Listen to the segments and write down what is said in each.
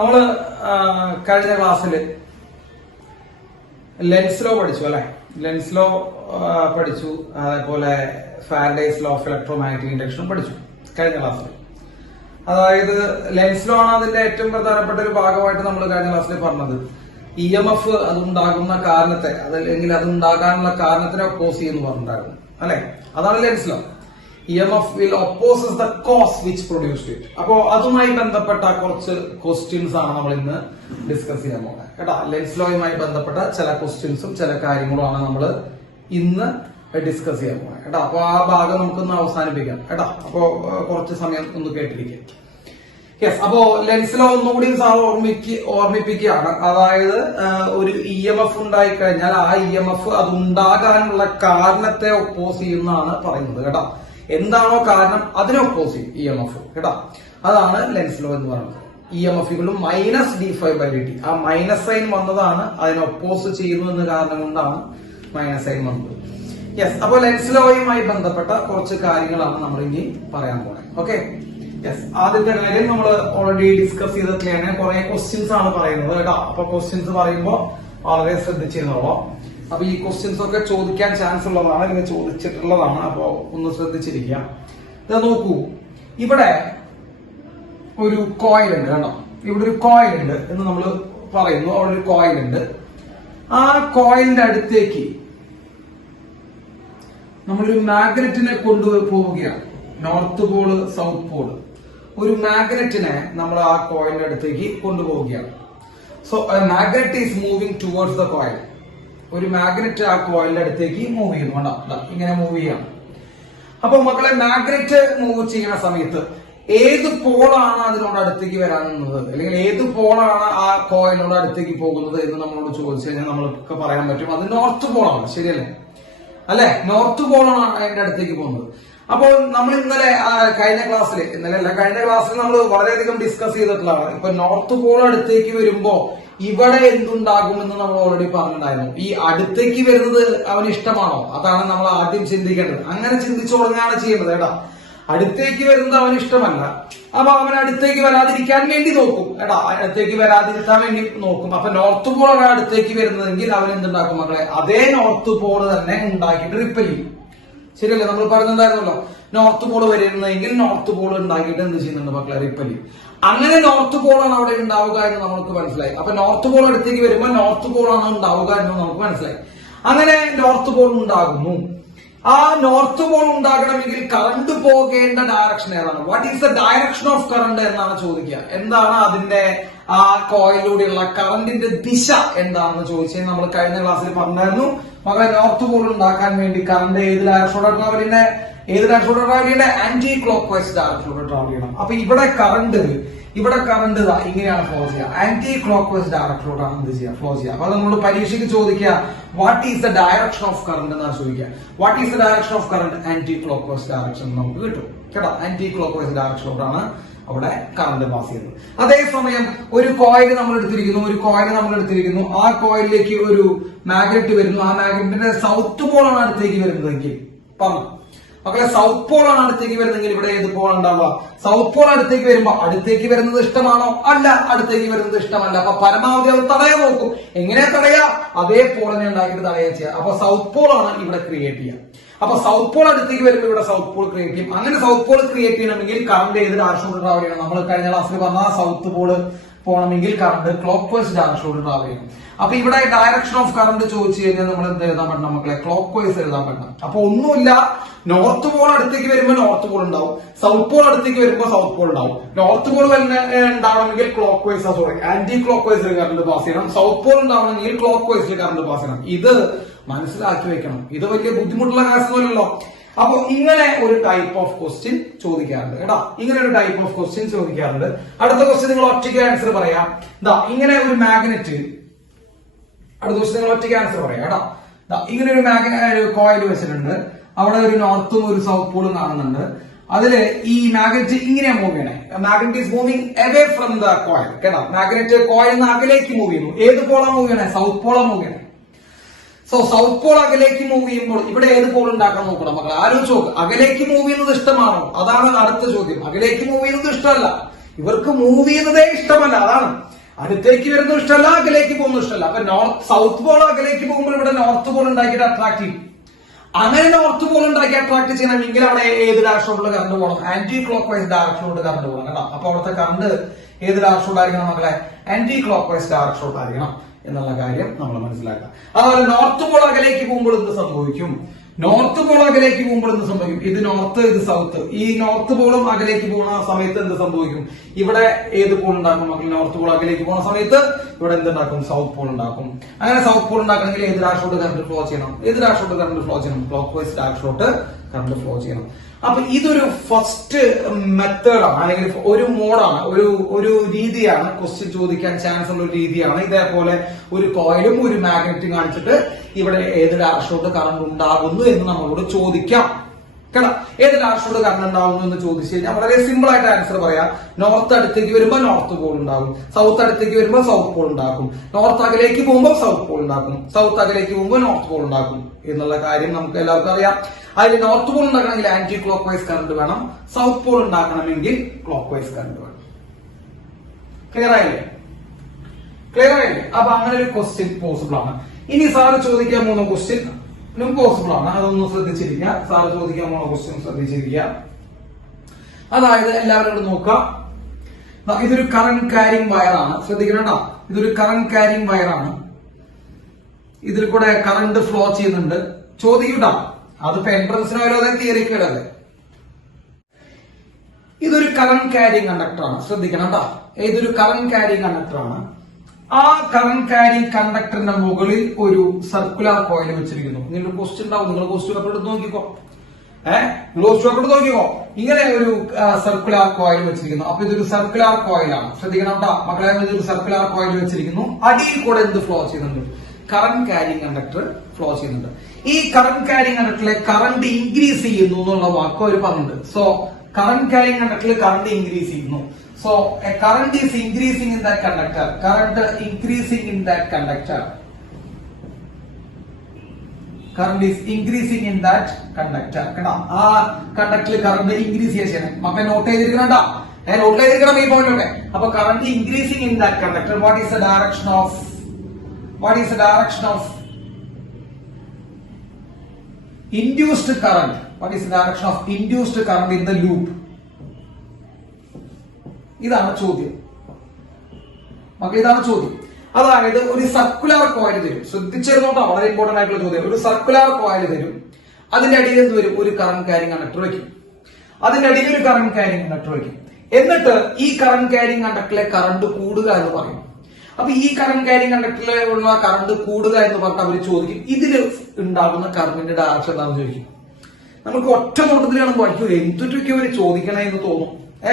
നമ്മള് കഴിഞ്ഞ ക്ലാസ്സിൽ ലെൻസ് ലോ പഠിച്ചു അല്ലെ. ലെൻസ് ലോ പഠിച്ചു, അതേപോലെ Faraday's law of electromagnetic induction പഠിച്ചു കഴിഞ്ഞ ക്ലാസ്സിൽ. അതായത് ലെൻസ് ലോ ആണ് അതിന്റെ ഏറ്റവും പ്രധാനപ്പെട്ട ഒരു ഭാഗമായിട്ട് നമ്മൾ കഴിഞ്ഞ ക്ലാസ്സിൽ പറഞ്ഞത്. EMF അതുണ്ടാകുന്ന കാരണത്തെ, അതല്ലെങ്കിൽ അതുണ്ടാകാനുള്ള കാരണത്തിനെ ഒപ്പോസ് ചെയ്യുന്നു പറഞ്ഞിട്ടുണ്ടായിരുന്നു അല്ലെ. അതാണ് Lenz law. EMF will opposes the cause which produced it. അപ്പോ അതുമായി ബന്ധപ്പെട്ട കുറച്ച് ക്വസ്റ്റ്യൻസ് ആണ് നമ്മൾ ഇന്ന് ഡിസ്കസ് ചെയ്യാൻ പോകുന്നത് കേട്ടോ. ലെൻസ് ലോയുമായി ബന്ധപ്പെട്ട ചില ക്വസ്റ്റ്യൻസും ചില കാര്യങ്ങളുമാണ് നമ്മൾ ഇന്ന് ഡിസ്കസ് ചെയ്യാൻ പോകുന്നത് കേട്ടോ. അപ്പൊ ആ ഭാഗം നമുക്കൊന്ന് അവസാനിപ്പിക്കാം കേട്ടോ. അപ്പോ കുറച്ച് സമയം ഒന്ന് കേട്ടിരിക്കാം. യെസ്, അപ്പോ ലെൻസ് ലോ ഒന്നുകൂടി സാർ ഓർമ്മിപ്പിക്കുകയാണ്. അതായത് ഒരു EMF ഉണ്ടായി കഴിഞ്ഞാൽ ആ EMF അത് ഉണ്ടാകാനുള്ള കാരണത്തെ ഒപ്പോസ് ചെയ്യുന്നതാണ് പറയുന്നത് കേട്ടോ. എന്താണോ കാരണം അതിനെ ഒപ്പോസ് ചെയ്യും EMF കേട്ടോ. അതാണ് ലെൻസ് ലോ എന്ന് പറയുന്നത്. EMF minus d∅dt. ആ മൈനസ് സൈൻ വന്നതാണ്, അതിനെ ഒപ്പോസ് ചെയ്യുന്നു എന്ന കാരണം കൊണ്ടാണ് മൈനസ് സൈൻ വന്നത്. യെസ്, അപ്പൊ ലെൻസ് ലോയുമായി ബന്ധപ്പെട്ട കുറച്ച് കാര്യങ്ങളാണ് നമ്മൾ ഇനി പറയാൻ പോണേ. Okay, yes. ആദ്യത്തെ കാര്യം നമ്മൾ ഓൾറെഡി ഡിസ്കസ് ചെയ്തിട്ടുള്ള കുറെ ക്വസ്റ്റ്യൻസ് ആണ് പറയുന്നത് കേട്ടോ. അപ്പൊ ക്വസ്റ്റ്യൻസ് പറയുമ്പോൾ വളരെ ശ്രദ്ധിച്ചിരുന്നോളൂ. അപ്പൊ ഈ ക്വസ്റ്റ്യൻസ് ഒക്കെ ചോദിക്കാൻ ചാൻസ് ഉള്ളതാണ്, ഇത് ചോദിച്ചിട്ടുള്ളതാണ്. അപ്പൊ ഒന്ന് ശ്രദ്ധിച്ചിരിക്കുക. ഇത് നോക്കൂ, ഇവിടെ ഒരു കോയിൽ ഉണ്ട് കേട്ടോ. ഇവിടെ ഒരു കോയിൽ ഉണ്ട് എന്ന് നമ്മൾ പറയുന്നു. അവിടെ ഒരു കോയിൽ ഉണ്ട്. ആ കോയിലിന്റെ അടുത്തേക്ക് നമ്മളൊരു മാഗ്നറ്റിനെ കൊണ്ടുപോവുകയാണ്. North Paul, south Paul. ഒരു മാഗ്നറ്റിനെ നമ്മൾ ആ കോയിലിന്റെ അടുത്തേക്ക് കൊണ്ടുപോവുകയാണ്. So magnet is moving towards the coil. ഒരു മാഗ്നറ്റ് ആ കോയിലിന്റെ അടുത്തേക്ക് മൂവ് ചെയ്യുന്നു. കണ്ടോ, ഇങ്ങനെ മൂവ് ചെയ്യാണ്. അപ്പൊ മക്കളെ, മാഗ്നറ്റ് മൂവ് ചെയ്യുന്ന സമയത്ത് ഏത് പോളാണ് അതിനോട് അടുത്തേക്ക് വരാനുള്ളത്, അല്ലെങ്കിൽ ഏത് പോളാണ് ആ കോയിലിനോട് അടുത്തേക്ക് പോകുന്നത് എന്ന് നമ്മളോട് ചോദിച്ചു കഴിഞ്ഞാൽ നമ്മൾക്ക് പറയാൻ പറ്റും അത് നോർത്ത് പോളാണ്. ശരിയല്ലേ? അല്ലെ, നോർത്ത് പോളാണ് അതിന്റെ അടുത്തേക്ക് പോകുന്നത്. അപ്പോൾ നമ്മൾ കഴിഞ്ഞ ക്ലാസ്സിൽ നമ്മൾ വളരെയധികം ഡിസ്കസ് ചെയ്തിട്ടുള്ളതാണ്. ഇപ്പൊ നോർത്ത് പോൾ അടുത്തേക്ക് വരുമ്പോ ഇവിടെ എന്തുണ്ടാകുമെന്ന് നമ്മൾ ഓൾറെഡി പറഞ്ഞിട്ടുണ്ടായിരുന്നു. ഈ അടുത്തേക്ക് വരുന്നത് അവന് ഇഷ്ടമാണോ? അതാണ് നമ്മൾ ആദ്യം ചിന്തിക്കേണ്ടത്. അങ്ങനെ ചിന്തിച്ചു തുടങ്ങുകയാണ് ചെയ്യേണ്ടത് കേട്ടാ. അടുത്തേക്ക് വരുന്നത് അവന് ഇഷ്ടമല്ല. അപ്പൊ അവൻ അടുത്തേക്ക് വരാതിരിക്കാൻ വേണ്ടി നോക്കും കേട്ടാ. അടുത്തേക്ക് വരാതിരിക്കാൻ വേണ്ടി നോക്കും. അപ്പൊ നോർത്ത് പോളാണ് അടുത്തേക്ക് വരുന്നതെങ്കിൽ അവൻ എന്തുണ്ടാക്കും മക്കളെ? അതേ നോർത്ത് പോള് തന്നെ ഉണ്ടാക്കിയിട്ട് റിപ്പൽ ചെയ്യും. ശരിയല്ലേ? നമ്മൾ പറഞ്ഞിട്ടുണ്ടായിരുന്നല്ലോ, നോർത്ത് പോള് വരുന്നതെങ്കിൽ നോർത്ത് പോള് ഉണ്ടാക്കിയിട്ട് എന്ത് ചെയ്യുന്നുണ്ട് മക്കളെ? റിപ്പൽ ചെയ്യും. അങ്ങനെ നോർത്ത് പോളാണ് അവിടെ ഉണ്ടാവുക എന്ന് നമുക്ക് മനസ്സിലായി. അപ്പൊ നോർത്ത് പോൾ അടുത്തേക്ക് വരുമ്പോൾ നോർത്ത് പോളാണ് ഉണ്ടാവുക എന്ന് നമുക്ക് മനസ്സിലായി. അങ്ങനെ നോർത്ത് പോൾ ഉണ്ടാകുന്നു. ആ നോർത്ത് പോൾ ഉണ്ടാകണമെങ്കിൽ കറണ്ട് പോകേണ്ട ഡയറക്ഷൻ ഏതാണ്? What is the direction of current എന്നാണ് ചോദിക്കുക. എന്താണ് അതിന്റെ ആ കോയിലൂടെയുള്ള കറണ്ടിന്റെ ദിശ എന്താണെന്ന് ചോദിച്ചാൽ നമ്മൾ കഴിഞ്ഞ ക്ലാസ്സിൽ പറഞ്ഞായിരുന്നു. മകളെ, നോർത്ത് പോൾ ഉണ്ടാക്കാൻ വേണ്ടി കറണ്ട് ഏത് ഡയറക്ഷനോടെ ട്രാവൽ ചെയ്യേണ്ട? ആന്റി ക്ലോക്ക് വൈസ് ഡയറക്ഷനോടെ ട്രാവൽ ചെയ്യണം. അപ്പൊ ഇവിടെ കറണ്ട് ഇങ്ങനെയാണ് ഫ്ലോ ചെയ്യുക. ആന്റി ക്ലോക്ക് വൈസ് ഡയറക്ഷനോടാണ് എന്ത് ചെയ്യുക? ഫ്ലോ ചെയ്യുക. അപ്പൊ നമ്മൾ പരീക്ഷയ്ക്ക് ചോദിക്കുക, what is the direction of current എന്നാണ് ചോദിക്കുക. What is the direction of current? Anti clockwise direction നമുക്ക് കിട്ടും കേട്ടോ. ആന്റി ക്ലോക്ക് വൈസ് ഡയറക്ഷനോടാണ് അവിടെ കറണ്ട് പാസ് ചെയ്യുന്നത്. അതേസമയം ഒരു കോയിൽ നമ്മൾ എടുത്തിരിക്കുന്നു. ആ കോയിലിലേക്ക് ഒരു മാഗ്നറ്റ് വരുന്നു. ആ മാഗ്നറ്റിന്റെ സൗത്ത് പോളാണ് അടുത്തേക്ക് വരുന്നതെങ്കിൽ പറഞ്ഞു മക്കളെ, സൗത്ത് പോളാണ് അടുത്തേക്ക് വരുന്നതെങ്കിൽ ഇവിടെ ഏത് പോൾ ഉണ്ടാവുക? സൗത്ത് പോൾ അടുത്തേക്ക് വരുമ്പോ അടുത്തേക്ക് വരുന്നത് ഇഷ്ടമാണോ? അല്ല, അടുത്തേക്ക് വരുന്നത് ഇഷ്ടമല്ല. അപ്പൊ പരമാവധി അത് തടയാൻ നോക്കും. എങ്ങനെ തടയാ? അതേ പോളിനെ ഉണ്ടാക്കിയിട്ട് തടയാൻ ചെയ്യുക. അപ്പൊ സൗത്ത് പോളാണ് ഇവിടെ ക്രിയേറ്റ് ചെയ്യുക. അപ്പൊ സൗത്ത് പോൾ അടുത്തേക്ക് വരുമ്പോൾ ഇവിടെ സൗത്ത് പോൾ ക്രിയേറ്റ് ചെയ്യും. അങ്ങനെ സൗത്ത് പോൾ ക്രിയേറ്റ് ചെയ്യണമെങ്കിൽ കറണ്ട് ഏത് ഡയറക്ഷനിലൂടെ ട്രാവൽ ചെയ്യണം? നമ്മൾ കഴിഞ്ഞ ക്ലാസ്സിൽ പറഞ്ഞ സൗത്ത് പോള് പോകണമെങ്കിൽ കറണ്ട് ക്ലോക്ക് വൈസ് ഡയറക്ഷനിലൂടെ ട്രാവൽ ചെയ്യണം. അപ്പൊ ഇവിടെ ഡയറക്ഷൻ ഓഫ് കറണ്ട് ചോദിച്ചു കഴിഞ്ഞാൽ നമ്മൾ എന്ത് എഴുതാൻ പറ്റണം മക്കളെ? ക്ലോക്ക് വൈസ് എഴുതാൻ പറ്റണം. അപ്പൊ ഒന്നുമില്ല, നോർത്ത് പോൾ അടുത്തേക്ക് വരുമ്പോൾ നോർത്ത് പോൾ ഉണ്ടാവും, സൗത്ത് പോൾ അടുത്തേക്ക് വരുമ്പോൾ സൗത്ത് പോൾ ഉണ്ടാവും. നോർത്ത് പോൾ ഉണ്ടാവണമെങ്കിൽ ക്ലോക്ക് വൈസ് ആന്റി ക്ലോക്ക് വൈസിൽ കറണ്ട് പാസ് ചെയ്യണം. സൗത്ത് പോൾ ഉണ്ടാവണമെങ്കിൽ ക്ലോക്ക് വൈസിൽ കറണ്ട് പാസ് ചെയ്യണം. ഇത് മനസ്സിലാക്കി വെക്കണം. ഇത് വലിയ ബുദ്ധിമുട്ടുള്ള കാര്യമല്ലല്ലോ. അപ്പൊ ഇങ്ങനെ ഒരു ടൈപ്പ് ഓഫ് ക്വസ്റ്റ്യൻ ചോദിക്കാറുണ്ട് കേട്ടോ. അടുത്ത ക്വസ്റ്റ്യൻ നിങ്ങൾ ഒറ്റയ്ക്ക് ആൻസർ പറയാം. ഇങ്ങനെ ഒരു മാഗ്നറ്റ്, കേട്ടോ. ഇങ്ങനെ ഒരു കോയിൽ വെച്ചിട്ടുണ്ട്. അവിടെ ഒരു നോർത്തും ഒരു സൗത്ത് പോളും കാണുന്നുണ്ട്. അതില് ഈ മാഗ്നറ്റ് ഇങ്ങനെ മൂവ് ചെയ്യണേ. Magnet is moving away from the coil കേട്ടോ. മാഗ്നറ്റ് കോയിൽ അകലേക്ക് മൂവ് ചെയ്യുന്നു. ഏത് പോളാ മൂവ് ചെയ്യണേ? സൗത്ത് പോളാ മൂവ് ചെയ്യണേ. സോ സൗത്ത് പോൾ അകലേക്ക് മൂവ് ചെയ്യുമ്പോൾ ഇവിടെ ഏത് പോൾ ഉണ്ടാക്കാൻ നോക്കണം മക്കളെ? ആലോചിച്ച് നോക്ക്. അകലേക്ക് മൂവ് ചെയ്യുന്നത് ഇഷ്ടമാണോ? അതാണ് അടുത്ത ചോദ്യം. അകലേക്ക് മൂവ് ചെയ്യുന്നത് ഇഷ്ടമല്ല. ഇവർക്ക് മൂവ് ചെയ്യുന്നതേ ഇഷ്ടമല്ല. അതാണ് അടുത്തേക്ക് വരുന്ന ഇഷ്ടമല്ല, അകലേക്ക് പോകുന്ന ഇഷ്ടമല്ല. അപ്പൊ സൗത്ത് പോൾ അകലേക്ക് പോകുമ്പോൾ ഇവിടെ നോർത്ത് പോൾ ഉണ്ടാക്കിയിട്ട് അട്രാക്ട് ചെയ്യും. അങ്ങനെ നോർത്ത് പോൾ ഉണ്ടാക്കി അട്രാക്ട് ചെയ്യണമെങ്കിൽ അവിടെ ഏത് ഡയറക്ഷനിലുള്ള കറണ്ട് പോകണം? ആന്റി ക്ലോക്ക് വൈസ് ഡയറക്ഷനിലോട്ട് കറണ്ട് പോകണം കേട്ടോ. അപ്പൊ അവിടുത്തെ കറണ്ട് ഏത് ഡയറക്ഷനിലായിരിക്കണം മക്കളെ? ആന്റി ക്ലോക്ക് വൈസ് ഡയറക്ഷനിലോട്ടായിരിക്കണം എന്നുള്ള കാര്യം നമ്മൾ മനസ്സിലാക്കാം. അതുപോലെ നോർത്ത് പോൾ അകലേക്ക് പോകുമ്പോൾ എന്ത് സംഭവിക്കും? നോർത്ത് പോൾ അകലേക്ക് പോകുമ്പോൾ എന്ത് സംഭവിക്കും? ഇത് നോർത്ത്, ഇത് സൗത്ത്. ഈ നോർത്ത് പോളും അകലേക്ക് പോകുന്ന സമയത്ത് എന്ത് സംഭവിക്കും? ഇവിടെ ഏത് പോൾ ഉണ്ടാക്കും മക്കൾ? നോർത്ത് പോൾ അകലേക്ക് പോകുന്ന സമയത്ത് ഇവിടെ എന്തുണ്ടാക്കും? സൗത്ത് പോൾ ഉണ്ടാക്കും. അങ്ങനെ സൗത്ത് പോൾ ഉണ്ടാക്കണമെങ്കിൽ ഏത് ഡയറക്ഷനിലോട്ട് കറണ്ട് ഫ്ലോ ചെയ്യണം? ഏത് ഡയറക്ഷനിലോട്ട് കറണ്ട് ഫ്ലോ ചെയ്യണം? ക്ലോക്ക് വൈസ് ഡയറക്ഷനിലോട്ട് കറണ്ട് ഫ്ലോ ചെയ്യണം. അപ്പൊ ഇതൊരു ഫസ്റ്റ് മെത്തേഡാണ്, അല്ലെങ്കിൽ ഒരു മോഡാണ്, ഒരു രീതിയാണ്, ക്വസ്റ്റ്യൻ ചോദിക്കാൻ ചാൻസ് ഉള്ള ഒരു രീതിയാണ്. ഇതേപോലെ ഒരു കോയിലും ഒരു മാഗ്നറ്റും കാണിച്ചിട്ട് ഇവിടെ ഏത് ഡയറക്ഷനിലോട്ട് കറണ്ട് ഉണ്ടാകുന്നു എന്ന് നമ്മളോട് ചോദിക്കാം കേട്ടോ. ഏത് ഡയറക്ഷനിലോട്ട് കറണ്ട് ഉണ്ടാകുന്നു എന്ന് ചോദിച്ചു കഴിഞ്ഞാൽ വളരെ സിമ്പിൾ ആയിട്ട് ആൻസർ പറയാം. നോർത്ത് അടുത്തേക്ക് വരുമ്പോൾ നോർത്ത് പോൾ ഉണ്ടാകും, സൗത്ത് അടുത്തേക്ക് വരുമ്പോൾ സൗത്ത് പോൾ ഉണ്ടാക്കും, നോർത്ത് അകലേക്ക് പോകുമ്പോൾ സൗത്ത് പോൾ ഉണ്ടാക്കും, സൗത്ത് അകലേക്ക് പോകുമ്പോൾ നോർത്ത് പോൾ ഉണ്ടാക്കും എന്നുള്ള കാര്യം നമുക്ക് എല്ലാവർക്കും അറിയാം. അതിൽ നോർത്ത് പോൾ ഉണ്ടാക്കണമെങ്കിൽ ആന്റി ക്ലോക്ക് വൈസ് കറണ്ട് വേണം, സൗത്ത് പോൾ ഉണ്ടാക്കണമെങ്കിൽ ക്ലോക്ക് വൈസ് കറണ്ട് വേണം. ക്ലിയർ ആയില്ലേ? ക്ലിയർ ആയില്ലേ? അപ്പൊ അങ്ങനെ ഒരു ക്വസ്റ്റ്യൻ പോസിബിൾ ആണ്. ഇനി സാറ് ചോദിക്കാൻ പോകുന്ന ക്വസ്റ്റ്യൻ പോസിബിൾ ആണ്, അതൊന്നും ശ്രദ്ധിച്ചിരിക്കുക. സാറ് ചോദിക്കാൻ പോകുന്ന ക്വസ്റ്റ്യൻ ശ്രദ്ധിച്ചിരിക്കുക. അതായത് എല്ലാവരും കൂടെ നോക്കാം. ഇതൊരു കറന്റ് ക്യാരിങ് വയറാണ്, ശ്രദ്ധിക്കണം കേട്ടോ. ഇതൊരു കറന്റ് ക്യാരിങ് വയറാണ്, ഇതിൽ കൂടെ കറണ്ട് ഫ്ലോ ചെയ്യുന്നുണ്ട്. ചോദിക്കൂട്ടാ, അതിപ്പോ എൻട്രൻസിനോ അതെ തിയറിക്കോ അതെ. ഇതൊരു കറന്റ് ക്യാരിങ് കണ്ടക്ടറാണ്, ശ്രദ്ധിക്കണം കേട്ടോ. ഇതൊരു കറന്റ് ക്യാരിങ് കണ്ടക്ടറാണ്. ആ കറന്റ് ക്യാരിങ് കണ്ടക്ടറിന്റെ മുകളിൽ ഒരു സർക്കുലർ കോയിൽ വെച്ചിരിക്കുന്നു. നിങ്ങളുടെ ക്വസ്റ്റ്യൻ ഉണ്ടാവും, നിങ്ങൾ ക്വസ്റ്റ്യൻ പേപ്പർ എടുത്ത് നോക്കിക്കോ. നിങ്ങൾ ക്വസ്റ്റ്യൻ പേപ്പർ എടുത്ത് നോക്കിക്കോ. ഇങ്ങനെ ഒരു സർക്കുലർ കോയിൽ വെച്ചിരിക്കുന്നു. അപ്പൊ ഇതൊരു സർക്കുലർ കോയിലാണ്, ശ്രദ്ധിക്കണം കേട്ടോ മക്കളെ. ഇതൊരു സർക്കുലർ കോയിൽ വെച്ചിരിക്കുന്നു. അടിയിൽ കൂടെ എന്ത് ഫ്ലോ ചെയ്യുന്നുണ്ട്? കറന്റ് ക്യാരിങ് കണ്ടക്ടർ ഫ്ലോ ചെയ്യുന്നുണ്ട്. ഈ കറന്റ് ക്യാരിങ് കണ്ടക്ടറിലെ കറന്റ് ഇൻക്രീസ് ചെയ്യുന്നു എന്നുള്ള വാക്ക് അവർ പറഞ്ഞിട്ടുണ്ട്. സോ കറന്റ് ക്യാരിങ് കണ്ടക്ടറിൽ കറന്റ് ഇൻക്രീസ് ചെയ്യുന്നു. So a current is increasing in that conductor. Current increasing in that conductor. Current is increasing in that conductor. കേട്ടോ, ആ കണ്ടക്ടറിൽ കറണ്ട് ഇൻക്രീസ് ചെയ്യണം. മക്കളെ നോട്ട് ചെയ്തിരിക്കണം കേട്ടോ. നോട്ട് ചെയ്തിരിക്കണം ഈ പോയിന്റ്. അപ്പൊ current increasing in that conductor. What is the direction of induced current? What is the direction of induced current in the loop? ഇതാണ് ചോദ്യം മക്കളെ, ഇതാണ് ചോദ്യം. അതായത് ഒരു സർക്കുലർ കോയിൽ തരും, ശ്രദ്ധിച്ചിരുന്നോട്ടോ, വളരെ ഇമ്പോർട്ടന്റ് ആയിട്ടുള്ള ചോദ്യം. ഒരു സർക്കുലർ കോയിൽ തരും, അതിന്റെ അടിയിൽ എന്ത് വരും? ഒരു കറന്റ് ക്യാരിങ് കണ്ടക്ടർ വയ്ക്കും. അതിന്റെ അടിയിൽ ഒരു കറന്റ് ക്യാരിങ് കണ്ടക്ടർ വയ്ക്കും. എന്നിട്ട് ഈ കറന്റ് ക്യാരിങ് കണ്ടക്ടറിലെ കറണ്ട് കൂടുക എന്ന് പറയും. അപ്പൊ ഈ കറന്റ് ക്യാരിങ് കണ്ടക്ടറിലുള്ള കറണ്ട് കൂടുക എന്ന് പറഞ്ഞിട്ട് അവർ ചോദിക്കും, ഇതിൽ ഉണ്ടാകുന്ന കറണ്ടിന്റെ ഡയറക്ഷൻ എന്താണെന്ന് ചോദിക്കും. നമുക്ക് ഒറ്റ നോട്ടത്തിൽ കാണുമ്പോൾ വായിക്കൂല, എന്തൊക്കെ അവർ ചോദിക്കണേ എന്ന് തോന്നും.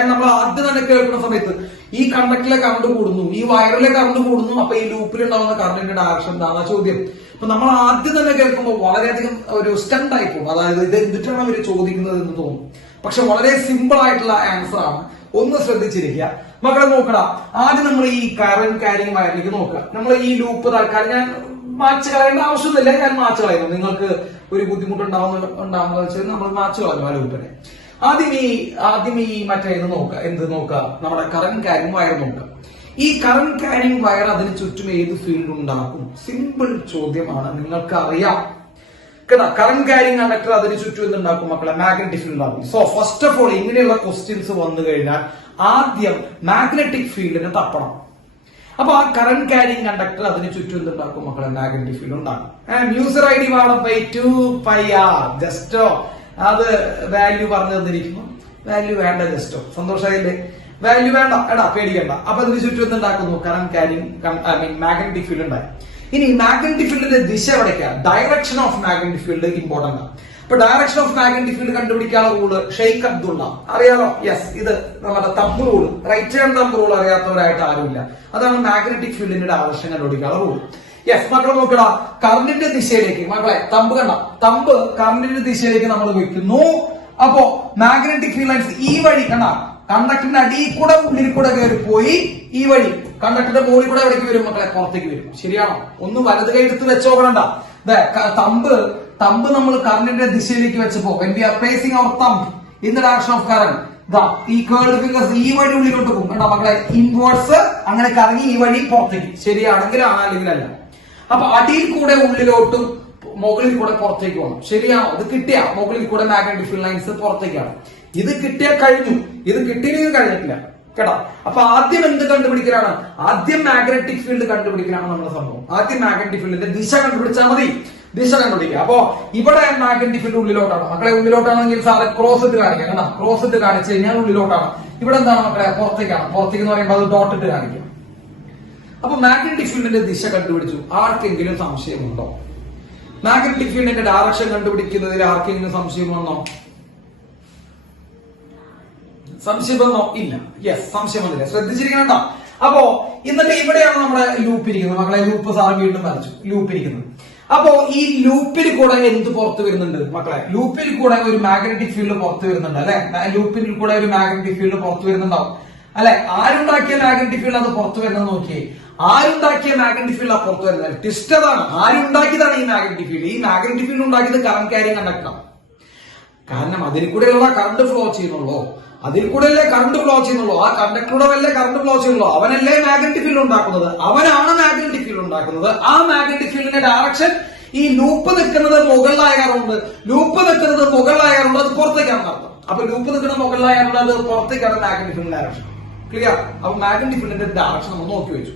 നമ്മൾ ആദ്യം തന്നെ കേൾക്കുന്ന സമയത്ത് ഈ കണ്ടക്ടറിലെ കറണ്ട് കൂടുന്നു, ഈ വയറിലെ കറണ്ട് കൂടുന്നു, അപ്പൊ ഈ ലൂപ്പിൽ ഉണ്ടാകുന്ന കറണ്ടിന്റെ ഡയറക്ഷൻ എന്താണ് ചോദ്യം. അപ്പൊ നമ്മൾ ആദ്യം തന്നെ കേൾക്കുമ്പോൾ വളരെയധികം ഒരു സ്റ്റണ്ട് ആയി പോകും. അതായത് ഇത് എന്തിട്ടാണ് അവർ ചോദിക്കുന്നത് എന്ന് തോന്നും. പക്ഷെ വളരെ സിമ്പിൾ ആയിട്ടുള്ള ആൻസർ ആണ്. ഒന്ന് ശ്രദ്ധിച്ചിരിക്കുക മക്കളെ. നോക്കടാ, ആദ്യം നമ്മൾ ഈ കറന്റ് ക്യാരിങ് വയറിലേക്ക് നോക്കുക. നമ്മൾ ഈ ലൂപ്പ് തൽക്കാലം ഞാൻ മാച്ച് കളയേണ്ട ആവശ്യമൊന്നുമില്ല, ഞാൻ മാച്ച് കളയുന്നു. നിങ്ങൾക്ക് ഒരു ബുദ്ധിമുട്ടുണ്ടാവുന്ന വെച്ചാൽ നമ്മൾ മാച്ച് കളഞ്ഞു ആ ലൂപ്പിനെ. ആദ്യം ഈ മറ്റേ ഇത് നോക്കുക. എന്ത് നോക്കുക? നമ്മുടെ കറന്റ് ക്യാരിങ് വയർ നോക്കുക. ഈ കറന്റ് ക്യാരിങ് വയർ അതിന് ചുറ്റും ഏത് ഫീൽഡ് ഉണ്ടാക്കും? സിമ്പിൾ ചോദ്യമാണ്, നിങ്ങൾക്ക് അറിയാം കേട്ടോ. കറന്റ് ക്യാരിങ് കണ്ടക്ടർ അതിന് ചുറ്റും എന്തുണ്ടാക്കും മക്കളെ? മാഗ്നറ്റിക് ഫീൽഡ് ഉണ്ടാക്കും. സോ ഫസ്റ്റ് ഓഫ് ഓൾ ഇങ്ങനെയുള്ള ക്വസ്റ്റ്യൻസ് വന്നു കഴിഞ്ഞാൽ ആദ്യം മാഗ്നറ്റിക് ഫീൽഡിന് തപ്പണം. അപ്പൊ ആ കറന്റ് ക്യാരിങ് കണ്ടക്ടർ അതിന് ചുറ്റും എന്തുണ്ടാക്കും മക്കളെ? മാഗ്നറ്റിക് ഫീൽഡ് ഉണ്ടാക്കും. Mu zero I D volume by 2πr. ജസ്റ്റോ അത് വാല്യൂ പറഞ്ഞു തന്നിരിക്കുന്നു. വാല്യൂ വേണ്ട ജസ്റ്റോ, സന്തോഷമായില്ലേ? വാല്യൂ വേണ്ട എടാ, പേടിക്കണ്ട. അപ്പൊ അതിന് ചുറ്റും എന്തുണ്ടാക്കുന്നു? കറന്റ് ക്യാരിങ് മാഗ്നറ്റിക് ഫീൽഡ് ഉണ്ടായി. ഇനി മാഗ്നറ്റിക് ഫീൽഡിന്റെ ദിശ എവിടേക്കാണ്? Direction of magnetic field important ആണ്. അപ്പൊ ഡയറക്ഷൻ ഓഫ് മാഗ്നറ്റിക് ഫീൽഡ് കണ്ടുപിടിക്കാനുള്ള റൂള് ഷെയ്ഖ് അബ്ദുള്ള അറിയാലോ? യെസ്, ഇത് നമ്മുടെ thumb rule, right hand thumb rule അറിയാത്തവരായിട്ട് ആരുമില്ല. അതാണ് മാഗ്നറ്റിക് ഫീൽഡിന്റെ ഡയറക്ഷൻ കണ്ടുപിടിക്കാനുള്ള റൂൾ. യെസ് മക്കളെ നോക്കടാ, കറണ്ടിന്റെ ദിശയിലേക്ക് മക്കളെ തമ്പ് കണ്ട, തമ്പ് കറണ്ടിന്റെ ദിശയിലേക്ക് നമ്മൾ വെക്കുന്നു. അപ്പോ മാഗ്നറ്റിക് ഫീൽഡ് ലൈൻസ് ഈ വഴി കണ്ട, കണ്ടക്ടറിന്റെ അടിയിൽ കൂടെ ഉള്ളിൽ കൂടെ കയറി പോയി ഈ വഴി കണ്ടക്ടറിന്റെ മുകളിൽ കൂടെ എവിടേക്ക് വരും മക്കളെ? പുറത്തേക്ക് വരും. ശരിയാണോ? ഒന്ന് വലത് കൈ എടുത്ത് വെച്ചോക്കണ്ട. തമ്പ് നമ്മൾ കറണ്ടിന്റെ ദിശയിലേക്ക് വെച്ചപ്പോ when we are placing our thumb in the direction of current, ഈ കേർഡ് ഫിംഗേഴ്സ് ഈ വഴി ഉള്ളിലോട്ട് പോകും കേട്ടോ മക്കളെ. ഇൻവേഴ്സ് അങ്ങനെ കറങ്ങി ഈ വഴി പുറത്തേക്ക്. ശരിയാണെങ്കിൽ ആ, അല്ലെങ്കിൽ അല്ല. അപ്പൊ അടിയിൽ കൂടെ ഉള്ളിലോട്ടും മുകളിൽ കൂടെ പുറത്തേക്ക് പോകണം. ശരിയാണോ? ഇത് കിട്ടിയ മുകളിൽ കൂടെ മാഗ്നറ്റിക് ഫീൽഡ് ലൈൻസ് പുറത്തേക്കാണ്. ഇത് കിട്ടിയാൽ കഴിഞ്ഞു, ഇത് കിട്ടിയില്ലെങ്കിൽ കഴിഞ്ഞിട്ടില്ല കേട്ടോ. അപ്പൊ ആദ്യം എന്ത് കണ്ടുപിടിക്കലാണ്? ആദ്യം മാഗ്നറ്റിക് ഫീൽഡ് കണ്ടുപിടിക്കലാണ് നമ്മുടെ സംഭവം. ആദ്യം മാഗ്നറ്റിക് ഫീൽഡിന്റെ ദിശ കണ്ടുപിടിച്ചാൽ മതി. ദിശ കണ്ടുപിടിക്കുക. അപ്പോ ഇവിടെ മാഗ്നറ്റിക് ഫീൽഡ് ഉള്ളിലോട്ടാണ് മക്കളെ. ഉള്ളിലോട്ടാണെങ്കിൽ സാറ് ക്രോസ് ഇട്ട് കാണിക്കാം കേട്ടോ. ക്രോസ് ഇട്ട് കാണിച്ചു കഴിഞ്ഞാൽ ഉള്ളിലോട്ടാണ്. ഇവിടെ എന്താണ് മക്കളെ? പുറത്തേക്കാണ്. പുറത്തേക്ക് എന്ന് പറയുമ്പോൾ അത് ഡോട്ട് ഇട്ട് കാണിക്കാം. അപ്പൊ മാഗ്നറ്റിക് ഫീൽഡിന്റെ ദിശ കണ്ടുപിടിച്ചു. ആർക്കെങ്കിലും സംശയമുണ്ടോ? മാഗ്നറ്റിക് ഫീൽഡിന്റെ ഡയറക്ഷൻ കണ്ടുപിടിക്കുന്നതിൽ ആർക്കെങ്കിലും സംശയം വന്നോ? സംശയം വന്നോ? ഇല്ല. യെസ്, സംശയം വന്നില്ല. ശ്രദ്ധിച്ചിരിക്കണോ? അപ്പോ എന്നിട്ട് ഇവിടെയാണ് നമ്മുടെ ലൂപ്പ് ഇരിക്കുന്നത് മക്കളെ. ലൂപ്പ് സാർ വീണ്ടും വരച്ചു. ലൂപ്പ് ഇരിക്കുന്നത്. അപ്പോ ഈ ലൂപ്പിൽ കൂടെ എന്ത് പുറത്തു വരുന്നുണ്ട് മക്കളെ? ലൂപ്പിൽ കൂടെ ഒരു മാഗ്നറ്റിക് ഫീൽഡ് പുറത്തു വരുന്നുണ്ട് അല്ലെ. ലൂപ്പിൽ കൂടെ ഒരു മാഗ്നറ്റിക് ഫീൽഡ് പുറത്തു വരുന്നുണ്ടാവും അല്ലെ. ആരുണ്ടാക്കിയ മാഗ്നറ്റിക് ഫീൽഡ് അത് പുറത്തു വരുന്നത് നോക്കിയേ. ആരുണ്ടാക്കിയ മാഗ്നറ്റിക് ഫീൽഡ് ആ പുറത്തു വരുന്നത്? ട്വിസ്റ്റ് അതാണ്. ആരുണ്ടാക്കിയതാണ് ഈ മാഗ്നറ്റിക് ഫീൽഡ്? ഈ മാഗ്നറ്റിക് ഫീൽഡ് ഉണ്ടാക്കിയത് കറന്റ് ക്യാരിയിങ് കണ്ടക്ടറാണ്. കാരണം അതിൽ കൂടെയുള്ള കറണ്ട് ഫ്ലോ ചെയ്യുന്നുള്ളൂ. അതിൽ കൂടെയല്ലേ കറണ്ട് ഫ്ലോ ചെയ്യുന്നുള്ളൂ. ആ കണ്ടക്ടറുടെ വല്ലേ കറണ്ട് ഫ്ലോ ചെയ്യുന്നുള്ളൂ. അവനല്ലേ മാഗ്നറ്റിക് ഫീൽഡ് ഉണ്ടാക്കുന്നത്. അവനാണ് മാഗ്നറ്റിക് ഫീൽഡ് ഉണ്ടാക്കുന്നത്. ആ മാഗ്നറ്റിക് ഫീൽഡിന്റെ ഡയറക്ഷൻ ഈ ലൂപ്പ് നിൽക്കുന്നത് മുകളിലായതുകൊണ്ട്, ലൂപ്പ് നിൽക്കുന്നത് മുകളിലായതുകൊണ്ട് അത് പുറത്തേക്കാണ് അർത്ഥം. അപ്പൊ ലൂപ്പ് നിൽക്കുന്നത് മുകളിലായതുകൊണ്ട് അത് പുറത്തേക്കാണ് മാഗ്നറ്റിക് ഫീൽഡിന്റെ ഡയറക്ഷൻ. ക്ലിയർ? അപ്പൊ മാഗ്നറ്റിക് ഫീൽഡിന്റെ ഡയറക്ഷൻ നമ്മൾ നോക്കി വെച്ചു.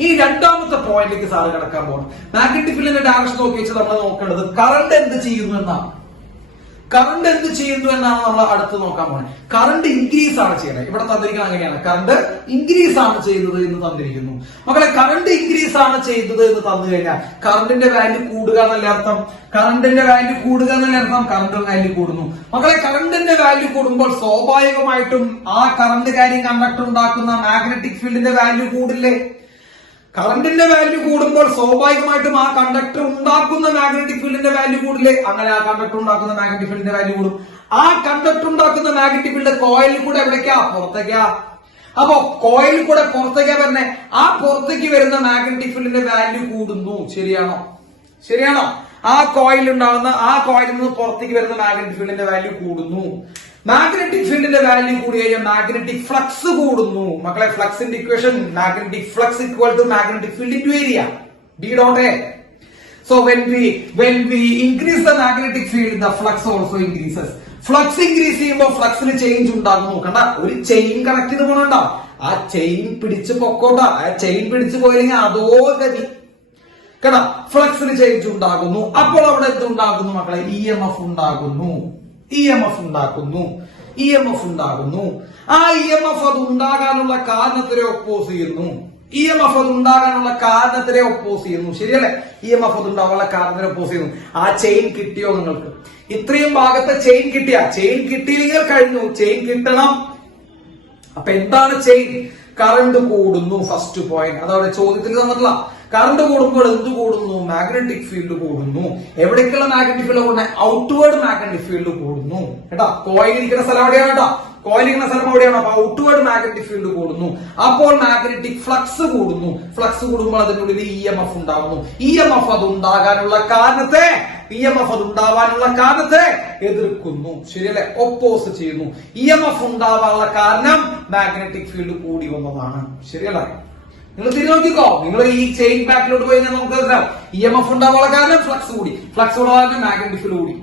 ഈ രണ്ടാമത്തെ പോയിന്റിലേക്ക് സാറ് കിടക്കാൻ പോകണം. മാഗ്നറ്റിക് ഫീൽഡിന്റെ ഡയറക്ഷൻ നോക്കി വെച്ച് നമ്മൾ നോക്കേണ്ടത് കറണ്ട് എന്ത് ചെയ്യുന്നു എന്നാണ്. കറണ്ട് എന്ത് ചെയ്യുന്നു എന്നാണ് നമ്മൾ അടുത്ത് നോക്കാൻ പോകുന്നത്. കറണ്ട് ഇൻക്രീസ് ആണ് ചെയ്യുന്നത്. ഇവിടെ തന്നിരിക്കുന്നത് അങ്ങനെയാണ്. കറണ്ട് ഇൻക്രീസ് ആണ് ചെയ്തത് എന്ന് തന്നിരിക്കുന്നു മക്കളെ. കറണ്ട് ഇൻക്രീസ് ആണ് ചെയ്തത് എന്ന് തന്നു കഴിഞ്ഞാൽ കറണ്ടിന്റെ വാല്യൂ കൂടുക എന്നല്ല അർത്ഥം. കറണ്ടിന്റെ വാല്യൂ കൂടുക എന്നല്ല അർത്ഥം. കറണ്ട് വാല്യൂ കൂടുന്നു മക്കളെ. കറണ്ടിന്റെ വാല്യൂ കൂടുമ്പോൾ സ്വാഭാവികമായിട്ടും ആ കറണ്ട് ക്യാരിയിങ് കണ്ടക്ടർ ഉണ്ടാക്കുന്ന മാഗ്നറ്റിക് ഫീൽഡിന്റെ വാല്യൂ കൂടില്ലേ? കറണ്ടിന്റെ വാല്യൂ കൂടുമ്പോൾ സ്വാഭാവികമായിട്ടും ആ കണ്ടക്ടർ ഉണ്ടാക്കുന്ന മാഗ്നറ്റിക് ഫീൽഡിന്റെ വാല്യൂ കൂടില്ലേ? അങ്ങനെ ആ കണ്ടക്ടർ ഉണ്ടാക്കുന്ന മാഗ്നറ്റിക് ഫീൽഡിന്റെ വാല്യൂ കൂടും. ആ കണ്ടക്ടർ ഉണ്ടാക്കുന്ന മാഗ്നറ്റിക് ഫീൽഡ് കോയിലിൽ കൂടെ എവിടേക്കാ? പുറത്തേക്കാ. അപ്പൊ കോയിലിൽ കൂടെ പുറത്തേക്കാ വരുന്നേ. ആ പുറത്തേക്ക് വരുന്ന മാഗ്നറ്റിക് ഫീൽഡിന്റെ വാല്യൂ കൂടുന്നു. ശരിയാണോ? ശരിയാണോ? ആ കോയിൽ ഉണ്ടാകുന്ന, ആ കോയിലിൽ നിന്ന് പുറത്തേക്ക് വരുന്ന മാഗ്നറ്റിക് ഫീൽഡിന്റെ വാല്യൂ കൂടുന്നു. മാഗ്നറ്റിക് ഫീൽഡിന്റെ വാല്യൂ കൂടി കഴിഞ്ഞാൽ മാഗ്നറ്റിക് ഫ്ലക്സ് കൂടുന്നു മക്കളെ. ഫ്ലക്സിന്റെ equation magnetic flux equal to magnetic field into area B dot A. So when we increase the magnetic field, the flux also increases. Flux increase ചെയ്യുമ്പോൾ ഫ്ലക്സിന് change ഉണ്ടാകുന്നു. കണ്ട, ഒരു ചെയിൻ കണക്ട് ചെയ്ത് പോകണ്ട. ആ ചെയിൻ പിടിച്ച് പൊക്കോട്ട. ആ ചെയിൻ പിടിച്ചു പോയില്ലെങ്കിൽ അതോ ഗതി. കേട്ടാ, ഫ്ലക്സിന് ചേഞ്ച് ഉണ്ടാകുന്നു. അപ്പോൾ അവിടെ എന്തുണ്ടാകുന്നു മക്കളെ? EMF ഉണ്ടാകുന്നു. EMF ഉണ്ടാക്കുന്നു. EMF ഉണ്ടാകുന്നു. ആ EMF അത് ഉണ്ടാകാനുള്ള കാരണത്തിനെ ഒപ്പോസ് ചെയ്യുന്നു. EMF അത് ഉണ്ടാകാനുള്ള കാരണത്തിനെ ഒപ്പോസ് ചെയ്യുന്നു. ശരിയല്ലേ? EMF അത് ഉണ്ടാകാനുള്ള കാരണത്തിനെ ഒപ്പോസ് ചെയ്യുന്നു. ആ ചെയിൻ കിട്ടിയോ നിങ്ങൾക്ക്? ഇത്രയും ഭാഗത്തെ ചെയിൻ കിട്ടിയ, ചെയിൻ കിട്ടിയില്ലെങ്കിൽ കഴിഞ്ഞു. ചെയിൻ കിട്ടണം. അപ്പൊ എന്താണ് ചെയിൻ? കറണ്ട് കൂടുന്നു. ഫസ്റ്റ് പോയിന്റ് അതവിടെ ചോദ്യത്തിൽ തന്നിട്ടില്ല. കറണ്ട് കൂടുമ്പോൾ എന്ത് കൂടുന്നു? മാഗ്നറ്റിക് ഫീൽഡ് കൂടുന്നു. എവിടേക്കുള്ള മാഗ്നറ്റിക് ഫീൽഡ് കൂടുന്നത്? ഔട്ട്വേർഡ് മാഗ്നറ്റിക് ഫീൽഡ് കൂടുന്നു. കേട്ടാ, കോയിൽ ഇരിക്കുന്ന സ്ഥലം എവിടെയാണ്? കേട്ടാ, കോയിൽ ഇരിക്കുന്ന സ്ഥലം എവിടെയാണ്? അപ്പൊ ഔട്ട്വേർഡ് മാഗ്നറ്റിക് ഫീൽഡ് കൂടുന്നു. അപ്പോൾ മാഗ്നറ്റിക് ഫ്ലക്സ് കൂടുന്നു. ഫ്ലക്സ് കൂടുമ്പോൾ അതിനുള്ളിൽ EMF ഉണ്ടാകുന്നു. EMF അത് ഉണ്ടാകാനുള്ള കാരണത്തെ എതിർക്കുന്നു. ശരിയല്ലേ? ഒപ്പോസ് ചെയ്യുന്നു. EMF ഉണ്ടാവാനുള്ള കാരണം മാഗ്നറ്റിക് ഫീൽഡ് കൂടി വന്നതാണ്. ശരിയല്ലേ? നിങ്ങൾ തിരിഞ്ഞു നോക്കിക്കോ. നിങ്ങൾ ഈ ചെയിൻ ബാക്കിലോട്ട് പോയി കഴിഞ്ഞാൽ നമുക്ക് EMF ഉണ്ടാവാനുള്ള കാരണം ഫ്ലക്സ് കൂടി. ഫ്ലക്സ് കൂടാതെ മാഗ്നറ്റിക് ഫീൽഡ് കൂടി.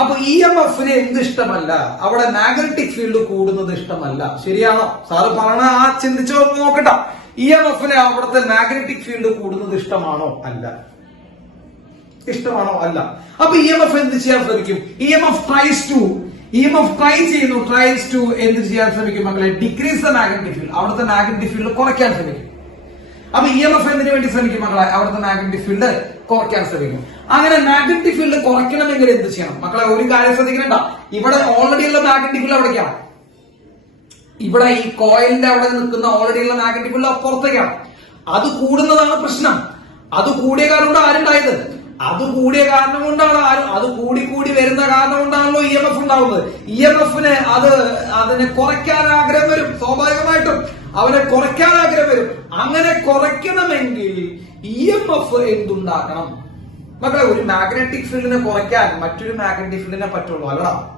അപ്പൊ EMFന് എന്ത് ഇഷ്ടമല്ല? അവിടെ മാഗ്നറ്റിക് ഫീൽഡ് കൂടുന്നത് ഇഷ്ടമല്ല. ശരിയാണോ? സാറ് പറഞ്ഞ ആ ചിന്തിച്ചോ നോക്കട്ടെ. EMFന് അവിടുത്തെ മാഗ്നറ്റിക് ഫീൽഡ് കൂടുന്നത് ഇഷ്ടമാണോ? അല്ല. ഇഷ്ടമാണോ? അല്ല. അപ്പൊ EMF എന്ത് ചെയ്യാൻ ശ്രമിക്കും? EMF ട്രൈസ് ടു എന്ത് ചെയ്യാൻ ശ്രമിക്കും മക്കളെ? Decrease the magnetic field. അവിടുത്തെ മാഗ്നറ്റിക് ഫീൽഡ് കുറയ്ക്കാൻ ശ്രമിക്കും. അപ്പൊ EMF എന്തിനു വേണ്ടി ശ്രമിക്കും മക്കളെ? അവിടുത്തെ മാഗ്നറ്റിക് ഫീൽഡ് കുറയ്ക്കാൻ ശ്രമിക്കും. അങ്ങനെ മാഗ്നറ്റിക് ഫീൽഡ് കുറയ്ക്കണമെങ്കിൽ എന്ത് ചെയ്യണം മക്കളെ? ഒരു കാര്യം ശ്രദ്ധിക്കണ്ട. ഇവിടെ ഓൾറെഡി ഉള്ള മാഗ്നറ്റിക് ഫീൽഡ് എവിടേക്കാണ്? ഇവിടെ ഈ കോയിലിന്റെ അവിടെ നിൽക്കുന്ന ഓൾറെഡി ഉള്ള മാഗ്നറ്റിക് ഫീൽഡ് പുറത്തേക്കാണ്. അത് കൂടുന്നതാണ് പ്രശ്നം. അത് കൂടിയ കാരണം കൊണ്ട് ആരുണ്ടായത്? അത് കൂടിയ കാരണം കൊണ്ടാണ് അത് കൂടി വരുന്ന കാരണം കൊണ്ടാണല്ലോ EMF ഉണ്ടാവുന്നത്. EMFന് അതിനെ കുറയ്ക്കാൻ ആഗ്രഹം വരും. സ്വാഭാവികമായിട്ടും അവനെ കുറയ്ക്കാൻ ആഗ്രഹം വരും. അങ്ങനെ കുറയ്ക്കണമെങ്കിൽ EMF എന്തുണ്ടാക്കണം മക്കളെ? ഒരു മാഗ്നറ്റിക് ഫീൽഡിനെ കുറയ്ക്കാൻ മറ്റൊരു മാഗ്നറ്റിക് ഫീൽഡിനെ പറ്റുള്ളൂ. അല്ലടാ,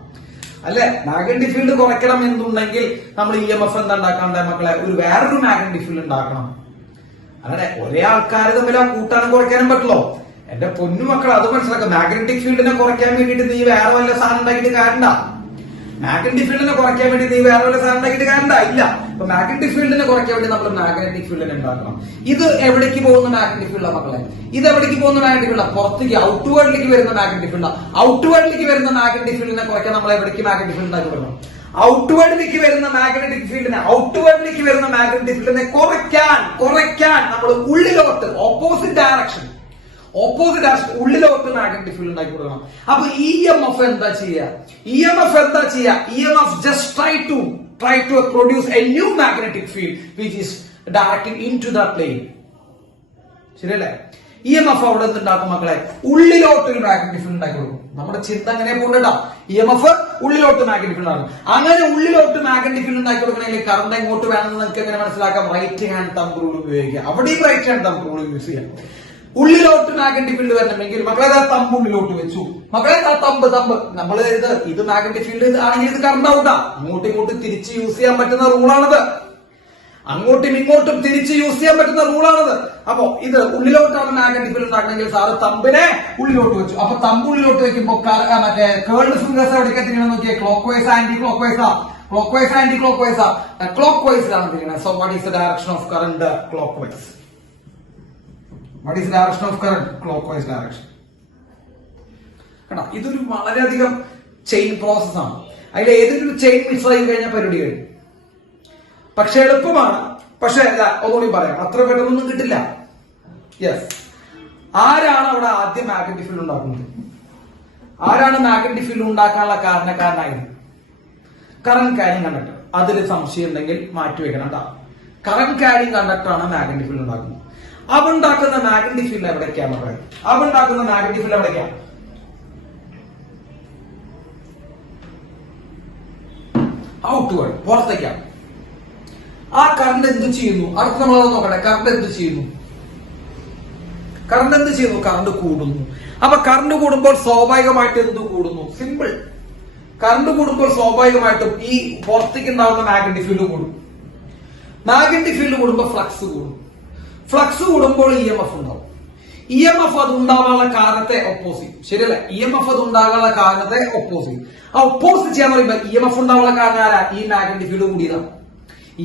അല്ലെ? മാഗ്നറ്റിക് ഫീൽഡ് കുറയ്ക്കണം എന്നുണ്ടെങ്കിൽ നമ്മൾ EMF എന്താ ഉണ്ടാക്കണ്ടേ മക്കളെ? വേറൊരു മാഗ്നറ്റിക് ഫീൽഡ് ഉണ്ടാക്കണം. അങ്ങനെ ഒരേ ആൾക്കാർ തമ്മിൽ ആ കൂട്ടാനും കുറയ്ക്കാനും പറ്റുള്ളൂ. എന്റെ പൊന്നു മക്കൾ അത് മനസ്സിലാക്കുക. മാഗ്നറ്റിക് ഫീൽഡിനെ കുറയ്ക്കാൻ വേണ്ടിയിട്ട് നീ വേറെ വല്ല സാധനം ഉണ്ടാക്കിയിട്ട് കാര്യണ്ട. മാഗ്നറ്റിക് ഫീൽഡിനെ കുറയ്ക്കാൻ വേണ്ടി നീ വേറെ വല്ല സാധനം ഉണ്ടാക്കിയിട്ട് കാര്യണ്ട. ഇല്ല. അപ്പൊ മാഗ്നറ്റിക് ഫീൽഡിനെ കുറയ്ക്കാൻ വേണ്ടി നമ്മൾ മാഗ്നറ്റിക് ഫീൽഡിനെ ഉണ്ടാക്കണം. ഇത് എവിടേക്ക് പോകുന്ന മാഗ്നറ്റിക് ഫീൽഡാ മക്കളെ? ഇത് എവിടേക്ക് പോകുന്ന മാഗ്നറ്റിക് ഫീൽഡാ? പുറത്തേക്ക് ഔട്ട്വേർഡിലേക്ക് വരുന്ന മാഗ്നറ്റിക് ഫീൽഡാ. ഔട്ട്വേർഡിലേക്ക് വരുന്ന മാഗ്നറ്റിക് ഫീൽഡിനെ കുറയ്ക്കാൻ നമ്മൾ എവിടേക്ക് മാഗ്നറ്റിക് ഫീൽഡ് ഉണ്ടാക്കി കൊടുക്കണം? ഔട്ട്വേർഡിലേക്ക് വരുന്ന മാഗ്നറ്റിക് ഫീൽഡിനെ കുറയ്ക്കാൻ നമ്മൾ ഉള്ളിലോട്ട് ഓപ്പോസിറ്റ് ഡയറക്ഷൻ ഉള്ളിലോട്ട് മാഗ്നറ്റിക് ഫീൽഡ് ഉണ്ടാക്കി കൊടുക്കണം. അപ്പൊ EMF എന്താ ചെയ്യുക? EMF just try to produce a new magnetic field which is directing into the plane. ശരിയല്ലേ? EMF അവിടെ ഉണ്ടാക്കും മക്കളെ, ഉള്ളിലോട്ട് ഒരു മാഗ്നറ്റിക് ഫീൽഡ് ഉണ്ടാക്കി കൊടുക്കും. നമ്മുടെ ചിന്ത അങ്ങനെ പോകണ്ട. EMF ഉള്ളിലോട്ട് മാഗ്നറ്റിക് ഫീൽഡ് ആണ്. അങ്ങനെ ഉള്ളിലോട്ട് മാഗ്നറ്റിക് ഫീൽഡ് ഉണ്ടാക്കി കൊടുക്കണമെങ്കിൽ കറണ്ട് എങ്ങോട്ട് വേണമെന്ന് നിങ്ങൾക്ക് എങ്ങനെ മനസ്സിലാക്കാം? റൈറ്റ് ഹാൻഡ് തമ്പ് റൂൾ ഉപയോഗിക്കുക. അവിടെയും right hand thumb rule use ചെയ്യാം. ഉള്ളിലോട്ട് മാഗ്നറ്റിക് ഫീൽഡ് വരണമെങ്കിൽ മക്കളെ തമ്പ് ഉള്ളിലോട്ട് വെച്ചു. മക്കളെ തമ്പ് നമ്മൾ ഇത് മാഗ്നറ്റിക് ഫീൽഡ് ആണെങ്കിൽ ഇത് കറണ്ട് ആവുക. അങ്ങോട്ടും ഇങ്ങോട്ടും തിരിച്ച് യൂസ് ചെയ്യാൻ പറ്റുന്ന റൂളാണത്. അങ്ങോട്ടും ഇങ്ങോട്ടും തിരിച്ച് യൂസ് ചെയ്യാൻ പറ്റുന്ന റൂളാണത്. അപ്പൊ ഇത് ഉള്ളിലോട്ടാണ് മാഗ്നറ്റിക് ഫീൽഡ് ഉണ്ടാക്കണമെങ്കിൽ സാറ് തമ്പിനെ ഉള്ളിലോട്ട് വെച്ചു. അപ്പൊ തമ്പ് ഉള്ളിലോട്ട് വെക്കുമ്പോ മറ്റേ കേൾഡ് ഫിംഗേഴ്സ് എവിടേക്ക് തിരിയണം നോക്കിയേ? ക്ലോക്ക് വൈസ് ആന്റി ക്ലോക്ക് വൈസാ? ക്ലോക്ക് വൈസിലാണ് തിരിയണത്. So what is the direction of current? Clockwise. What is direction of current? Clockwise direction. കേട്ടോ, ഇതൊരു വളരെയധികം ചെയിൻ പ്രോസസ് ആണ്. അതിൽ ഏതൊരു ചെയിൻ മിസ് ആയി കഴിഞ്ഞാൽ പരിപാടി കഴിഞ്ഞു. പക്ഷെ എളുപ്പമാണ്. പക്ഷെ ഒന്നുകൂടി പറയാം, അത്ര പെട്ടെന്നൊന്നും കിട്ടില്ല. യെസ്, ആരാണ് അവിടെ ആദ്യം മാഗ്നറ്റിക് ഫീൽഡ് ഉണ്ടാക്കുന്നത്? ആരാണ് മാഗ്നറ്റിക് ഫീൽഡ് ഉണ്ടാക്കാനുള്ള കാരണക്കാരനായത്? Current carrying conductor. അതിൽ സംശയം ഉണ്ടെങ്കിൽ മാറ്റിവെക്കണം കേട്ടോ. കറന്റ് ക്യാരിങ് കണ്ടക്ടർ ആണ് മാഗ്നറ്റിക് ഫീൽഡ് ഉണ്ടാക്കുന്നത്. അവണ്ടാക്കുന്ന മാഗ്നറ്റിക് ഫീൽഡ് എവിടേക്കാണ് പറയുന്നത്? അവണ്ടാക്കുന്ന മാഗ്നറ്റിക് ഫീൽഡ് എവിടേക്കാണ്? ഔട്ട്വേർഡ്, പുറത്തേക്കാണ്. ആ കറണ്ട് എന്ത് ചെയ്യുന്നു? അടുത്ത് നമ്മളത് നോക്കട്ടെ. കറണ്ട് എന്ത് ചെയ്യുന്നു? കറണ്ട് കൂടുന്നു. അപ്പൊ കറണ്ട് കൂടുമ്പോൾ സ്വാഭാവികമായിട്ട് എന്ത് കൂടുന്നു? സിമ്പിൾ. കറണ്ട് കൂടുമ്പോൾ സ്വാഭാവികമായിട്ടും ഈ പുറത്തേക്ക് ഉണ്ടാകുന്ന മാഗ്നറ്റിക് ഫീൽഡ് കൂടും. മാഗ്നറ്റിക് ഫീൽഡ് കൂടുമ്പോൾ ഫ്ലക്സ് കൂടും. ഫ്ലക്സ് കൂടുമ്പോൾ EMF ഉണ്ടാവും. EMF അത് ഉണ്ടാകാനുള്ള കാരണത്തെ ഒപ്പോസിറ്റ്. ശരിയല്ലേ? EMF അത് ഉണ്ടാകാനുള്ള കാരണത്തെ ഒപ്പോസിറ്റ്. ആ ഒപ്പോസിറ്റ് ചെയ്യാന്ന് പറയുമ്പോൾ EMF ഉണ്ടാകാനുള്ള കാരണം ആരാ? ഈ മാഗ്നറ്റിക് ഫീൽഡ് കൂടിയതാണ്.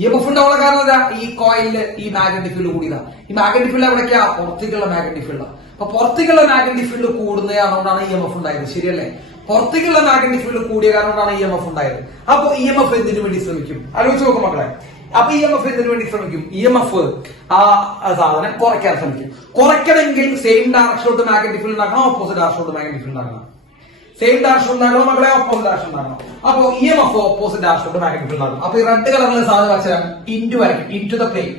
EMF ഉണ്ടാകാനുള്ള കാരണം എന്താ? ഈ കോയിലില് ഈ മാഗ്നറ്റിക് ഫീൽഡ് കൂടിയതാണ്. ഈ മാഗ്നറ്റിക് ഫീൽഡ് എവിടേക്കാ? പുറത്തേക്കുള്ള മാഗ്നറ്റിക് ഫീൽഡ്. അപ്പൊ പുറത്തേക്കുള്ള മാഗ്നറ്റിക് ഫീൽഡ് കൂടുന്നതുകൊണ്ടാണ് EMF ഉണ്ടായത്. ശരിയല്ലേ? പുറത്തേക്കുള്ള മാഗ്നറ്റിക് ഫീൽഡ് കൂടിയ കാരണമാണ് EMF ഉണ്ടായത്. അപ്പൊ EMF എന്തിനു വേണ്ടി ശ്രമിക്കും? ആലോചിച്ച് നോക്കും മക്കളെ. അപ്പൊ EMF എന്തിനു വേണ്ടി ശ്രമിക്കും? EMF ആ സാധനം കുറയ്ക്കാൻ ശ്രമിക്കും. കുറയ്ക്കണമെങ്കിൽ സെയിം ഡയറക്ഷനിലോട്ട് മാഗ്നറ്റിക് ഫീൽഡ് ഉണ്ടാക്കണം, ഓപ്പോസിറ്റ് ഡയറക്ഷനിലോട്ട് മാഗ്നറ്റിക് ഫീൽഡ് ഉണ്ടാക്കണം. സെയിം ഡയറക്ഷൻ ഉണ്ടാക്കണം മക്കളെ, ഓപ്പോസിറ്റ് ഡയറക്ഷൻ ഉണ്ടാക്കണം. അപ്പൊ EMF ഓപ്പോസിറ്റ് ഡയറക്ഷനിലോട്ട് മാഗ്നറ്റിക് ഫീൽഡ് ഉണ്ടാക്കണം. അപ്പൊ ഈ റെഡ് കളറിലെ സാധനം വെച്ചാൽ ഇൻറ്റു വരയ്ക്കും, ഇൻറ്റു ദ പ്ലെയിൻ.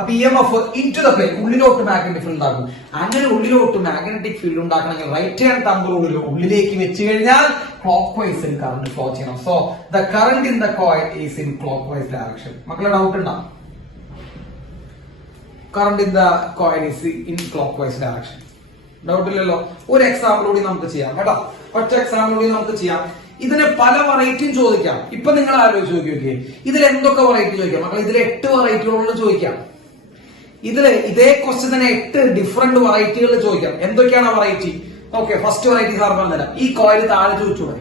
അപ്പൊ EMF ഇൻറ്റു ദ പ്ലെയിൻ, ഉള്ളിലോട്ട് മാഗ്നറ്റിക് ഫീൽഡ് ഉണ്ടാക്കും. അങ്ങനെ ഉള്ളിലോട്ട് മാഗ്നറ്റിക് ഫീൽഡ് ഉണ്ടാക്കണമെങ്കിൽ റൈറ്റ് ഹാൻഡ് തമ്പ് ഉള്ളിലേക്ക് വെച്ച് കഴിഞ്ഞാൽ ക്ലോക്ക് വൈസിൽ കറണ്ട് ഫ്ലോ ചെയ്യണം. So the current in the coil is in clockwise direction. മക്കളെ ഡൗട്ട് ഉണ്ടോ? Current in the coil is in clockwise direction. Doubt ഇല്ലല്ലോ. ഒരു എക്സാമ്പിൾ കൂടി നമുക്ക് ചെയ്യാം കേട്ടോ. ഒറ്റ എക്സാമ്പിൾ കൂടി നമുക്ക് ചെയ്യാം. ഇതിന് പല വെറൈറ്റിയും ചോദിക്കാം. ഇപ്പൊ നിങ്ങൾ ആലോചിച്ച് നോക്കിയൊക്കെ, ഇതിൽ എന്തൊക്കെ വെറൈറ്റി ചോദിക്കാം മക്കളെ? ഇതിൽ 8 വെറൈറ്റികളോട് ചോദിക്കാം. ഇതേ ക്വസ്റ്റ്യൻ തന്നെ 8 ഡിഫറെന്റ് വെറൈറ്റികളിൽ ചോദിക്കാം. എന്തൊക്കെയാണ് variety? Okay, first variety sir പറഞ്ഞുതരാം. ഈ കോയിൽ താഴെ ചോദിച്ചൂടെ?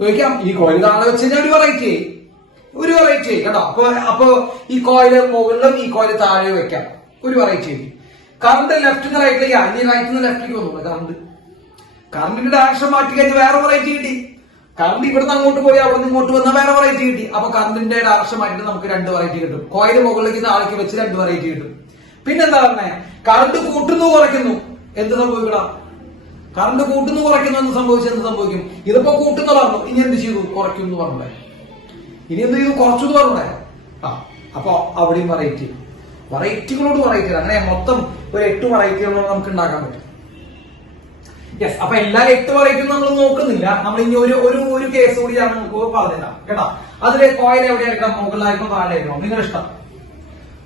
ചോദിക്കാം. ഈ കോയിൽ താഴെ വെച്ച് കഴിഞ്ഞാൽ ഒരു വെറൈറ്റി കേട്ടോ. അപ്പൊ ഈ കോയില് മുകളിലും ഈ കോയില് താഴെ വെക്കാം. ഒരു വെറൈറ്റി. കറണ്ട് ലെഫ്റ്റിന്ന് റൈറ്റിലേക്ക്, ഇനി റൈറ്റിന്ന് ലെഫ്റ്റിലേക്ക് വന്നു. കറണ്ടിന്റെ ഡയറക്ഷൻ മാറ്റി കഴിഞ്ഞ് വേറെ വെറൈറ്റി കിട്ടി. കറണ്ട് ഇവിടുന്ന് അങ്ങോട്ട് പോയി അവിടെ നിന്ന് ഇങ്ങോട്ട് വന്നാൽ വേറെ വെറൈറ്റി കിട്ടി. അപ്പൊ കറണ്ടിന്റെ ഡയറക്ഷൻ മാറ്റിട്ട് നമുക്ക് 2 വെറൈറ്റി കിട്ടും. കോയില് മുകളിലേക്ക് താഴേക്ക് വെച്ച് 2 വെറൈറ്റി കിട്ടും. പിന്നെന്താ പറഞ്ഞേ? കറണ്ട് കൂട്ടുന്നു കുറയ്ക്കുന്നു. എന്ത് സംഭവിക്കണം? കറണ്ട് കൂട്ടുന്നു കുറയ്ക്കുന്നു എന്ന് സംഭവിക്കും. ഇതിപ്പോ കൂട്ടുന്ന പറഞ്ഞു, ഇനി എന്ത് ചെയ്തു? കുറയ്ക്കുന്നു പറഞ്ഞേ. ഇനി എന്ത് ചെയ്തു? കുറച്ചു പറഞ്ഞേ. അപ്പൊ അവിടെയും വെറൈറ്റികളോട് വെറൈറ്റി. അങ്ങനെ മൊത്തം ഒരു 8 വെറൈറ്റികളോട് നമുക്ക് ഉണ്ടാക്കാൻ പറ്റും. യെസ്, അപ്പൊ എല്ലാ 8 വെറൈറ്റിയും നമ്മൾ നോക്കുന്നില്ല. നമ്മൾ ഇനി ഒരു കേസ് കൂടിയാണ് നമുക്ക് പറഞ്ഞുതരാം കേട്ടോ. അതിലെ കോയിൽ എവിടെയായിരിക്കണം? മുകളിലായിരിക്കണം, താഴെയായിരിക്കണം? നിങ്ങളുടെ ഇഷ്ടം.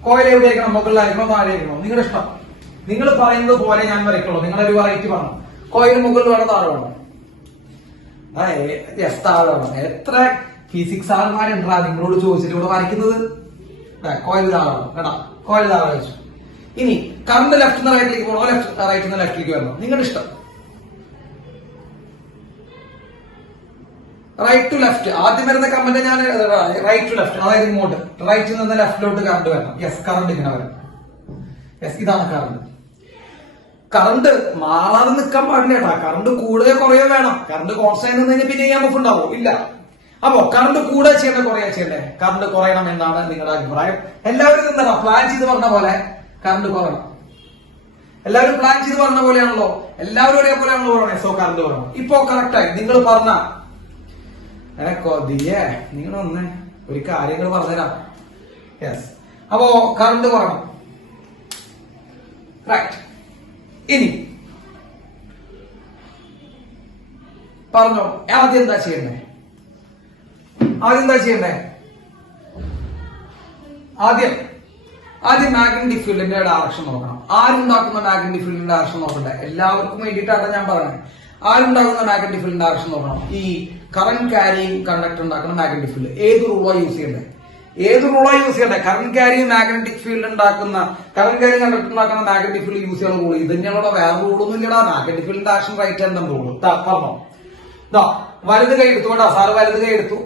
കോയിൽ എവിടെയായിരിക്കണം? മുകളിലായിരിക്കണം, താഴെയായിരിക്കണം? നിങ്ങളുടെ ഇഷ്ടം. നിങ്ങൾ പറയുന്നത് പോലെ ഞാൻ വരയ്ക്കുള്ളൂ. നിങ്ങളൊരു വെറൈറ്റി പറഞ്ഞു. കോയിന് മുകളിൽ വേണം, താഴെ വേണം. താഴെ വേണം. എത്ര ഫിസിക്സ് ആൾമാരുണ്ടാ നിങ്ങളോട് ചോദിച്ചിട്ട് ഇവിടെ വരയ്ക്കുന്നത്? കോയിൽ താഴെ വേണം കേട്ടാ. കോയിൽ താഴെ വെച്ചു. ഇനി കറണ്ട് ലെഫ്റ്റ് നിന്ന് റൈറ്റിലേക്ക് പോകണോ, റൈറ്റിൽ നിന്ന് ലെഫ്റ്റിലേക്ക് വരണോ? നിങ്ങളുടെ ഇഷ്ടം. Right to left. ആദ്യം വരുന്ന കമന്റ് ഞാൻ റൈറ്റ് ടു ലെഫ്റ്റ്, അതായത് ഇങ്ങോട്ട് റൈറ്റിൽ നിന്ന് ലെഫ്റ്റിലോട്ട് കറണ്ട് വരണം. യെസ്, കറണ്ട് ഇങ്ങനെ വരണം. യെസ്, ഇതാണ് കറണ്ട്. കറണ്ട് മാറാതെ നിൽക്കാൻ പാടില്ല കേട്ടാ. കറണ്ട് കൂടുകയോ കുറയോ വേണം. കറണ്ട് കോൺസ്റ്റന്റ് നിന്ന് പിന്നെ EMF ഉണ്ടാവോ? ഇല്ല. അപ്പോ കറണ്ട് കൂടുക ചെയ്യണ്ടേ, കുറയാ ചെയ്യണ്ടേ? കറണ്ട് കുറയണം എന്നാണ് നിങ്ങളുടെ അഭിപ്രായം. എല്ലാവരും എന്താ പ്ലാൻ ചെയ്ത് പറഞ്ഞ പോലെ കറണ്ട് കുറയണം. എല്ലാവരും പ്ലാൻ ചെയ്ത് പറഞ്ഞ പോലെയാണല്ലോ, എല്ലാവരും ഒരേപോലെയാണല്ലോ പറയണേ. സോ കറണ്ട് കുറയണം. ഇപ്പോ കറക്റ്റായി നിങ്ങൾ പറഞ്ഞ ദിയേ, നിങ്ങളൊന്ന് ഒരു കാര്യങ്ങൾ പറഞ്ഞുതരാം. യെസ്, അപ്പോ കറണ്ട് കുറയണം. റൈറ്റ്. ഇനി പറഞ്ഞോ, ആദ്യം എന്താ ചെയ്യണ്ടേ? ആദ്യം മാഗ്നറ്റിക് ഫീൽഡിന്റെ ഡയറക്ഷൻ നോക്കണം. ആരുണ്ടാക്കുന്ന മാഗ്നറ്റിക് ഫീൽഡിന്റെ ഡയറക്ഷൻ നോക്കണ്ടേ? എല്ലാവർക്കും വേണ്ടിയിട്ടാണ് ഞാൻ പറയുന്നത്. ആരുണ്ടാക്കുന്ന മാഗ്നറ്റിക് ഫീൽഡിന്റെ ഡയറക്ഷൻ നോക്കണം. ഈ കറന്റ് ക്യാരിയിങ് കണ്ടക്ടർ ഉണ്ടാക്കുന്ന മാഗ്നറ്റിക് ഫീൽഡ് ഏത് റൂളാ യൂസ് ചെയ്യണ്ടേ? കറന്റ് ക്യാരിയിങ് മാഗ്നറ്റിക് ഫീൽഡ് ഉണ്ടാക്കുന്ന, കറന്റ് ക്യാരിയിങ് കണ്ടക്ടർ ഉണ്ടാക്കുന്ന മാഗ്നറ്റിക് ഫീൽഡ് യൂസ് ചെയ്യുന്ന റൂൾ ഇത് തന്നെയാണോ? വേറെ റൂളൊന്നും ഇല്ലടാ. മാഗ്നറ്റിക് ഫീൽഡിന്റെ ഡയറക്ഷൻ റൈറ്റ് ഹാൻഡ് റൂള് പറഞ്ഞോ. വലത് കൈ എടുത്തു കേട്ടോ. സാറ് വലത് കൈ എടുത്തു.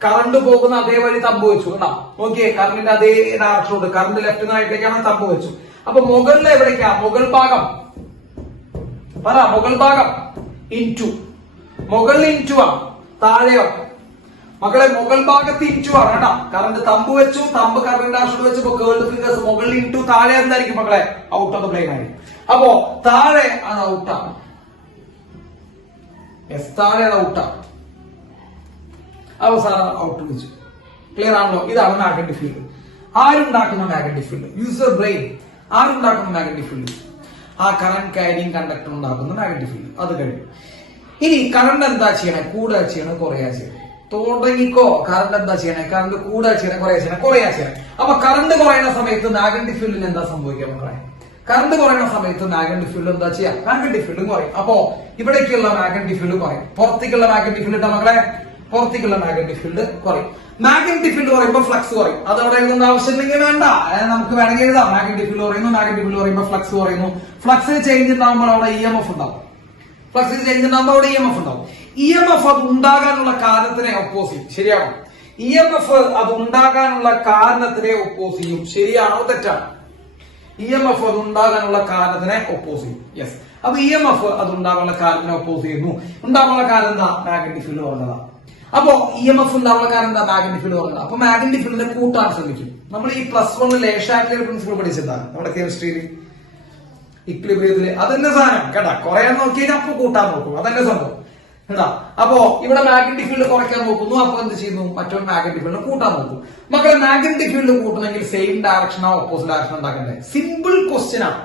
കറണ്ട് പോകുന്ന അതേ വഴി തമ്പ് വെച്ചു കേട്ടോ. ഓക്കെ, കറണ്ടിന്റെ അതേ ഡയറക്ഷനോട് കറണ്ട് ലെഫ്റ്റ് റൈറ്റിലേക്കാണ് തമ്പ് വെച്ചു. അപ്പൊ മുകളിൽ എവിടേക്കാ? മുകൾ ഭാഗം പറ. മുകൾ ഭാഗം ഇൻടു. മുകളിൽ ഇൻടു ആണ്, താഴെയോ? മക്കളെ മുകൾ ഭാഗത്ത് ഇൻടു ആണ് കേട്ടോ. കറണ്ട് തമ്പ് വെച്ചു, തമ്പ് കറണ്ട് ഡയറക്ഷൻ വെച്ചപ്പോ കേൾഡ് ഫിംഗേഴ്സ് മുകളിൽ ഇൻടു, താഴെ എന്തായിരിക്കും മക്കളെ? ഔട്ട് ഓഫ് ദ പ്ലെയിൻ ആയിരിക്കും. അപ്പോ താഴെ അത് ഔട്ടാണ്. താഴെ അത് ഔട്ടാണ്. അവസാനം ഔട്ട് വെച്ചു. ക്ലിയർ ആണല്ലോ? ഇതാണ് മാഗ്നറ്റിക് ഫീൽഡ്. ആരുണ്ടാക്കുന്ന മാഗ്നറ്റിക് ഫീൽഡ്? Use your brain. ആരുണ്ടാക്കുന്ന മാഗ്നറ്റിക് ഫീൽഡ്? ആ കറന്റ് ക്യാരിയിങ് കണ്ടക്ടർ ഉണ്ടാക്കുന്ന മാഗ്നറ്റിക് ഫീൽഡ്. അത് കഴിഞ്ഞു. ഇനി കറണ്ട് എന്താ ചെയ്യണേ? കൂടുക ചെയ്യണം, കുറയാ ചെയ്യണം. തുടങ്ങിക്കോ. കറണ്ട് എന്താ ചെയ്യണേ? കറണ്ട് കൂടുക ചെയ്യണം, കുറയാ ചെയ്യണം. അപ്പൊ കറണ്ട് കുറയുന്ന സമയത്ത് മാഗ്നറ്റിക് ഫീൽഡിന് എന്താ സംഭവിക്കാൻ മക്കളെ? കറണ്ട് കുറയുന്ന സമയത്ത് മാഗ്നറ്റിക് ഫീൽഡ് എന്താ ചെയ്യാം? മാഗ്നറ്റിക് ഫീൽഡ് കുറയും. അപ്പൊ ഇവിടേക്കുള്ള മാഗ്നറ്റിക് ഫീൽഡ് കുറയും. പുറത്തേക്കുള്ള മാഗ്നറ്റിക് ഫീൽഡ് ഇട്ടാ മക്കളെ? പുറത്തേക്കുള്ള മാഗ്നറ്റിക് ഫീൽഡ് കുറയും. മാഗ്നറ്റിക് ഫീൽഡ് കുറയുമ്പോൾ ഫ്ലക്സ് കുറയും. അതവിടെ എഴുതുന്ന ആവശ്യമില്ലെങ്കിൽ വേണ്ട, നമുക്ക് വേണമെങ്കിൽ എഴുതാം. മാഗ്നറ്റിക് ഫീൽഡ് കുറയുന്നു, മാഗ്നറ്റിക് ഫീൽഡ് കുറയുമ്പോൾ ഫ്ലക്സ് കുറയുന്നു. ഫ്ലക്സിൽ ചേഞ്ച് ഉണ്ടാകുമ്പോൾ അവിടെ EMF ഉണ്ടാവും. EMF അത് ഉണ്ടാകാനുള്ള കാരണത്തിനെ ഒപ്പോസ് ചെയ്യും. ശരിയാണോ? EMF അത് ഉണ്ടാകാനുള്ള കാരണത്തിനെ ഒപ്പോസ് ചെയ്യും. ശരിയാണോ തെറ്റാണോ? EMF അത് ഉണ്ടാകാനുള്ള കാരണത്തിനെ ഒപ്പോസ് ചെയ്യും. യെസ്. അപ്പൊ EMF അത് ഉണ്ടാകാനുള്ള കാരണത്തിനെ ഒപ്പോസ് ചെയ്യുന്നു. ഉണ്ടാകാനുള്ള കാരണം എന്താ? മാഗ്നറ്റിക് ഫീൽഡ് പറഞ്ഞതാ. അപ്പോ EMF ഉണ്ടാകാനുള്ള കാരണം എന്താ? മാഗ്നറ്റിക് ഫീൽഡ് പറഞ്ഞത്. അപ്പൊ മാഗ്നറ്റിക് ഫീൽഡിനെ കൂട്ടാൻ ശ്രമിക്കും. നമ്മൾ ഈ +1 ഷാക്ലിയർ പ്രിൻസിപ്പിൾ പഠിച്ചതാണ് നമ്മുടെ കെമിസ്ട്രിയിൽ, ഇക്വിലിബ്രിയത്തില്. അതന്നെ സാധനം കേട്ടാ. കുറയാൻ നോക്കിയാൽ അപ്പൊ കൂട്ടാൻ നോക്കും. അതന്നെ സംഭവം കേട്ടാ. അപ്പോ ഇവിടെ മാഗ്നറ്റിക് ഫീൽഡ് കുറയ്ക്കാൻ നോക്കുന്നു. അപ്പൊ എന്ത് ചെയ്യുന്നു? മറ്റൊരു മാഗ്നറ്റിക് ഫീൽഡ് കൂട്ടാൻ നോക്കും. മക്കളെ മാഗ്നറ്റിക് ഫീൽഡ് കൂട്ടണമെങ്കിൽ സെയിം ഡയറക്ഷനോ ഓപ്പോസിറ്റ് ഡയറക്ഷൻ ഉണ്ടാക്കണ്ടേ? സിമ്പിൾ ക്വസ്റ്റ്യൻ ആണ്.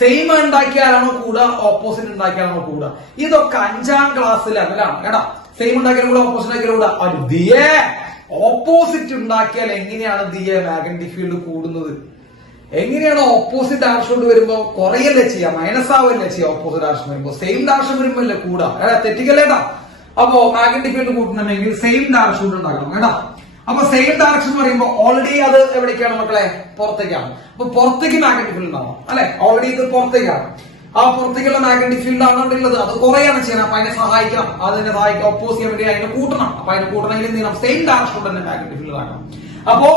സെയിം ഉണ്ടാക്കിയാലാണോ കൂടുക, ഓപ്പോസിറ്റ് ഉണ്ടാക്കിയാലാണോ കൂടുക? ഇതൊക്കെ 5ാം ക്ലാസ് ലെവലാണ് കേട്ടാ. സെയിം ഉണ്ടാക്കിയാലും കൂടെ, ഓപ്പോസിറ്റ് ഉണ്ടാക്കിയാലും കൂടെ. ദിയേ, ഓപ്പോസിറ്റ് ഉണ്ടാക്കിയാൽ എങ്ങനെയാണ് ദിയെ മാഗ്നറ്റിക് ഫീൽഡ് കൂടുന്നത്? എങ്ങനെയാണ്? ഓപ്പോസിറ്റ് ഡയറക്ഷനോട് വരുമ്പോ കുറയല്ലേ ചെയ്യാം, മൈനസ് ആവല്ലേ ചെയ്യാം. ഓപ്പോസിറ്റ് ഡയറക്ഷൻ വരുമ്പോ സെയിം ഡയറക്ഷൻ വരുമ്പോ അല്ലേ കൂടാ. തെറ്റിക്കല്ലേട്ടാ. അപ്പോ മാഗ്നറ്റിക് ഫീൽഡ് കൂട്ടണമെങ്കിൽ സെയിം ഡയറക്ഷനോട് ഉണ്ടാക്കണം കേട്ടാ. അപ്പൊ സെയിം ഡയറക്ഷൻ എന്ന് പറയുമ്പോൾ ഓൾറെഡി അത് എവിടേക്കാണ് മക്കളെ? പുറത്തേക്കാണ്. അപ്പൊ പുറത്തേക്ക് മാഗ്നറ്റിക് ഫീൽഡ് ഉണ്ടാവും അല്ലെ? ഓൾറെഡി ഇത് പുറത്തേക്കാണ്. ആ പുറത്തേക്കുള്ള മാഗ്നറ്റിക് ഫീൽഡ് ആണ് ഉള്ളത്. അത് കുറയാണ് ചെയ്യണം. അപ്പൊ അതിനെ സഹായിക്കണം. അതിനെ സഹായിക്കാൻ ഒപ്പോസ് ചെയ്യാൻ വേണ്ടി അതിനെ കൂട്ടണം. അപ്പൊ അതിനെ കൂട്ടണമെങ്കിൽ എന്ത് ചെയ്യണം? സെയിം ഡയറക്ഷനോട് തന്നെ മാഗ്നറ്റിക് ഫീൽഡ് ആക്കണം. അപ്പോ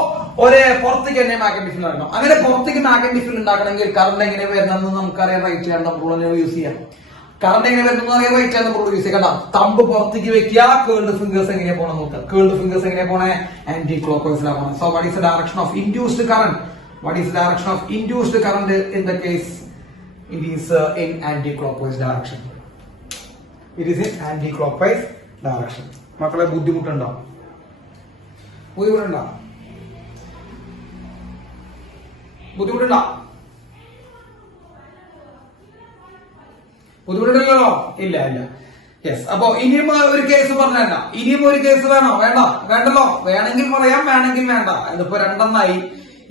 ഒരേ പുറത്തേക്ക് തന്നെ മാഗ്നറ്റിക് ഫീൽഡ് ആക്കണം. അങ്ങനെ പുറത്തേക്ക് മാഗ്നറ്റിക് ഫീൽഡ് ഉണ്ടാക്കണമെങ്കിൽ കറണ്ട് എങ്ങനെ വരുന്നതെന്ന് നമുക്കറിയാം. റൈറ്റ് ഹാൻഡ് റൂൾ യൂസ് ചെയ്യാം. കറണ്ട് എങ്ങനെ വരുന്ന അറിയാം. റൈറ്റ് ഹാൻഡ് റൂൾ യൂസ് ചെയ്യാം. തമ്പ് പുറത്തേക്ക് വെക്കുക. കേൾഡ് ഫിംഗേഴ്സ് എങ്ങനെ പോകണം നോക്കുക. കേൾഡ് ഫിംഗേഴ്സ് എങ്ങനെ പോണേ? ആന്റി ക്ലോക്ക് വൈസിലാണ് പോണേ. So what is the direction of induced current? What is the direction of induced current in the case? It is in anti-clockwise direction. It is in anti-clockwise direction. മക്കളെ ബുദ്ധിമുട്ടുണ്ടോ? ബുദ്ധിമുട്ടുണ്ടോ? ബുദ്ധിമുട്ടില്ലല്ലോ? ഇല്ല. Yes. അപ്പൊ ഇനിയും ഒരു case പറഞ്ഞല്ല. ഇനിയും ഒരു കേസ് വേണോ? വേണ്ടല്ലോ? വേണമെങ്കിൽ പറയാം, വേണമെങ്കിൽ വേണ്ട. ഇതിപ്പോ 2 എണ്ണമായി.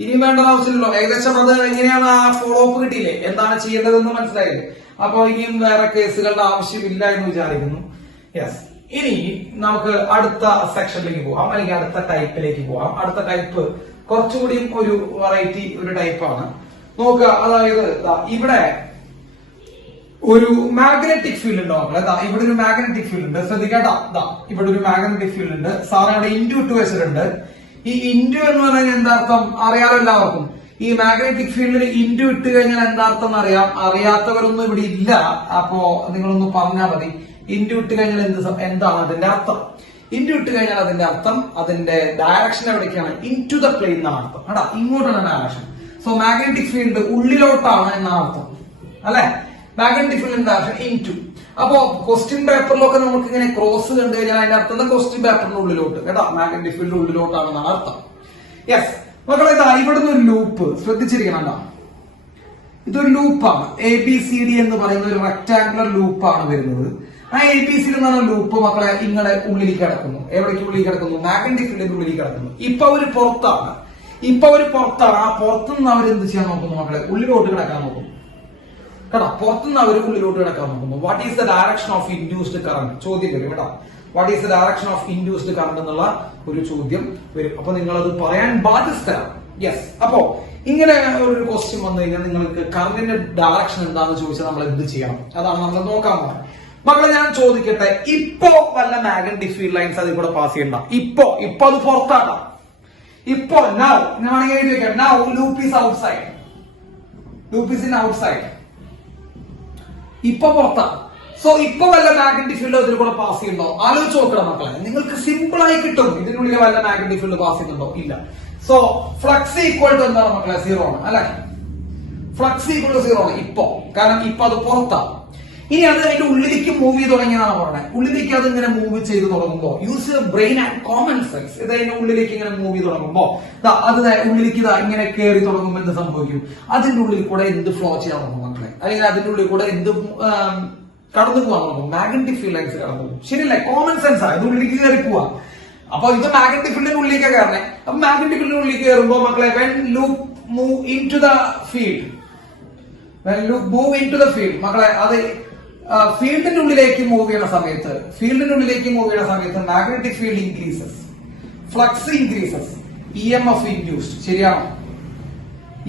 ഇനിയും വേണ്ട ആവശ്യമില്ലല്ലോ. ഏകദേശം അത് എങ്ങനെയാണ് ആ ഫോളോ അപ്പ് കിട്ടിയില്ലേ, എന്താണ് ചെയ്യേണ്ടതെന്ന് മനസ്സിലായില്ലേ. അപ്പൊ ഇനിയും വേറെ കേസുകളുടെ ആവശ്യമില്ല എന്ന് വിചാരിക്കുന്നു. യെസ്, ഇനി നമുക്ക് അടുത്ത സെക്ഷനിലേക്ക് പോവാം, അല്ലെങ്കിൽ അടുത്ത ടൈപ്പിലേക്ക് പോവാം. അടുത്ത ടൈപ്പ് കുറച്ചുകൂടി ഒരു വെറൈറ്റി ഒരു ടൈപ്പാണ്. നോക്കുക, അതായത് ഇവിടെ ഒരു മാഗ്നറ്റിക് ഫീൽഡ് ഉണ്ടോ മക്കളെ? ഇവിടെ ഒരു മാഗ്നറ്റിക് ഫീൽഡ് ഉണ്ട്, ശ്രദ്ധിക്കാട്ടാ. ഇവിടെ ഒരു മാഗ്നറ്റിക് ഫീൽഡ് ഉണ്ട്. സാറ് അവിടെ ഇൻഡു ഇട്ട് വെച്ചിട്ടുണ്ട്. ഈ ഇൻഡു എന്ന് പറഞ്ഞാൽ എന്താർത്ഥം അറിയാലോ എല്ലാവർക്കും. ഈ മാഗ്നറ്റിക് ഫീൽഡിൽ ഇൻഡു ഇട്ട് കഴിഞ്ഞാൽ എന്താർത്ഥം അറിയാം. അറിയാത്തവരൊന്നും ഇവിടെ ഇല്ല, അപ്പോ നിങ്ങളൊന്ന് പറഞ്ഞാൽ മതി. ഇൻഡു ഇട്ട് കഴിഞ്ഞാൽ എന്താണ് അതിന്റെ അർത്ഥം? ഇൻഡു ഇട്ട് കഴിഞ്ഞാൽ അതിന്റെ അർത്ഥം, അതിന്റെ ഡയറക്ഷൻ എവിടേക്കാണ്? ഇൻ ടു ദ പ്ലെയിൻ എന്നാണ് അർത്ഥം. കേട്ടാ, ഇങ്ങോട്ടാണ് ഡയറക്ഷൻ. സോ മാഗ്നറ്റിക് ഫീൽഡ് ഉള്ളിലോട്ടാണ് എന്നാണ് അർത്ഥം, അല്ലെ? Magnetic field direction into. അപ്പോ ക്വസ്റ്റ്യൻ പേപ്പറിലൊക്കെ നമുക്ക് ഇങ്ങനെ ക്രോസ് കണ്ടു കഴിഞ്ഞാൽ അതിന്റെ അർത്ഥം ക്വസ്റ്റ്യൻ പേപ്പറിന്റെ ഉള്ളിലോട്ട്, കേട്ടോ, മാഗ്നറ്റിക് ഫീൽഡ് ഉള്ളിലോട്ടാണെന്നാണ് അർത്ഥം. യെസ് മക്കളെ, ഇവിടുന്ന് ഒരു ലൂപ്പ് ശ്രദ്ധിച്ചിരിക്കണം. ഇതൊരു ലൂപ്പാണ്. ABCD എന്ന് പറയുന്ന ഒരു റെക്ടാങ്കുലർ ലൂപ്പാണ് വരുന്നത്. ആ ABCD എന്ന് പറഞ്ഞ ലൂപ്പ് മക്കളെ ഇങ്ങനെ ഉള്ളിലേക്ക് കിടക്കുന്നു. എവിടേക്ക് ഉള്ളിൽ കിടക്കുന്നു? മാഗ്നറ്റിക് ഫീൽഡിന്റെ ഉള്ളിൽ കിടക്കുന്നു. ഇപ്പൊ അവര് പുറത്താണ്. ആ പുറത്തുനിന്ന് അവർ എന്ത് ചെയ്യാൻ നോക്കുന്നു മക്കളെ? ഉള്ളിലോട്ട് കിടക്കാൻ നോക്കുന്നു. കേട്ടോ, പുറത്തുനിന്ന് അവർ ഉള്ളിലോട്ട് കിടക്കാൻ നോക്കുന്നു. What is the direction of induced current? ചോദ്യം വരും കേട്ടോ. What is the direction of induced current എന്നുള്ള ഒരു ചോദ്യം വരും. അപ്പൊ നിങ്ങൾ അത് പറയാൻ ബാധ്യസ്ഥരാണ്. യെസ്, അപ്പോ ഇങ്ങനെ ഒരു ക്വസ്റ്റ്യൻ വന്നു കഴിഞ്ഞാൽ നിങ്ങൾക്ക് കറന്റിന്റെ ഡയറക്ഷൻ എന്താണെന്ന് ചോദിച്ചാൽ നമ്മൾ എന്ത് ചെയ്യണം? അതാണ് നമ്മൾ നോക്കാൻ പോകുന്നത്. മക്കളെ ഞാൻ ചോദിക്കട്ടെ, ഇപ്പോ വല്ല മാഗ്നറ്റിക് ഫീൽഡ് ലൈൻസ് അതിൽ കൂടെ പാസ് ചെയ്യണ്ട? ഇപ്പൊ അത് പുറത്താണ്. ഇപ്പോ നൗ ഞാൻ എഴുതി വെക്കാം. Now loop is outside. Loop is in outside. ഇപ്പൊ പുറത്താണ്. സോ ഇപ്പൊ വല്ല മാഗ്നറ്റിക് ഫീൽഡ് ഇതിൽ കൂടെ പാസ് ചെയ്യുന്നുണ്ടോ? ആലോചിച്ച് നോക്കണം മക്കളെ, നിങ്ങൾക്ക് സിമ്പിൾ ആയി കിട്ടും. ഇതിനുള്ളിൽ വല്ല മാഗ്നറ്റിക് ഫീൽഡ് പാസ് ചെയ്യുന്നുണ്ടോ? ഇല്ല. സോ ഫ്ലക്സ് ഈക്വൽ ടു എന്താണ് മക്കളെ? 0 ആണ്, അല്ലെ? ഫ്ലക്സ് ഈക്വൽ ടു 0 ആണ് ഇപ്പൊ, കാരണം ഇപ്പൊ അത് പുറത്താണ്. ഇനി അത് അതിന്റെ ഉള്ളിലേക്ക് മൂവ് ചെയ്ത് തുടങ്ങിയതാണ് പറഞ്ഞത്. ഉള്ളിലേക്ക് അത് ഇങ്ങനെ മൂവ് ചെയ്ത് തുടങ്ങുമ്പോ use your brain and common sense. ഇത് അതിന്റെ ഉള്ളിലേക്ക് ഇങ്ങനെ മൂവ് ചെയ്ത് തുടങ്ങുമ്പോ അത് ഉള്ളിലേക്ക് ഇങ്ങനെ കയറി തുടങ്ങുമ്പോൾ എന്ത് സംഭവിക്കും? അതിന്റെ ഉള്ളിൽ കൂടെ എന്ത് ഫ്ലോ ചെയ്യാൻ നോക്കും മക്കളെ? അല്ലെങ്കിൽ അതിന്റെ ഉള്ളിൽ കൂടെ എന്ത് കടന്നു പോകാൻ നോക്കും? മാഗ്നറ്റിക് ഫീൽഡ് ലൈൻസ് കടന്നു പോകും. ശരിയല്ലേ? കോമൺ സെൻസ് ആണ്. ഇത് ഉള്ളിലേക്ക് കയറി പോവാ. അപ്പൊ ഇത് മാഗ്നറ്റിക് ഫീൽഡിന്റെ ഉള്ളിലേക്കാണ് കയറണേ. അപ്പൊ മാഗ്നറ്റിക് ഫീൽഡിന്റെ ഉള്ളിലേക്ക് കയറുമ്പോ മക്കളെ when loop move into the field, മക്കളെ അത് ഫീൽഡിന്റെ ഉള്ളിലേക്ക് മൂവ് ചെയ്യുന്ന സമയത്ത് magnetic field increases, flux increases, EMF induced. ശരിയാണോ?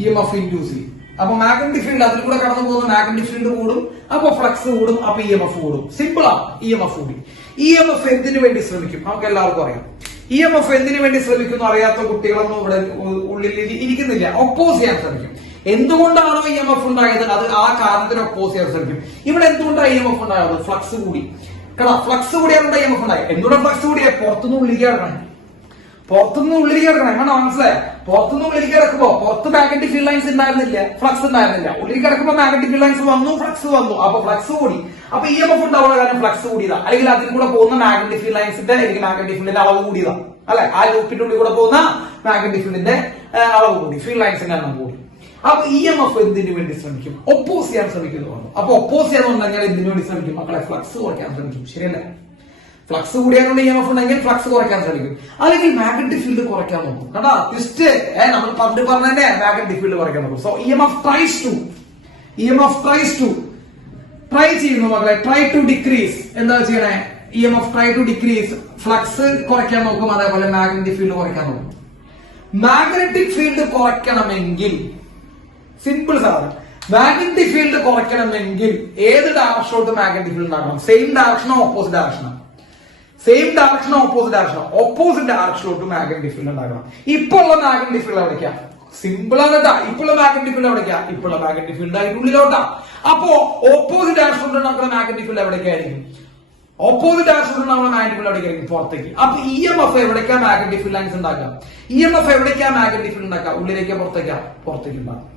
EMF induce. അപ്പൊ മാഗ്നറ്റിക് ഫീൽഡ് അതിൽ കൂടെ കടന്നു പോകുന്ന മാഗ്നറ്റിക് ഫീൽഡ് കൂടും, അപ്പൊ ഫ്ലക്സ് കൂടും, അപ്പൊ EMF കൂടും. സിമ്പിൾ ആണ്. EMF കൂടി. EMF എന്തിനു വേണ്ടി ശ്രമിക്കും? നമുക്ക് എല്ലാവർക്കും അറിയാം. EMF എന്തിനു വേണ്ടി ശ്രമിക്കുന്നു? അറിയാത്ത കുട്ടികളൊന്നും ഇവിടെ ഉള്ളിൽ ഇരിക്കുന്നില്ല. ഒപ്പോസ് ചെയ്യാൻ ശ്രമിക്കും. എന്തുകൊണ്ടാണോ EMF ഉണ്ടായത് അത് ആ കാരണത്തിന് ഒപ്പോസ് ചെയ്യാൻ ശ്രമിക്കും. ഇവിടെ എന്തുകൊണ്ടാണ് EMF ഉണ്ടായത്? ഫ്ലക്സ് കൂടി. കേട്ടോ, ഫ്ലക്സ് കൂടിയാണ് EMF ഉണ്ടായത്. എന്തുകൊണ്ടാണ് ഫ്ലക്സ് കൂടിയ? പുറത്തുനിന്ന് ഉള്ളിലേക്ക് കിടക്കണം. എങ്ങനെ മനസ്സിലായ? പുറത്തുനിന്ന് ഉള്ളിലേക്ക് കിടക്കുമ്പോ പുറത്ത് മാഗ്നറ്റിക് ഫീൽഡ് ലൈൻസ് ഉണ്ടായിരുന്നില്ല, ഫ്ലക്സ് ഉണ്ടായിരുന്നില്ല. ഉള്ളിലേക്ക് കിടക്കുമ്പോൾ മാഗ്നറ്റിക് ഫീൽഡ് ലൈൻസ് വന്നു, ഫ്ലക്സ് വന്നു. അപ്പൊ ഫ്ലക്സ് കൂടി. അപ്പൊ EMF ഉണ്ടാവുന്ന കാരണം ഫ്ലക്സ് കൂടിയതാ. അല്ലെങ്കിൽ അതിൽ കൂടെ പോകുന്ന മാഗ്നറ്റിക് ഫീൽഡ് ലൈൻസിന്റെ അല്ലെങ്കിൽ മാഗ്നറ്റിക് ഫീൽഡിന്റെ അളവ് കൂടിയതാ, അല്ലെ? ആ ലൂപ്പിന്റെ ഉള്ളിൽ കൂടെ പോകുന്ന മാഗ്നറ്റിക് ഫീൽഡിന്റെ അളവ് കൂടി, ഫീൽഡ് ലൈൻസിന്റെ എണ്ണം കൂടി. അപ്പൊ EMF എന്തിനു വേണ്ടി ശ്രമിക്കും? ഒപ്പോസ് ചെയ്യാൻ ശ്രമിക്കുന്നു. അപ്പൊ ഒപ്പോസ് ചെയ്യാന്നുണ്ടെങ്കിൽ എന്തിനു വേണ്ടി ശ്രമിക്കും മക്കളെ? ഫ്ലക്സ് കുറയ്ക്കാൻ ശ്രമിക്കും. ശരിയല്ലേ? ഫ്ലക്സ് കൂടിയാലുള്ള EMF ഉണ്ടെങ്കിൽ ഫ്ലക്സ് കുറയ്ക്കാൻ ശ്രമിക്കും, അല്ലെങ്കിൽ മാഗ്നറ്റിക് ഫീൽഡ് കുറയ്ക്കാൻ നോക്കും. കേട്ടാ, ട്വിസ്റ്റ് നമ്മൾ പണ്ട് പറഞ്ഞതന്നെ മാഗ്നറ്റിക് ഫീൽഡ് കുറയ്ക്കാൻ നോക്കും. So EMF tries to try ചെയ്യുന്നു മക്കളെ. Try to decrease. എന്താ ചെയ്യണേ? EMF try to decrease. Flux കുറയ്ക്കാൻ നോക്കും, അതേപോലെ മാഗ്നറ്റിക് ഫീൽഡ് കുറയ്ക്കാൻ നോക്കും. മാഗ്നറ്റിക് ഫീൽഡ് കുറയ്ക്കണമെങ്കിൽ സിമ്പിൾ സാധനം. മാഗ്നറ്റിക് ഫീൽഡ് കുറയ്ക്കണമെങ്കിൽ ഏത് ഡയറക്ഷനിലോട്ട് മാഗ്നറ്റിക് ഫീൽഡ് ഉണ്ടാക്കണം? സെയിം ഡയറക്ഷനോ ഓപ്പോസിറ്റ് ഡയറക്ഷനോ? ഓപ്പോസിറ്റ് ഡയറക്ഷനിലോട്ട് മാഗ്നറ്റിക് ഫീൽഡ് ഉണ്ടാക്കണം. ഇപ്പൊ ഉള്ള മാഗ്നറ്റിക് ഫീൽഡ് എവിടേക്കാ? സിമ്പിൾ ആണ് കേട്ടാ. ഇപ്പോഴുള്ള മാഗ്നറ്റിക് ഫീൽഡ് എവിടേക്കാ? ഇപ്പോഴുള്ള മാഗ്നറ്റിക് ഫീൽഡ് അതിന്റെ ഉള്ളിലോട്ടാ. അപ്പോ ഓപ്പോസിറ്റ് ഡയറക്ഷനിലോട്ട് ഉണ്ടാക്കുന്ന മാഗ്നറ്റിക് ഫീൽഡ് എവിടേക്കായിരിക്കും? ഓപ്പോസിറ്റ് ഡയറക്ഷനിൽ നമ്മൾ മാഗ്നറ്റിക് ഫീൽഡ് എവിടേക്കായിരിക്കും? പുറത്തേക്ക്. അപ്പൊ EMF എവിടേക്കാ മാഗ്നറ്റിക് ഫീൽഡ് ലൈൻസ് ഉണ്ടാക്കുക? EMF എവിടേക്കാ മാഗ്നറ്റിക് ഫീൽഡ് ഉണ്ടാക്കുക? ഉള്ളിലേക്കാ പുറത്തേക്ക് ഉണ്ടാകും.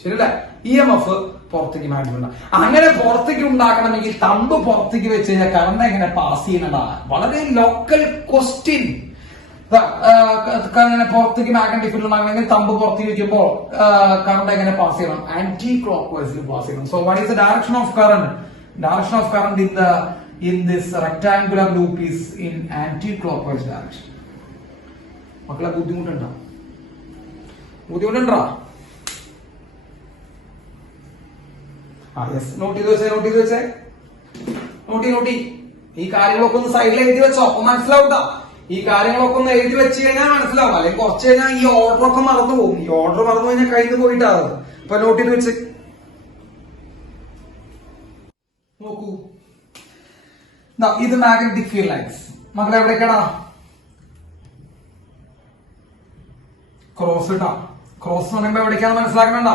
ശരിയല്ലേ? EMF പുറത്തേക്ക് മാഗ്നറ്റിക് ഉണ്ടാകും. അങ്ങനെ പുറത്തേക്ക് ഉണ്ടാക്കണമെങ്കിൽ തമ്പ് പുറത്തേക്ക് വെച്ച് കഴിഞ്ഞാൽ കറണ്ട് എങ്ങനെ പാസ് ചെയ്യുന്നതാണ് വളരെ ലോക്കൽ ക്വസ്റ്റ്യൻ. പുറത്തേക്ക് മാഗ്നറ്റിക് ഫീൽഡ് ഉണ്ടാകണമെങ്കിൽ തമ്പ് പുറത്തേക്ക് വെക്കുമ്പോൾ കറണ്ട് എങ്ങനെ പാസ് ചെയ്യണം? ആന്റി ക്ലോക്ക് വൈസിൽ പാസ് ചെയ്യണം. So what is the direction of current? Direction of current in this rectangular loop is in anti-clockwise direction. മക്കളെ ബുദ്ധിമുട്ടുണ്ടോ? ബുദ്ധിമുട്ടുണ്ടോ? യെസ്, നോട്ട് ചെയ്ത് വെച്ചേ. നോട്ടി ഈ കാര്യങ്ങളൊക്കെ ഒന്ന് സൈഡിൽ എഴുതി വെച്ചോ. അപ്പൊ മനസ്സിലാവൂട്ടാ. ഈ കാര്യങ്ങളൊക്കെ ഒന്ന് എഴുതി വെച്ച് കഴിഞ്ഞാൽ മനസ്സിലാവും. അല്ലെങ്കിൽ കുറച്ച് കഴിഞ്ഞാൽ ഈ ഓർഡറൊക്കെ മറന്നു പോകും. ഈ ഓർഡർ മറന്നു കഴിഞ്ഞാൽ കയ്യിൽ നിന്ന് പോയിട്ടാണ്. അപ്പൊ നോട്ട് ചെയ്ത് വെച്ച് നോക്കൂ. ഇത് മാഗ്നറ്റിക് ഫീൽഡ് ലൈൻസ്. മക്കളെ എവിടേക്കാടാ? ക്രോസ് ഇട്ടാ. ക്രോസ് എന്ന് പറയുമ്പോ എവിടേക്കാന്ന് മനസ്സിലാക്കണ്ട.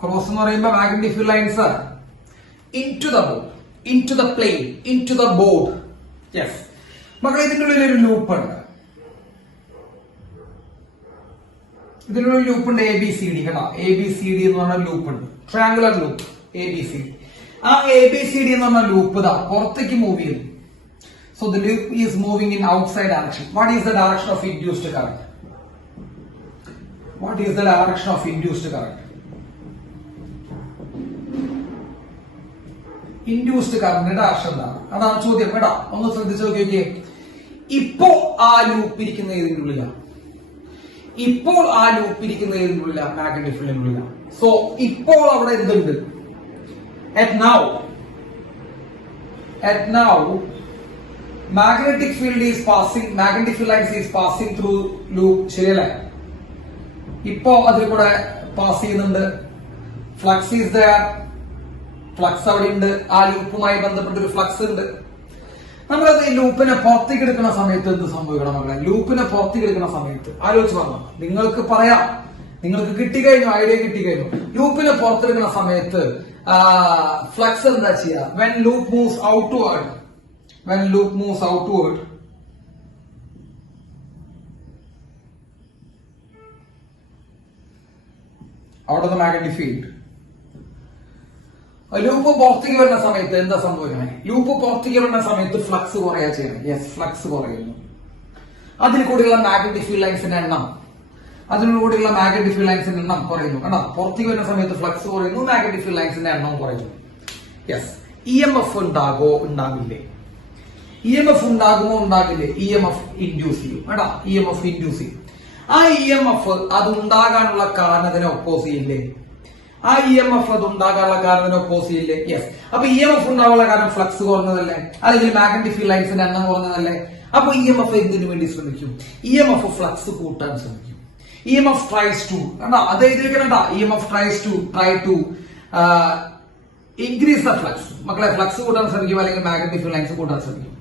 ക്രോസ് എന്ന് പറയുമ്പോ magnetic field lines into the board, into the plain, into the board. Yes മക്കളെ, ഇതിന്റെ ഉള്ളിൽ ഒരു ലൂപ്പ് ഉണ്ട്. ഇതിനുള്ളിൽ ലൂപ്പ് ഉണ്ട്. ABCD കേട്ടോ. ABCD എന്ന് പറഞ്ഞ ലൂപ്പ് ഉണ്ട്. Triangular loop ABCD. ആ ABCD എന്ന് പറഞ്ഞ ലൂപ്പ് ഇതാ പുറത്തേക്ക് മൂവ് ചെയ്യുന്നു. So the loop is moving in outside direction. What is the direction of induced current? What is the direction of induced current? Induced കറന്റിന്റെ ഡയറക്ഷൻ എന്താണ്? അതാണ് ചോദ്യം കേട്ടോ. ഒന്ന് ശ്രദ്ധിച്ചു നോക്കിയേ. ഇപ്പോ ആ ലൂപ്പ് ഇരിക്കുന്ന ഏതിന്റെ ഉള്ളിലാണ്? ഇപ്പോൾ ആ ലൂപ്പ് ഇരിക്കുന്ന ഏതിന്റെ ഉള്ളിലാണ്? മാഗ്നറ്റിക് ഫീൽഡിന്റെ ഉള്ളിലാണ്. സോ ഇപ്പോൾ അവിടെ എന്തുണ്ട്? At now magnetic field lines is passing through loop. ശരിയല്ലേ? ഇപ്പോ അതിൽ കൂടെ പാസ് ചെയ്യുന്നുണ്ട്. Flux is there. ഫ്ലക്സ് അവിടെ ഉണ്ട്. ആ ലൂപ്പുമായി ബന്ധപ്പെട്ട ഒരു ഫ്ലക്സ് ഉണ്ട്. നമ്മളത് ഈ ലൂപ്പിനെ പുറത്തേക്ക് എടുക്കുന്ന സമയത്ത് എന്ത് സംഭവിക്കണം മക്കളെ? ലൂപ്പിനെ പുറത്തേക്ക് എടുക്കുന്ന സമയത്ത് ആലോചിച്ച് പറഞ്ഞു. നിങ്ങൾക്ക് പറയാം, നിങ്ങൾക്ക് കിട്ടിക്കഴിഞ്ഞു, ഐഡിയ കിട്ടിക്കഴിഞ്ഞു. ലൂപ്പിനെ പുറത്തെടുക്കുന്ന സമയത്ത് ഫ്ലക്സ് എന്താ ചെയ്യുക? when loop moves outward out of the magnetic field, loop പുറത്തേക്ക് വരുന്ന സമയത്ത് എന്താ സംഭവിക്കുന്നത്? ലൂപ്പ് പുറത്തേക്ക് വരുന്ന സമയത്ത് ഫ്ലക്സ് കുറയാ ചെയ്യണം. യെസ്, ഫ്ലക്സ് കുറയുന്നു. അതിൽ കൂടിയുള്ള മാഗ്നറ്റിക് ഫീൽഡ് ലൈൻസിന്റെ എണ്ണം കുറയുന്നു. കണ്ടോ? പുറത്തേക്ക് വരുന്ന സമയത്ത് ഫ്ലക്സ് കുറയുന്നു, മാഗ്നറ്റിക് ഫീൽഡ് ലൈൻസിന്റെ എണ്ണം കുറയുന്നു. യെസ്. EMF ഉണ്ടാകില്ലേ? EMF ഉണ്ടാകില്ലേ? EMF ഇൻഡ്യൂസ് ചെയ്യും. കേട്ടോ? EMF ഇൻഡ്യൂസ് ചെയ്യും. ആ EMF അത് ഉണ്ടാകാനുള്ള കാരണത്തിനെ ഒപ്പോസ് ചെയ്യില്ലേ? ആ EMF അത് ഉണ്ടാകാനുള്ള കാരണത്തിനെ ഒപ്പോസ് ചെയ്യില്ലേ? യെസ്. അപ്പൊ EMF ഉണ്ടാകാനുള്ള കാരണം ഫ്ലക്സ് കുറഞ്ഞതല്ലേ? അല്ലെങ്കിൽ മാഗ്നറ്റിക് ഫീൽഡ് ലൈൻസിന്റെ എണ്ണം കുറഞ്ഞതല്ലേ? അപ്പൊ EMF എന്തിനു വേണ്ടി ശ്രമിക്കും? EMF ഫ്ലക്സ് കൂട്ടാൻ ശ്രമിക്കും. EMF tries to, അത് എഴുതിയിരിക്കണ്ട. EMF try to increase the flux. മക്കളെ, ഫ്ലക്സ് കൂട്ടാൻ ശ്രമിക്കും, അല്ലെങ്കിൽ മാഗ്നറ്റിക് ഫീൽഡ് ലൈൻസ് കൂട്ടാൻ ശ്രമിക്കും.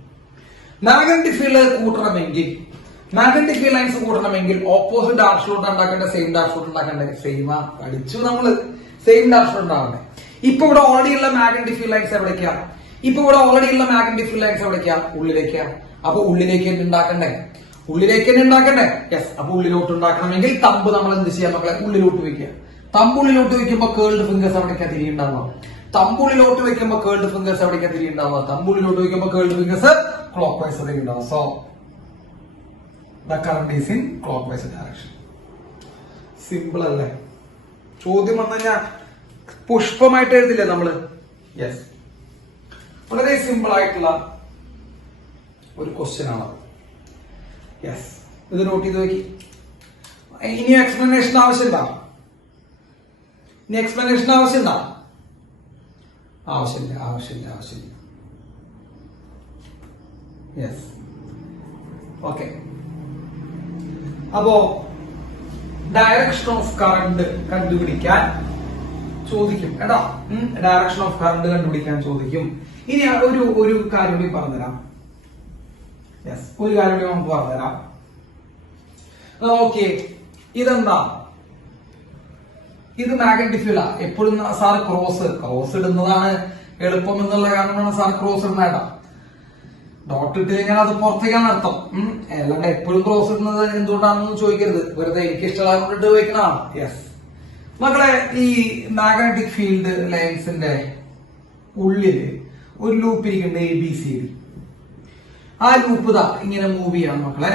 മാഗ്നറ്റിക് ഫീൽഡ് ലൈൻസ് കൂട്ടണമെങ്കിൽ ഓപ്പോസിറ്റ് ഡയറക്ഷനിലോട്ട് ഉണ്ടാക്കേണ്ട, സെയിം ഡയറക്ഷനിലോട്ട് ഉണ്ടാക്കേണ്ട. പഠിച്ചു നമ്മള്. സെയിം ഡയറക്ഷൻ ഉണ്ടാവണ്ടേ. ഇപ്പൊ ഇവിടെ ഓൾറെഡി ഉള്ള മാഗ്നറ്റിക് ഫീൽഡ് ലൈൻസ് എവിടേക്കാ? ഉള്ളിലേക്കാ. അപ്പൊ ഉള്ളിലേക്ക് തന്നെ ഉണ്ടാക്കണ്ടേ? യെസ്. അപ്പൊ ഉള്ളിലോട്ട് ഉണ്ടാക്കണമെങ്കിൽ തമ്പ് നമ്മൾ എന്ത് ചെയ്യാം മക്കളെ? ഉള്ളിലോട്ട് വെക്കുക. തമ്പുള്ളിലോട്ട് വെക്കുമ്പോ കേൾഡ് ഫിംഗേഴ്സ് എവിടേക്കാ തിരിയുണ്ടാവുക? തമ്പുള്ളിലോട്ട് വെക്കുമ്പോ കേൾഡ് ഫിംഗേഴ്സ് എവിടേക്കാ തിരിയുണ്ടാവുക? തമ്പുള്ളിലോട്ട് വെക്കുമ്പോ കേൾഡ് ഫിംഗേഴ്സ് ക്ലോക്ക് വൈസ് തിരിയുണ്ടാവുക. So the current is in clockwise direction. Simple അല്ലേ? ചോദ്യം വന്നു കഴിഞ്ഞാൽ പുഷ്പമായിട്ട് എഴുതില്ലേ നമ്മള്? യെസ്. വളരെ സിമ്പിൾ ആയിട്ടുള്ള ഒരു ക്വസ്റ്റ്യൻ ആണ്. യെസ്. ഇത് നോട്ട് ചെയ്ത് നോക്കി. ഇനി എക്സ്പ്ലനേഷൻ ആവശ്യമുണ്ടോ? ആവശ്യമില്ല. യെസ്. ഓക്കെ. അപ്പോ ഡയറക്ഷൻ ഓഫ് കറണ്ട് കണ്ടുപിടിക്കാൻ ചോദിക്കും കേട്ടോ. ഡയറക്ഷൻ ഓഫ് കറണ്ട് കണ്ടുപിടിക്കാൻ ചോദിക്കും. ഇനി ഒരു കാര്യം കൂടി പറഞ്ഞുതരാം. യെസ്, ഒരു കാര്യം കൂടി നമുക്ക് പറഞ്ഞുതരാം. ഓക്കെ, ഇതെന്താ? ഇത് മാഗ്നറ്റിക് ഫീൽഡാ. എപ്പോഴും സാർ ക്രോസ് ഇടുന്നതാണ് എളുപ്പം എന്നുള്ള കാരണമാണ് സാർ ക്രോസ് ഇടുന്നേട്ടാ. ഡോട്ട് ഇട്ട് കഴിഞ്ഞാൽ അത് പുറത്തേക്കാണ് അർത്ഥം. അല്ലാണ്ട് എപ്പോഴും ക്രോസ് ഇടുന്നത് എന്തുകൊണ്ടാണെന്ന് ചോദിക്കരുത്. വെറുതെ എനിക്ക് ഇഷ്ടമുള്ളത് ചോദിക്കണതാണ്. യെസ് മക്കളെ, ഈ മാഗ്നറ്റിക് ഫീൽഡ് ലൈൻസിന്റെ ഉള്ളില് ഒരു ലൂപ്പ് ഇരിക്കുന്നുണ്ട്, ABCD. ആ ലൂപ്പ് ഇതാ ഇങ്ങനെ മൂവ് ചെയ്യാണ് മക്കളെ.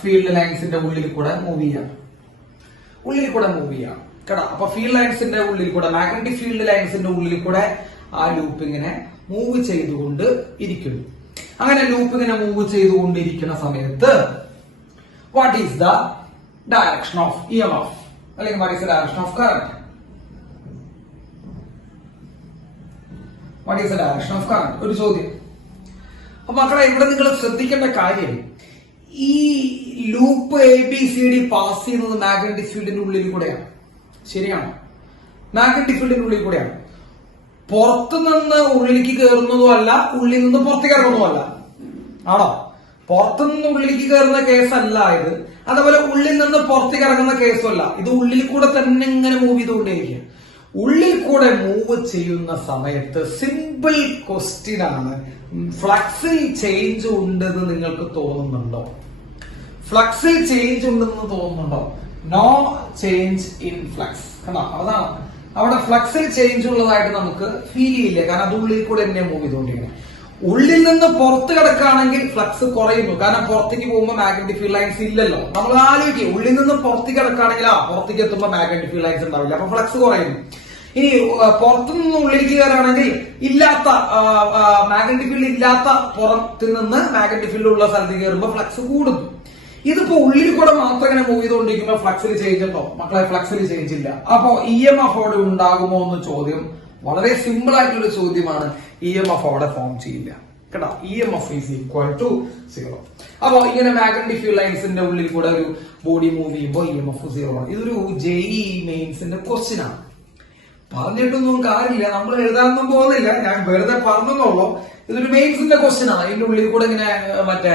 ഫീൽഡ് ലൈൻസിന്റെ ഉള്ളിൽ കൂടെ മൂവ് ചെയ്യാണ് കേട്ടോ. അപ്പൊ ഫീൽഡ് ലൈൻസിന്റെ ഉള്ളിൽ കൂടെ, മാഗ്നറ്റിക് ഫീൽഡ് ലൈൻസിന്റെ ഉള്ളിൽ കൂടെ ആ ലൂപ്പ് ഇങ്ങനെ മൂവ് ചെയ്തുകൊണ്ട് ഇരിക്കുന്നു. അങ്ങനെ ലൂപ്പ് ഇങ്ങനെ മൂവ് ചെയ്തുകൊണ്ടിരിക്കുന്ന സമയത്ത് what is the direction of EMF? അല്ലെങ്കിൽ what is the direction of current? What is the direction of current? ഒരു ചോദ്യം. അപ്പൊ മക്കളെ ഇവിടെ നിങ്ങൾ ശ്രദ്ധിക്കേണ്ട കാര്യം, ഈ ലൂപ്പ് ABCD പാസ് ചെയ്യുന്നത് മാഗ്നറ്റിക് ഫീൽഡിന്റെ ഉള്ളിൽ കൂടെയാണ്. ശരിയാണോ? മാഗ്നറ്റിക് ഫീൽഡിന്റെ ഉള്ളിൽ കൂടെയാണ്. പുറത്തുനിന്ന് ഉള്ളിലേക്ക് കയറുന്നതും അല്ല, ഉള്ളിൽ നിന്ന് പുറത്തേക്ക് ഇറങ്ങുന്നതും അല്ല. ആണോ? പുറത്തുനിന്ന് ഉള്ളിലേക്ക് കയറുന്ന കേസല്ല ഇത്. അതുപോലെ ഉള്ളിൽ നിന്ന് പുറത്തേക്ക് ഇറങ്ങുന്ന കേസും അല്ല. ഇത് ഉള്ളിൽ കൂടെ തന്നെ ഇങ്ങനെ മൂവ് ചെയ്തുകൊണ്ടേയിരിക്കും. ഉള്ളിൽ കൂടെ മൂവ് ചെയ്യുന്ന സമയത്ത് സിമ്പിൾ ക്വസ്റ്റ്യൻ ആണ്, ഫ്ലക്സിൽ ചേഞ്ച് ഉണ്ടെന്ന് നിങ്ങൾക്ക് തോന്നുന്നുണ്ടോ? ഫ്ലക്സിൽ ചേഞ്ച് ഉണ്ടെന്ന് തോന്നുന്നുണ്ടോ? No change in flux. കണ്ടോ? അതാണ് അവിടെ ഫ്ലക്സിൽ ചേഞ്ച് ഉള്ളതായിട്ട് നമുക്ക് ഫീൽ ചെയ്യില്ല. കാരണം അത് ഉള്ളിൽ കൂടെ തന്നെ മൂവ് ചെയ്തുകൊണ്ടിരിക്കണം. ഉള്ളിൽ നിന്ന് പുറത്ത് കിടക്കുകയാണെങ്കിൽ ഫ്ലക്സ് കുറയുന്നു. കാരണം പുറത്തേക്ക് പോകുമ്പോൾ മാഗ്നറ്റിക് ഫീൽഡ് ലൈൻസ് ഇല്ലല്ലോ. നമ്മൾ ആലോചിക്കും, ഉള്ളിൽ നിന്ന് പുറത്തേക്ക് കിടക്കുകയാണെങ്കിൽ പുറത്തേക്ക് എത്തുമ്പോൾ മാഗ്നറ്റിക് ഫീൽഡ് ലൈൻസ് ഉണ്ടാവില്ല, അപ്പൊ ഫ്ലക്സ് കുറയുന്നു. ഇനി പുറത്തുനിന്ന് ഉള്ളിലേക്ക് കയറുകയാണെങ്കിൽ ഇല്ലാത്ത മാഗ്നറ്റിക് ഫീൽഡ് ഇല്ലാത്ത പുറത്ത് നിന്ന് മാഗ്നറ്റിക് ഫീൽഡ് ഉള്ള സ്ഥലത്തേക്ക് കയറുമ്പോൾ ഫ്ലക്സ് കൂടുന്നു. ഇതിപ്പോ ഉള്ളിൽ കൂടെ മാത്രം ഇങ്ങനെ മൂവ് ചെയ്തുകൊണ്ടിരിക്കുമ്പോൾ ഫ്ലക്സിൽ ചേഞ്ച് ഉണ്ടോ? മക്കളെ, ഫ്ലക്സിൽ ചേഞ്ച് ഇല്ല. അപ്പോ EMF അവിടെ ഉണ്ടാകുമോ എന്ന് ചോദ്യം വളരെ സിമ്പിൾ ആയിട്ടുള്ള ചോദ്യമാണ്. EMF അവിടെ ഫോം ചെയ്യില്ല. കേട്ടോ? EMF is equal to 0. അപ്പോ ഇങ്ങനെ മാഗ്നറ്റിക് ഫീൽഡ് ലൈൻസിന്റെ ഉള്ളിൽ കൂടെ ഒരു ബോഡി മൂവ് ചെയ്യുമ്പോൾ EMF 0 ആണ്. ഇതൊരു JEE മെയിൻസിന്റെ ക്വസ്റ്റ്യൻ ആണ്. പറഞ്ഞിട്ടൊന്നും കാര്യമില്ല, നമ്മൾ എഴുതാനൊന്നും പോകുന്നില്ല, ഞാൻ വെറുതെ പറഞ്ഞെന്നുള്ളൂ. ഇതൊരു മെയിൻസിന്റെ ക്വസ്റ്റ്യൻ ആണ്. ഇതിന്റെ ഉള്ളിൽ കൂടെ ഇങ്ങനെ മറ്റേ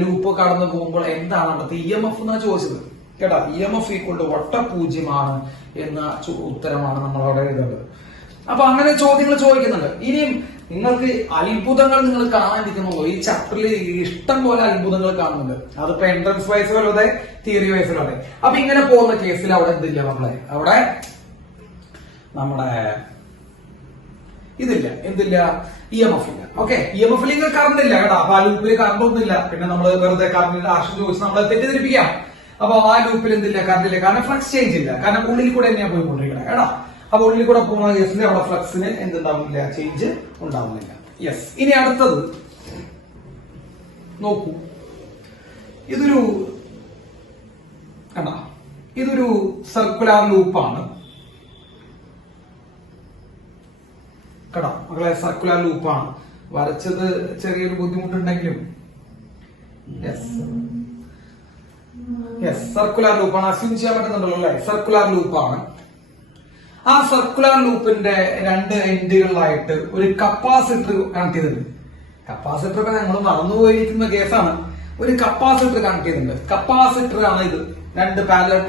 ലൂപ്പ് കടന്നു പോകുമ്പോൾ എന്താണ് അടുത്ത് EMF എന്നാ ചോദിച്ചത്. കേട്ടോ? EMF ഈക്വൽ ടു വട്ടപൂജ്യമാണ് എന്ന ഉത്തരമാണ് നമ്മൾ അവിടെ എഴുതേണ്ടത്. അപ്പൊ അങ്ങനെ ചോദ്യങ്ങൾ ചോദിക്കുന്നുണ്ട്. ഇനിയും നിങ്ങൾക്ക് അത്ഭുതങ്ങൾ നിങ്ങൾ കാണാനിരിക്കുന്നുള്ളൂ. ഈ ചാപ്റ്ററിൽ ഇഷ്ടം പോലെ അത്ഭുതങ്ങൾ കാണുന്നുണ്ട്. അതിപ്പോ എൻട്രൻസ് വൈസ് വരെ തിയറി വൈസ് വരെ. അപ്പൊ ഇങ്ങനെ പോകുന്ന കേസിൽ അവിടെ എന്തില്ല നമ്മളെ, അവിടെ നമ്മുടെ ഇതില്ല, എന്തില്ല, EMF ഇല്ല. ഓക്കെ, EMF ൽ കറണ്ട് ഇല്ല. കേട്ടോ? അപ്പൊ ആ ലൂപ്പിൽ കറണ്ട് ഒന്നുമില്ല. പിന്നെ നമ്മൾ വെറുതെ കറണ്ടിന്റെ ആശം ചോദിച്ച് നമ്മളെ തെറ്റിദ്ധരിപ്പിക്കാം. അപ്പൊ ആ ലൂപ്പിൽ എന്തില്ല, കറണ്ട് ഇല്ല. കാരണം ഫ്ലക്സ് ചേഞ്ച് ഇല്ല. കാരണം ഉള്ളിൽ കൂടെ തന്നെയാണ് പോയിക്കൊണ്ടിരിക്കുന്നത്. കേട്ടോ? അപ്പൊ ഉള്ളിൽ കൂടെ പോകുന്ന കേസിൽ അവിടെ ഫ്ലക്സിന് എന്തുണ്ടാവുന്നില്ല, ചേഞ്ച് ഉണ്ടാവുന്നില്ല. യെസ്. ഇനി അടുത്തത് നോക്കൂ. ഇതൊരു സർക്കുലർ ലൂപ്പാണ്. കേട്ടോ മക്കളെ? സർക്കുലർ ലൂപ്പാണ്. വരച്ചത് ചെറിയൊരു ബുദ്ധിമുട്ടുണ്ടെങ്കിലും സർക്കുലർ ലൂപ്പാണ്. അസ്യൂം ചെയ്യാൻ പറ്റുന്നുണ്ടല്ലോ അല്ലെ? സർക്കുലർ ലൂപ്പാണ്. ആ സർക്കുലർ ലൂപ്പിന്റെ രണ്ട് എൻഡുകളിലായിട്ട് ഒരു കപ്പാസിറ്റർ കണക്ട് ചെയ്തിട്ടുണ്ട്. കപ്പാസിറ്റർ ഒക്കെ ഞങ്ങൾ മറന്നുപോയിരിക്കുന്ന കേസാണ്. ഒരു കപ്പാസിറ്റർ കണക്ട് ചെയ്തിട്ടുണ്ട്. കപ്പാസിറ്റർ ആണ് ഇത്. രണ്ട് പാരലൽ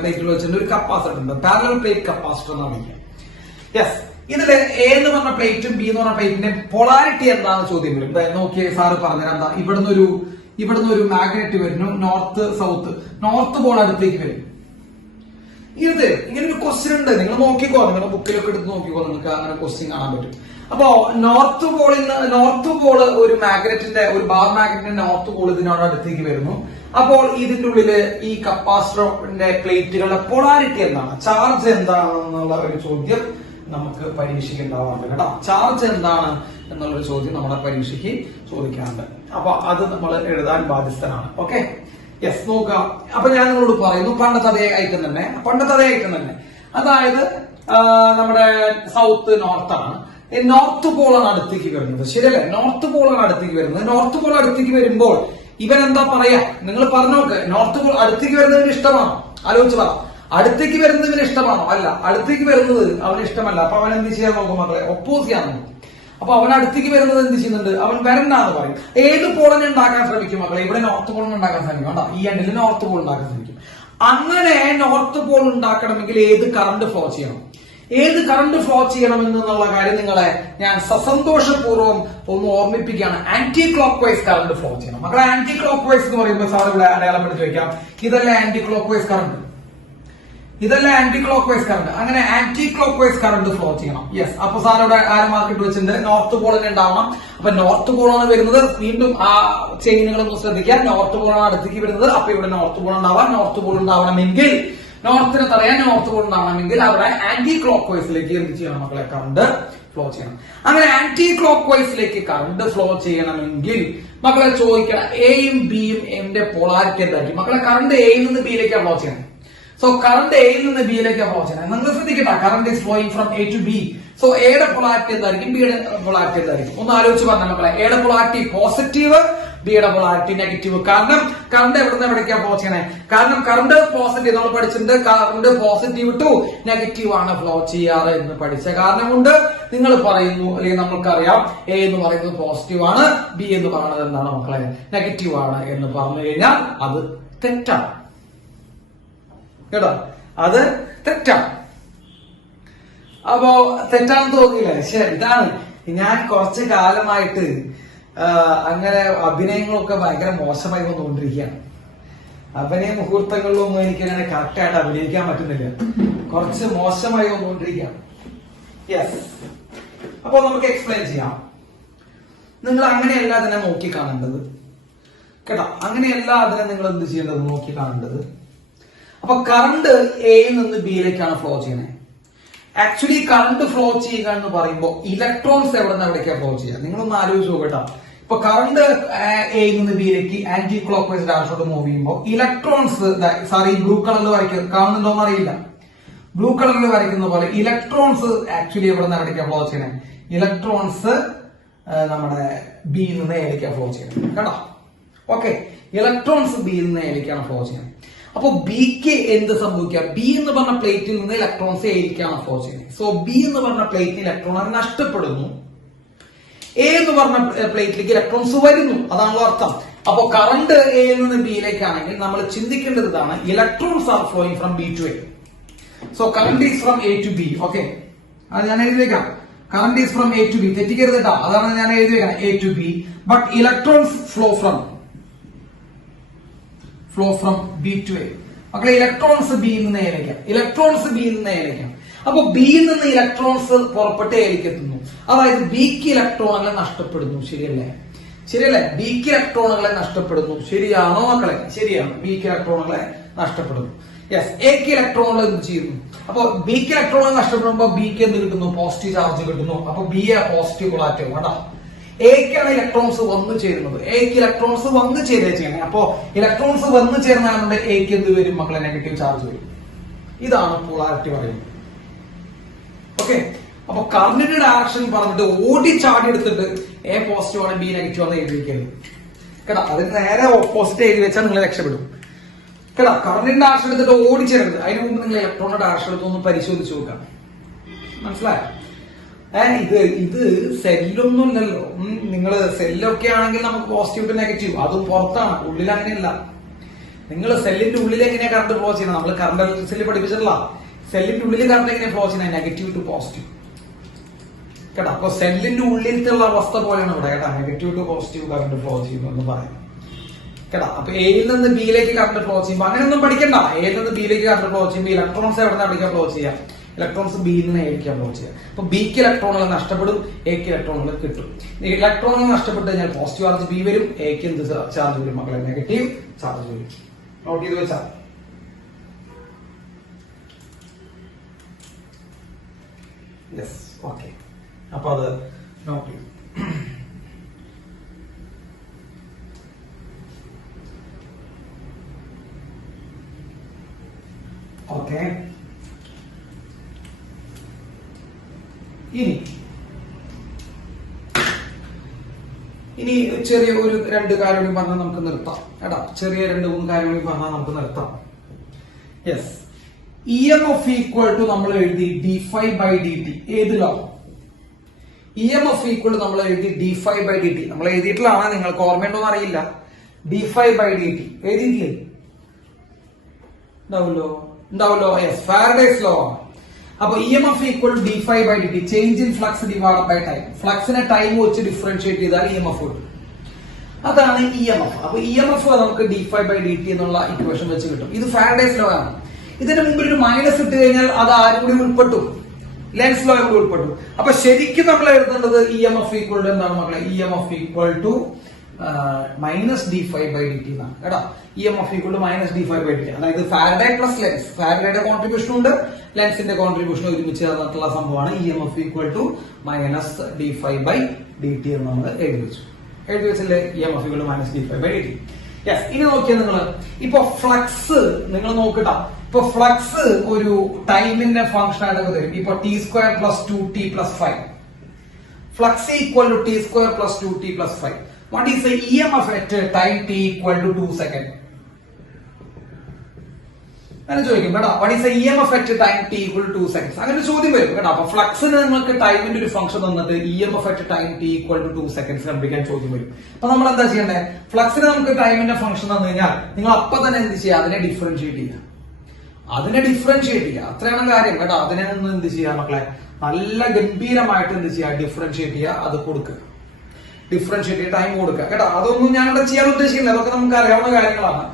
പ്ലേറ്റുകൾ വെച്ചിട്ട് ഒരു കപ്പാസിറ്റർ ഉണ്ട്. പാരലൽ പ്ലേറ്റ് കപ്പാസിറ്റർ എന്നാണ് വിളിക്കുക. യെസ്. ഇതില് A എന്ന് പറഞ്ഞ പ്ലേറ്റും B എന്ന് പറഞ്ഞ പ്ലേറ്റിന്റെ പൊളാരിറ്റി എന്താണെന്ന് ചോദ്യം വരും. നോക്കിയേ, സാറ് പറഞ്ഞുതരാം. എന്താ, ഇവിടുന്ന് ഒരു മാഗ്നറ്റ് വരുന്നു, നോർത്ത് പോൾ അടുത്തേക്ക് വരും. ഇങ്ങനെ ഒരു ക്വസ്റ്റ്യൻ ഉണ്ട്. നിങ്ങൾ നോക്കിക്കോ, നിങ്ങളുടെ ബുക്കിലൊക്കെ എടുത്ത് നോക്കിക്കോ, നിങ്ങൾക്ക് അങ്ങനെ ക്വസ്റ്റ്യൻ കാണാൻ പറ്റും. അപ്പോ നോർത്ത് പോള് ഒരു ബാർ മാഗ്നറ്റിന്റെ നോർത്ത് പോൾ ഇതിനോട് അടുത്തേക്ക് വരുന്നു. അപ്പോൾ ഇതിന്റെ ഉള്ളില് ഈ കപ്പാസിറ്ററിന്റെ പ്ലേറ്റുകളുടെ പൊളാരിറ്റി എന്താണ്, ചാർജ് എന്താണെന്നുള്ള ഒരു ചോദ്യം നമുക്ക് പരീക്ഷയ്ക്ക് ഉണ്ടാവാറുണ്ട്. കേട്ടോ? ചാർജ് എന്താണ് എന്നുള്ളൊരു ചോദ്യം നമ്മുടെ പരീക്ഷയ്ക്ക് ചോദിക്കാറുണ്ട്. അപ്പൊ അത് നമ്മൾ എഴുതാൻ ബാധ്യസ്ഥനാണ്. Okay, yes. നോക്കുക. അപ്പൊ ഞാൻ നിങ്ങളോട് പറയുന്നു, പണ്ടത്തെ അതേ ഐറ്റം തന്നെ. അതായത് നമ്മുടെ സൗത്ത് നോർത്താണ്. നോർത്ത് പോളാണ് അടുത്തേക്ക് വരുന്നത്. ശരിയല്ലേ? നോർത്ത് പോളാണ് അടുത്തേക്ക് വരുന്നത്. നോർത്ത് പോൾ അടുത്തേക്ക് വരുമ്പോൾ ഇവൻ എന്താ പറയാ, നിങ്ങൾ പറഞ്ഞു നോക്ക്. നോർത്ത് പോൾ അടുത്തേക്ക് വരുന്നതിന് ഇഷ്ടമാണോ? ആലോചിച്ച് പറ. അടുത്തേക്ക് വരുന്നതിന് ഇഷ്ടമാണോ? അല്ല. അടുത്തേക്ക് വരുന്നത് അവന് ഇഷ്ടമല്ല. അപ്പൊ അവൻ എന്ത് ചെയ്യാൻ നോക്കും മക്കളെ? ഒപ്പോസ് ചെയ്യാൻ നോക്കും. അപ്പൊ അവൻ അടുത്തേക്ക് വരുന്നത് എന്ത് ചെയ്യുന്നുണ്ട്? അവൻ വരണ്ടാന്ന് പറയും. ഏത് പോളിനെ ഉണ്ടാക്കാൻ ശ്രമിക്കും മക്കളെ? ഇവിടെ നോർത്ത് പോളിനെ ഉണ്ടാക്കാൻ ശ്രമിക്കും. കേട്ടോ? ഈ എൻഡിൽ നോർത്ത് പോൾ ഉണ്ടാക്കാൻ ശ്രമിക്കും. അങ്ങനെ നോർത്ത് പോൾ ഉണ്ടാക്കണമെങ്കിൽ ഏത് കറണ്ട് ഫ്ലോ ചെയ്യണം? എന്നുള്ള കാര്യം നിങ്ങളെ ഞാൻ സസന്തോഷപൂർവ്വം ഒന്ന് ഓർമ്മിപ്പിക്കുകയാണ്. Anti clockwise current flow ചെയ്യണം മക്കളെ. ആന്റി ക്ലോക്ക് വൈസ് എന്ന് പറയുമ്പോൾ സാർ ഇവിടെ അടയാളപ്പെടുത്തി വെക്കാം. ഇതല്ല ആന്റി ക്ലോക്ക് വൈസ് കറണ്ട്. അങ്ങനെ anti clockwise current flow ചെയ്യണം. യെസ്. അപ്പൊ സാർ ഇവിടെ മാർക്കിട്ട് വെച്ചിട്ടുണ്ട്. നോർത്ത് പോളിന് ഉണ്ടാവണം. അപ്പൊ നോർത്ത് പോളാണ് വരുന്നത്. വീണ്ടും ആ ചെയിനുകളൊന്നും ശ്രദ്ധിക്കാം. നോർത്ത് പോളാണ് അടുത്തേക്ക് വരുന്നത്. അപ്പൊ ഇവിടെ നോർത്ത് പോൾ ഉണ്ടാവാം. നോർത്ത് പോൾ ഉണ്ടാവണമെങ്കിൽ, നോർത്തിനെ തടയാൻ നോർത്ത് പോൾ ഉണ്ടാവണമെങ്കിൽ അവിടെ ആന്റി ക്ലോക്ക് വൈസിലേക്ക് എന്ത് ചെയ്യണം മക്കളെ? കറണ്ട് ഫ്ലോ ചെയ്യണം. അങ്ങനെ ആന്റി ക്ലോക്ക് വൈസിലേക്ക് കറണ്ട് ഫ്ലോ ചെയ്യണമെങ്കിൽ മക്കളെ ചോദിക്കണം, എയും ബിയും എന്റെ പോളാരിറ്റി എന്തായിരിക്കും? മക്കളെ, കറണ്ട് എയിൽ നിന്ന് ബിയിലേക്കാണ് ഫ്ലോ ചെയ്യണം. സോ സോ കറണ്ട് എയിൽ നിന്ന് ബിയിലേക്ക് ഫ്ലോ ചെയ്യണം. നിങ്ങൾ ശ്രദ്ധിക്കട്ടെ, current is flowing from A to B. So എയുടെ പൊളാരിറ്റി എന്തായിരിക്കും, ബിയുടെ പൊളാരിറ്റി എന്തായിരിക്കും? ഒന്ന് ആലോചിച്ച് പറഞ്ഞ മക്കളെ. എയുടെ പൊളാരിറ്റി പോസിറ്റീവ്, ബിയുടെ പൊളാരിറ്റി നെഗറ്റീവ്. കാരണം കറണ്ട് എവിടുന്ന് എവിടേക്കാ ഫ്ലോ ചെയ്യണേ? കാരണം കറണ്ട് പോസിറ്റീവ് നമ്മൾ പഠിച്ചിട്ടുണ്ട്. കറണ്ട് പോസിറ്റീവ് ടു നെഗറ്റീവ് ആണ് ഫ്ലോ ചെയ്യാറ് എന്ന് പഠിച്ച കാരണം കൊണ്ട് നിങ്ങൾ പറയുന്നു, അല്ലെങ്കിൽ നമ്മൾക്കറിയാം എ എന്ന് പറയുന്നത് പോസിറ്റീവ് ആണ്, ബി എന്ന് പറയുന്നത് എന്താണ് മക്കളെ, നെഗറ്റീവ് ആണ് എന്ന് പറഞ്ഞു കഴിഞ്ഞാൽ അത് തെറ്റാണ്. കേട്ടോ, അത് തെറ്റാണ്. അപ്പോ തെറ്റാണെന്ന് തോന്നിയില്ല. ശരി, ഇതാണ് ഞാൻ കുറച്ചു കാലമായിട്ട് അങ്ങനെ അഭിനയങ്ങളൊക്കെ ഭയങ്കര മോശമായി വന്നുകൊണ്ടിരിക്കുകയാണ്. അഭിനയ മുഹൂർത്തങ്ങളിലൊന്നും എനിക്ക് അങ്ങനെ കറക്റ്റായിട്ട് അഭിനയിക്കാൻ പറ്റുന്നില്ല. കുറച്ച് മോശമായി വന്നുകൊണ്ടിരിക്കുകയാണ്. യെസ്, അപ്പൊ നമുക്ക് എക്സ്പ്ലെയിൻ ചെയ്യാം. നിങ്ങൾ അങ്ങനെയല്ല അതിനെ നോക്കി കാണേണ്ടത്. കേട്ടോ, അങ്ങനെയല്ല അതിനെ നിങ്ങൾ എന്ത് ചെയ്യേണ്ടത്, നോക്കി കാണേണ്ടത്. അപ്പൊ കറണ്ട് എയിൽ നിന്ന് ബിയിലേക്കാണ് ഫ്ലോ ചെയ്യുന്നത്. ആക്ച്വലി കറണ്ട് ഫ്ലോ ചെയ്യുക എന്ന് പറയുമ്പോൾ ഇലക്ട്രോൺസ് എവിടെ നിന്ന് എവിടേക്കാണ് ഫ്ലോ ചെയ്യുക? നിങ്ങളൊന്ന് ആലോചിച്ച് നോക്കട്ടോ. ഇപ്പൊ കറണ്ട് എയിൽ നിന്ന് ബിയിലേക്ക് ആന്റി ക്ലോക്ക് വൈസ് ഡയറക്ഷനിലോട്ട് മൂവ് ചെയ്യുമ്പോൾ ഇലക്ട്രോൺസ്, സാറി ബ്ലൂ കളറിൽ വരയ്ക്കുന്നത് കാണുന്നുണ്ടോന്ന് അറിയില്ല, ബ്ലൂ കളറിൽ വരയ്ക്കുന്ന പോലെ ഇലക്ട്രോൺസ് ആക്ച്വലി എവിടെ നിന്ന് എവിടേക്കാണ് ഫ്ലോ ചെയ്യണേ? ഇലക്ട്രോൺസ് നമ്മുടെ ബിയിൽ നിന്ന് എയിലേക്കാണ് ഫ്ലോ ചെയ്യണത്. കേട്ടോ, ഓക്കെ, ഇലക്ട്രോൺസ് ബിയിൽ നിന്ന് എയിലേക്കാണ് ഫ്ലോ ചെയ്യുന്നത്. അപ്പൊ ബിക്ക് എന്ത് സംഭവിക്കാം? ബി എന്ന് പറഞ്ഞ പ്ലേറ്റിൽ നിന്ന് ഇലക്ട്രോൺസ് എയിലേക്കാണ് ഫ്ലോ ചെയ്യുന്നത്. സോ ബി എന്ന് പറഞ്ഞ പ്ലേറ്റിൽ ഇലക്ട്രോൺ നഷ്ടപ്പെടുന്നു, എ എന്ന് പറഞ്ഞ പ്ലേറ്റിലേക്ക് ഇലക്ട്രോൺസ് വരുന്നു. അതാണല്ലോ അർത്ഥം. അപ്പൊ കറണ്ട് എയിൽ നിന്ന് ബിയിലേക്കാണെങ്കിൽ നമ്മൾ ചിന്തിക്കേണ്ടത് ഇതാണ്, electrons are flowing from B to A. So current is from A to B. Okay, അത് ഞാൻ എഴുതി വെക്കാം. Current is from A to B, തെറ്റിക്കരുത് കേട്ടോ. അതാണ് ഞാൻ എഴുതി വെക്കാം, A to B. But electrons flow from B to A. മക്കളെ, ഇലക്ട്രോൺസ് ബിയിൽ നിന്ന് എയിലേക്കാം, ഇലക്ട്രോൺസ് ബിയിൽ നിന്ന് എയിലേക്കാം. അപ്പൊ ബിയിൽ നിന്ന് ഇലക്ട്രോൺസ് പുറപ്പെട്ട് എയിലേക്ക് എത്തുന്നു. അതായത് ബിക്ക് ഇലക്ട്രോണുകളെ നഷ്ടപ്പെടുന്നു. ശരിയല്ലേ? ശരിയല്ലേ? ബിക്ക് ഇലക്ട്രോണുകളെ നഷ്ടപ്പെടുന്നു. ശരിയാണോ മക്കളെ? ശരിയാണ്, ബിക്ക് ഇലക്ട്രോണുകളെ നഷ്ടപ്പെടുന്നു. യെസ്, എക്ക് ഇലക്ട്രോണുകൾ എന്ത് ചെയ്യുന്നു? അപ്പൊ ബിക്ക് ഇലക്ട്രോണുകൾ നഷ്ടപ്പെടുമ്പോൾ ബിക്ക് എന്ത് കിട്ടുന്നു? പോസിറ്റീവ് ചാർജ് കിട്ടുന്നു. അപ്പൊ ബി പോസിറ്റീവ് പൊളാരിറ്റി വേണ്ട. എക്കാണ് ഇലക്ട്രോൺസ് വന്നു ചേരുന്നത്. എക്ക് ഇലക്ട്രോൺസ് വന്നു ചേരുക ചെയ്യണേ. അപ്പോ ഇലക്ട്രോൺസ് വന്നു ചേർന്നാലുണ്ട് എക്ക് എന്ത് വരും മക്കളെ? നെഗറ്റീവ് ചാർജ് വരും. ഇതാണ് പോളാരിറ്റി പറയുന്നത്. ഓക്കെ, അപ്പൊ കറണ്ടിന്റെ ഡയറക്ഷൻ പറഞ്ഞിട്ട് ഓടി ചാടി എടുത്തിട്ട് എ പോസിറ്റീവ് ആണ് ബി നെഗറ്റീവ് ആണ് എഴുതി വെക്കരുത്. കേട്ടോ, അതിന് നേരെ ഓപ്പോസിറ്റ് എഴുതി വെച്ചാൽ നിങ്ങൾ രക്ഷപ്പെടും. കേട്ടോ, കറണ്ടിന്റെ ഡയറക്ഷൻ എടുത്തിട്ട് ഓടിച്ചേരരുത്. അതിന് മുമ്പ് നിങ്ങൾ ഇലക്ട്രോണിന്റെ ഡയറക്ഷൻ എടുത്തൊന്ന് പരിശോധിച്ച് നോക്കാം. മനസ്സിലായോ? ഇത് സെല്ലൊന്നും ഇല്ലല്ലോ. നിങ്ങൾ സെല്ലൊക്കെ ആണെങ്കിൽ നമുക്ക് പോസിറ്റീവ് ടു നെഗറ്റീവ്, അതും പുറത്താണ്, ഉള്ളിൽ അങ്ങനെയല്ല. നിങ്ങൾ സെല്ലിന്റെ ഉള്ളിൽ എങ്ങനെയാ കറണ്ട് ഫ്ലോ ചെയ്യുന്നത്? നമ്മൾ കറണ്ട് ഇലക്ട്രിസിറ്റി പഠിപ്പിച്ചിട്ടില്ല. സെല്ലിന്റെ ഉള്ളിൽ കറണ്ട് എങ്ങനെ ഫ്ലോ ചെയ്യുന്നത്? Negative to positive. കേട്ടോ, അപ്പൊ സെല്ലിന്റെ ഉള്ളിലത്തെ ഉള്ള അവസ്ഥ പോലെയാണ് ഇവിടെ. കേട്ടോ, negative to positive current flow ചെയ്യുന്നു എന്ന് പറയുന്നത്. കേട്ടോ, അപ്പൊ എയിൽ നിന്ന് ബിയിലേക്ക് കറണ്ട് ഫ്ലോ ചെയ്യുമ്പോൾ അങ്ങനെയൊന്നും പഠിക്കണ്ട. എയിൽ നിന്ന് ബിയിലേക്ക് കറണ്ട് ഫ്ലോ ചെയ്യുമ്പോൾ ഇലക്ട്രോൺസ് എവിടെ നിന്ന് എവിടേക്കാ ഫ്ലോ ചെയ്യാം? ഇലക്ട്രോൺസ് ബിയിൽ നിന്ന് എയിലേക്കാണ് ഫ്ലോ ചെയ്യുക. അപ്പൊ ബിക്ക് ഇലക്ട്രോണുകൾ നഷ്ടപ്പെടും, എക്ക് ഇലക്ട്രോണുകൾ കിട്ടും. ഇലക്ട്രോണുകൾ നഷ്ടപ്പെട്ട് കഴിഞ്ഞാൽ പോസിറ്റീവ് ചാർജ് ബി വരും, എക്ക് എന്ത് ചാർജ് വരും മക്കളെ? നെഗറ്റീവ് ചാർജ് വരും. നോട്ട് ചെയ്ത് വെച്ചാൽ യെസ്, ഓക്കെ. അപ്പൊ അത് നോട്ട് ചെയ്യും. ഓക്കെ, ഇനി ചെറിയ ഒരു രണ്ട് കാര്യം പറഞ്ഞാൽ നമുക്ക് നിർത്താം. കേട്ടോ, ചെറിയ രണ്ട് മൂന്ന് കാര്യങ്ങൾ പറഞ്ഞാൽ നമുക്ക് നിർത്താം. യെസ്, EMF ഈക്വൽ ടു നമ്മൾ എഴുതി d∅dt. ഏത് ലോ? EMF ഈക്വൽ നമ്മൾ എഴുതി d∅dt. നമ്മൾ എഴുതിയിട്ടുള്ളതാണ്, നിങ്ങൾക്ക് ഓർമ്മയുണ്ടോന്ന് അറിയില്ല. d∅dt എഴുതിയിട്ടില്ലേ? ഉണ്ടാവല്ലോ. യെസ്, ഫാരഡേസ് ലോ ആണ്. അപ്പൊ EMF equal to d∅dt, change in flux divided by time. ഫ്ലക്സിനെ ടൈം വെച്ച് ഡിഫറൻഷിയേറ്റ് ചെയ്താൽ EMF കിട്ടും. അതാണ് EMF. അപ്പൊ EMF നമുക്ക് d∅dt എന്നുള്ള ഇക്വേഷൻ വെച്ച് കിട്ടും. ഇത് ഫാരഡേസ് ലോ ആണ്. ഇതിന് മുമ്പിൽ ഒരു മൈനസ് ഇട്ട് കഴിഞ്ഞാൽ അത് ആരും കൂടി ഉൾപ്പെട്ടു, ലെൻസ് ലോ കൂടി ഉൾപ്പെട്ടു. അപ്പൊ ശരിക്കും നമ്മൾ എഴുതേണ്ടത് EMF ഈക്വൽ ടു എന്താണ് മക്കളെ? EMF equal to minus d∅dt എന്നാണ്. കേട്ടോ, EMF equal to minus d∅dt. അതായത് ഫാരഡേ പ്ലസ് ലെൻസ്, ഫാരഡേയുടെ കോൺട്രിബ്യൂഷൻ ഉണ്ട്, ലെൻസിന്റെ കോൺട്രിബ്യൂഷൻ ഒരുമിച്ച് ചേർന്നിട്ടുള്ള സംഭവമാണ് EMF equal to minus d∅dt എന്ന് നമ്മൾ എഴുതി വെച്ചല്ലേ? EMF equal to minus d∅dt. Yes, ഇനി നോക്കിയാൽ നിങ്ങൾ ഇപ്പൊ ഫ്ലക്സ് നിങ്ങൾ നോക്കട്ടാ. ഇപ്പൊ ഫ്ലക്സ് ഒരു ടൈമിന്റെ ഫംഗ്ഷൻ ആയിട്ടൊക്കെ തരും. ഇപ്പൊ t² + 2t + 5. Flux equal to t² + 2t + 5. What is the EMF at time t = 2 seconds? അങ്ങനെ ചോദിക്കും കേട്ടോ. What is the EMF at time t = 2 seconds? അങ്ങനെ ചോദ്യം വരും കേട്ടോ. അപ്പൊ ഫ്ലക്സിന് നിങ്ങൾക്ക് ടൈമിന്റെ ഒരു ഫംഗ്ഷൻ തന്നിട്ട് EMF at time t = 2 seconds കണ്ടുപിടിക്കാൻ ചോദ്യം വരും. അപ്പൊ നമ്മൾ എന്താ ചെയ്യേണ്ടത്? ഫ്ലക്സിന് നമുക്ക് ടൈമിന്റെ ഫംഗ്ഷൻ തന്നു കഴിഞ്ഞാൽ നിങ്ങൾ അപ്പൊ തന്നെ എന്ത് ചെയ്യുക? അതിനെ ഡിഫറൻഷിയേറ്റ് ചെയ്യുക. അത്രയാണ് കാര്യം കേട്ടോ. അതിനെ ഒന്ന് എന്ത് ചെയ്യുക മക്കളെ? നല്ല ഗംഭീരമായിട്ട് എന്ത് ചെയ്യുക? ഡിഫറൻഷിയേറ്റ് ചെയ്യുക. അത് കൊടുക്കുക. ഡിഫറൻഷിയേറ്റ് ചെയ്യുക, ടൈം കൊടുക്കുക കേട്ടോ. അതൊന്നും ഞാൻ ഇവിടെ ചെയ്യാൻ ഉദ്ദേശിക്കുന്നില്ല. അതൊക്കെ നമുക്ക് അറിയാവുന്ന കാര്യങ്ങളാണ്.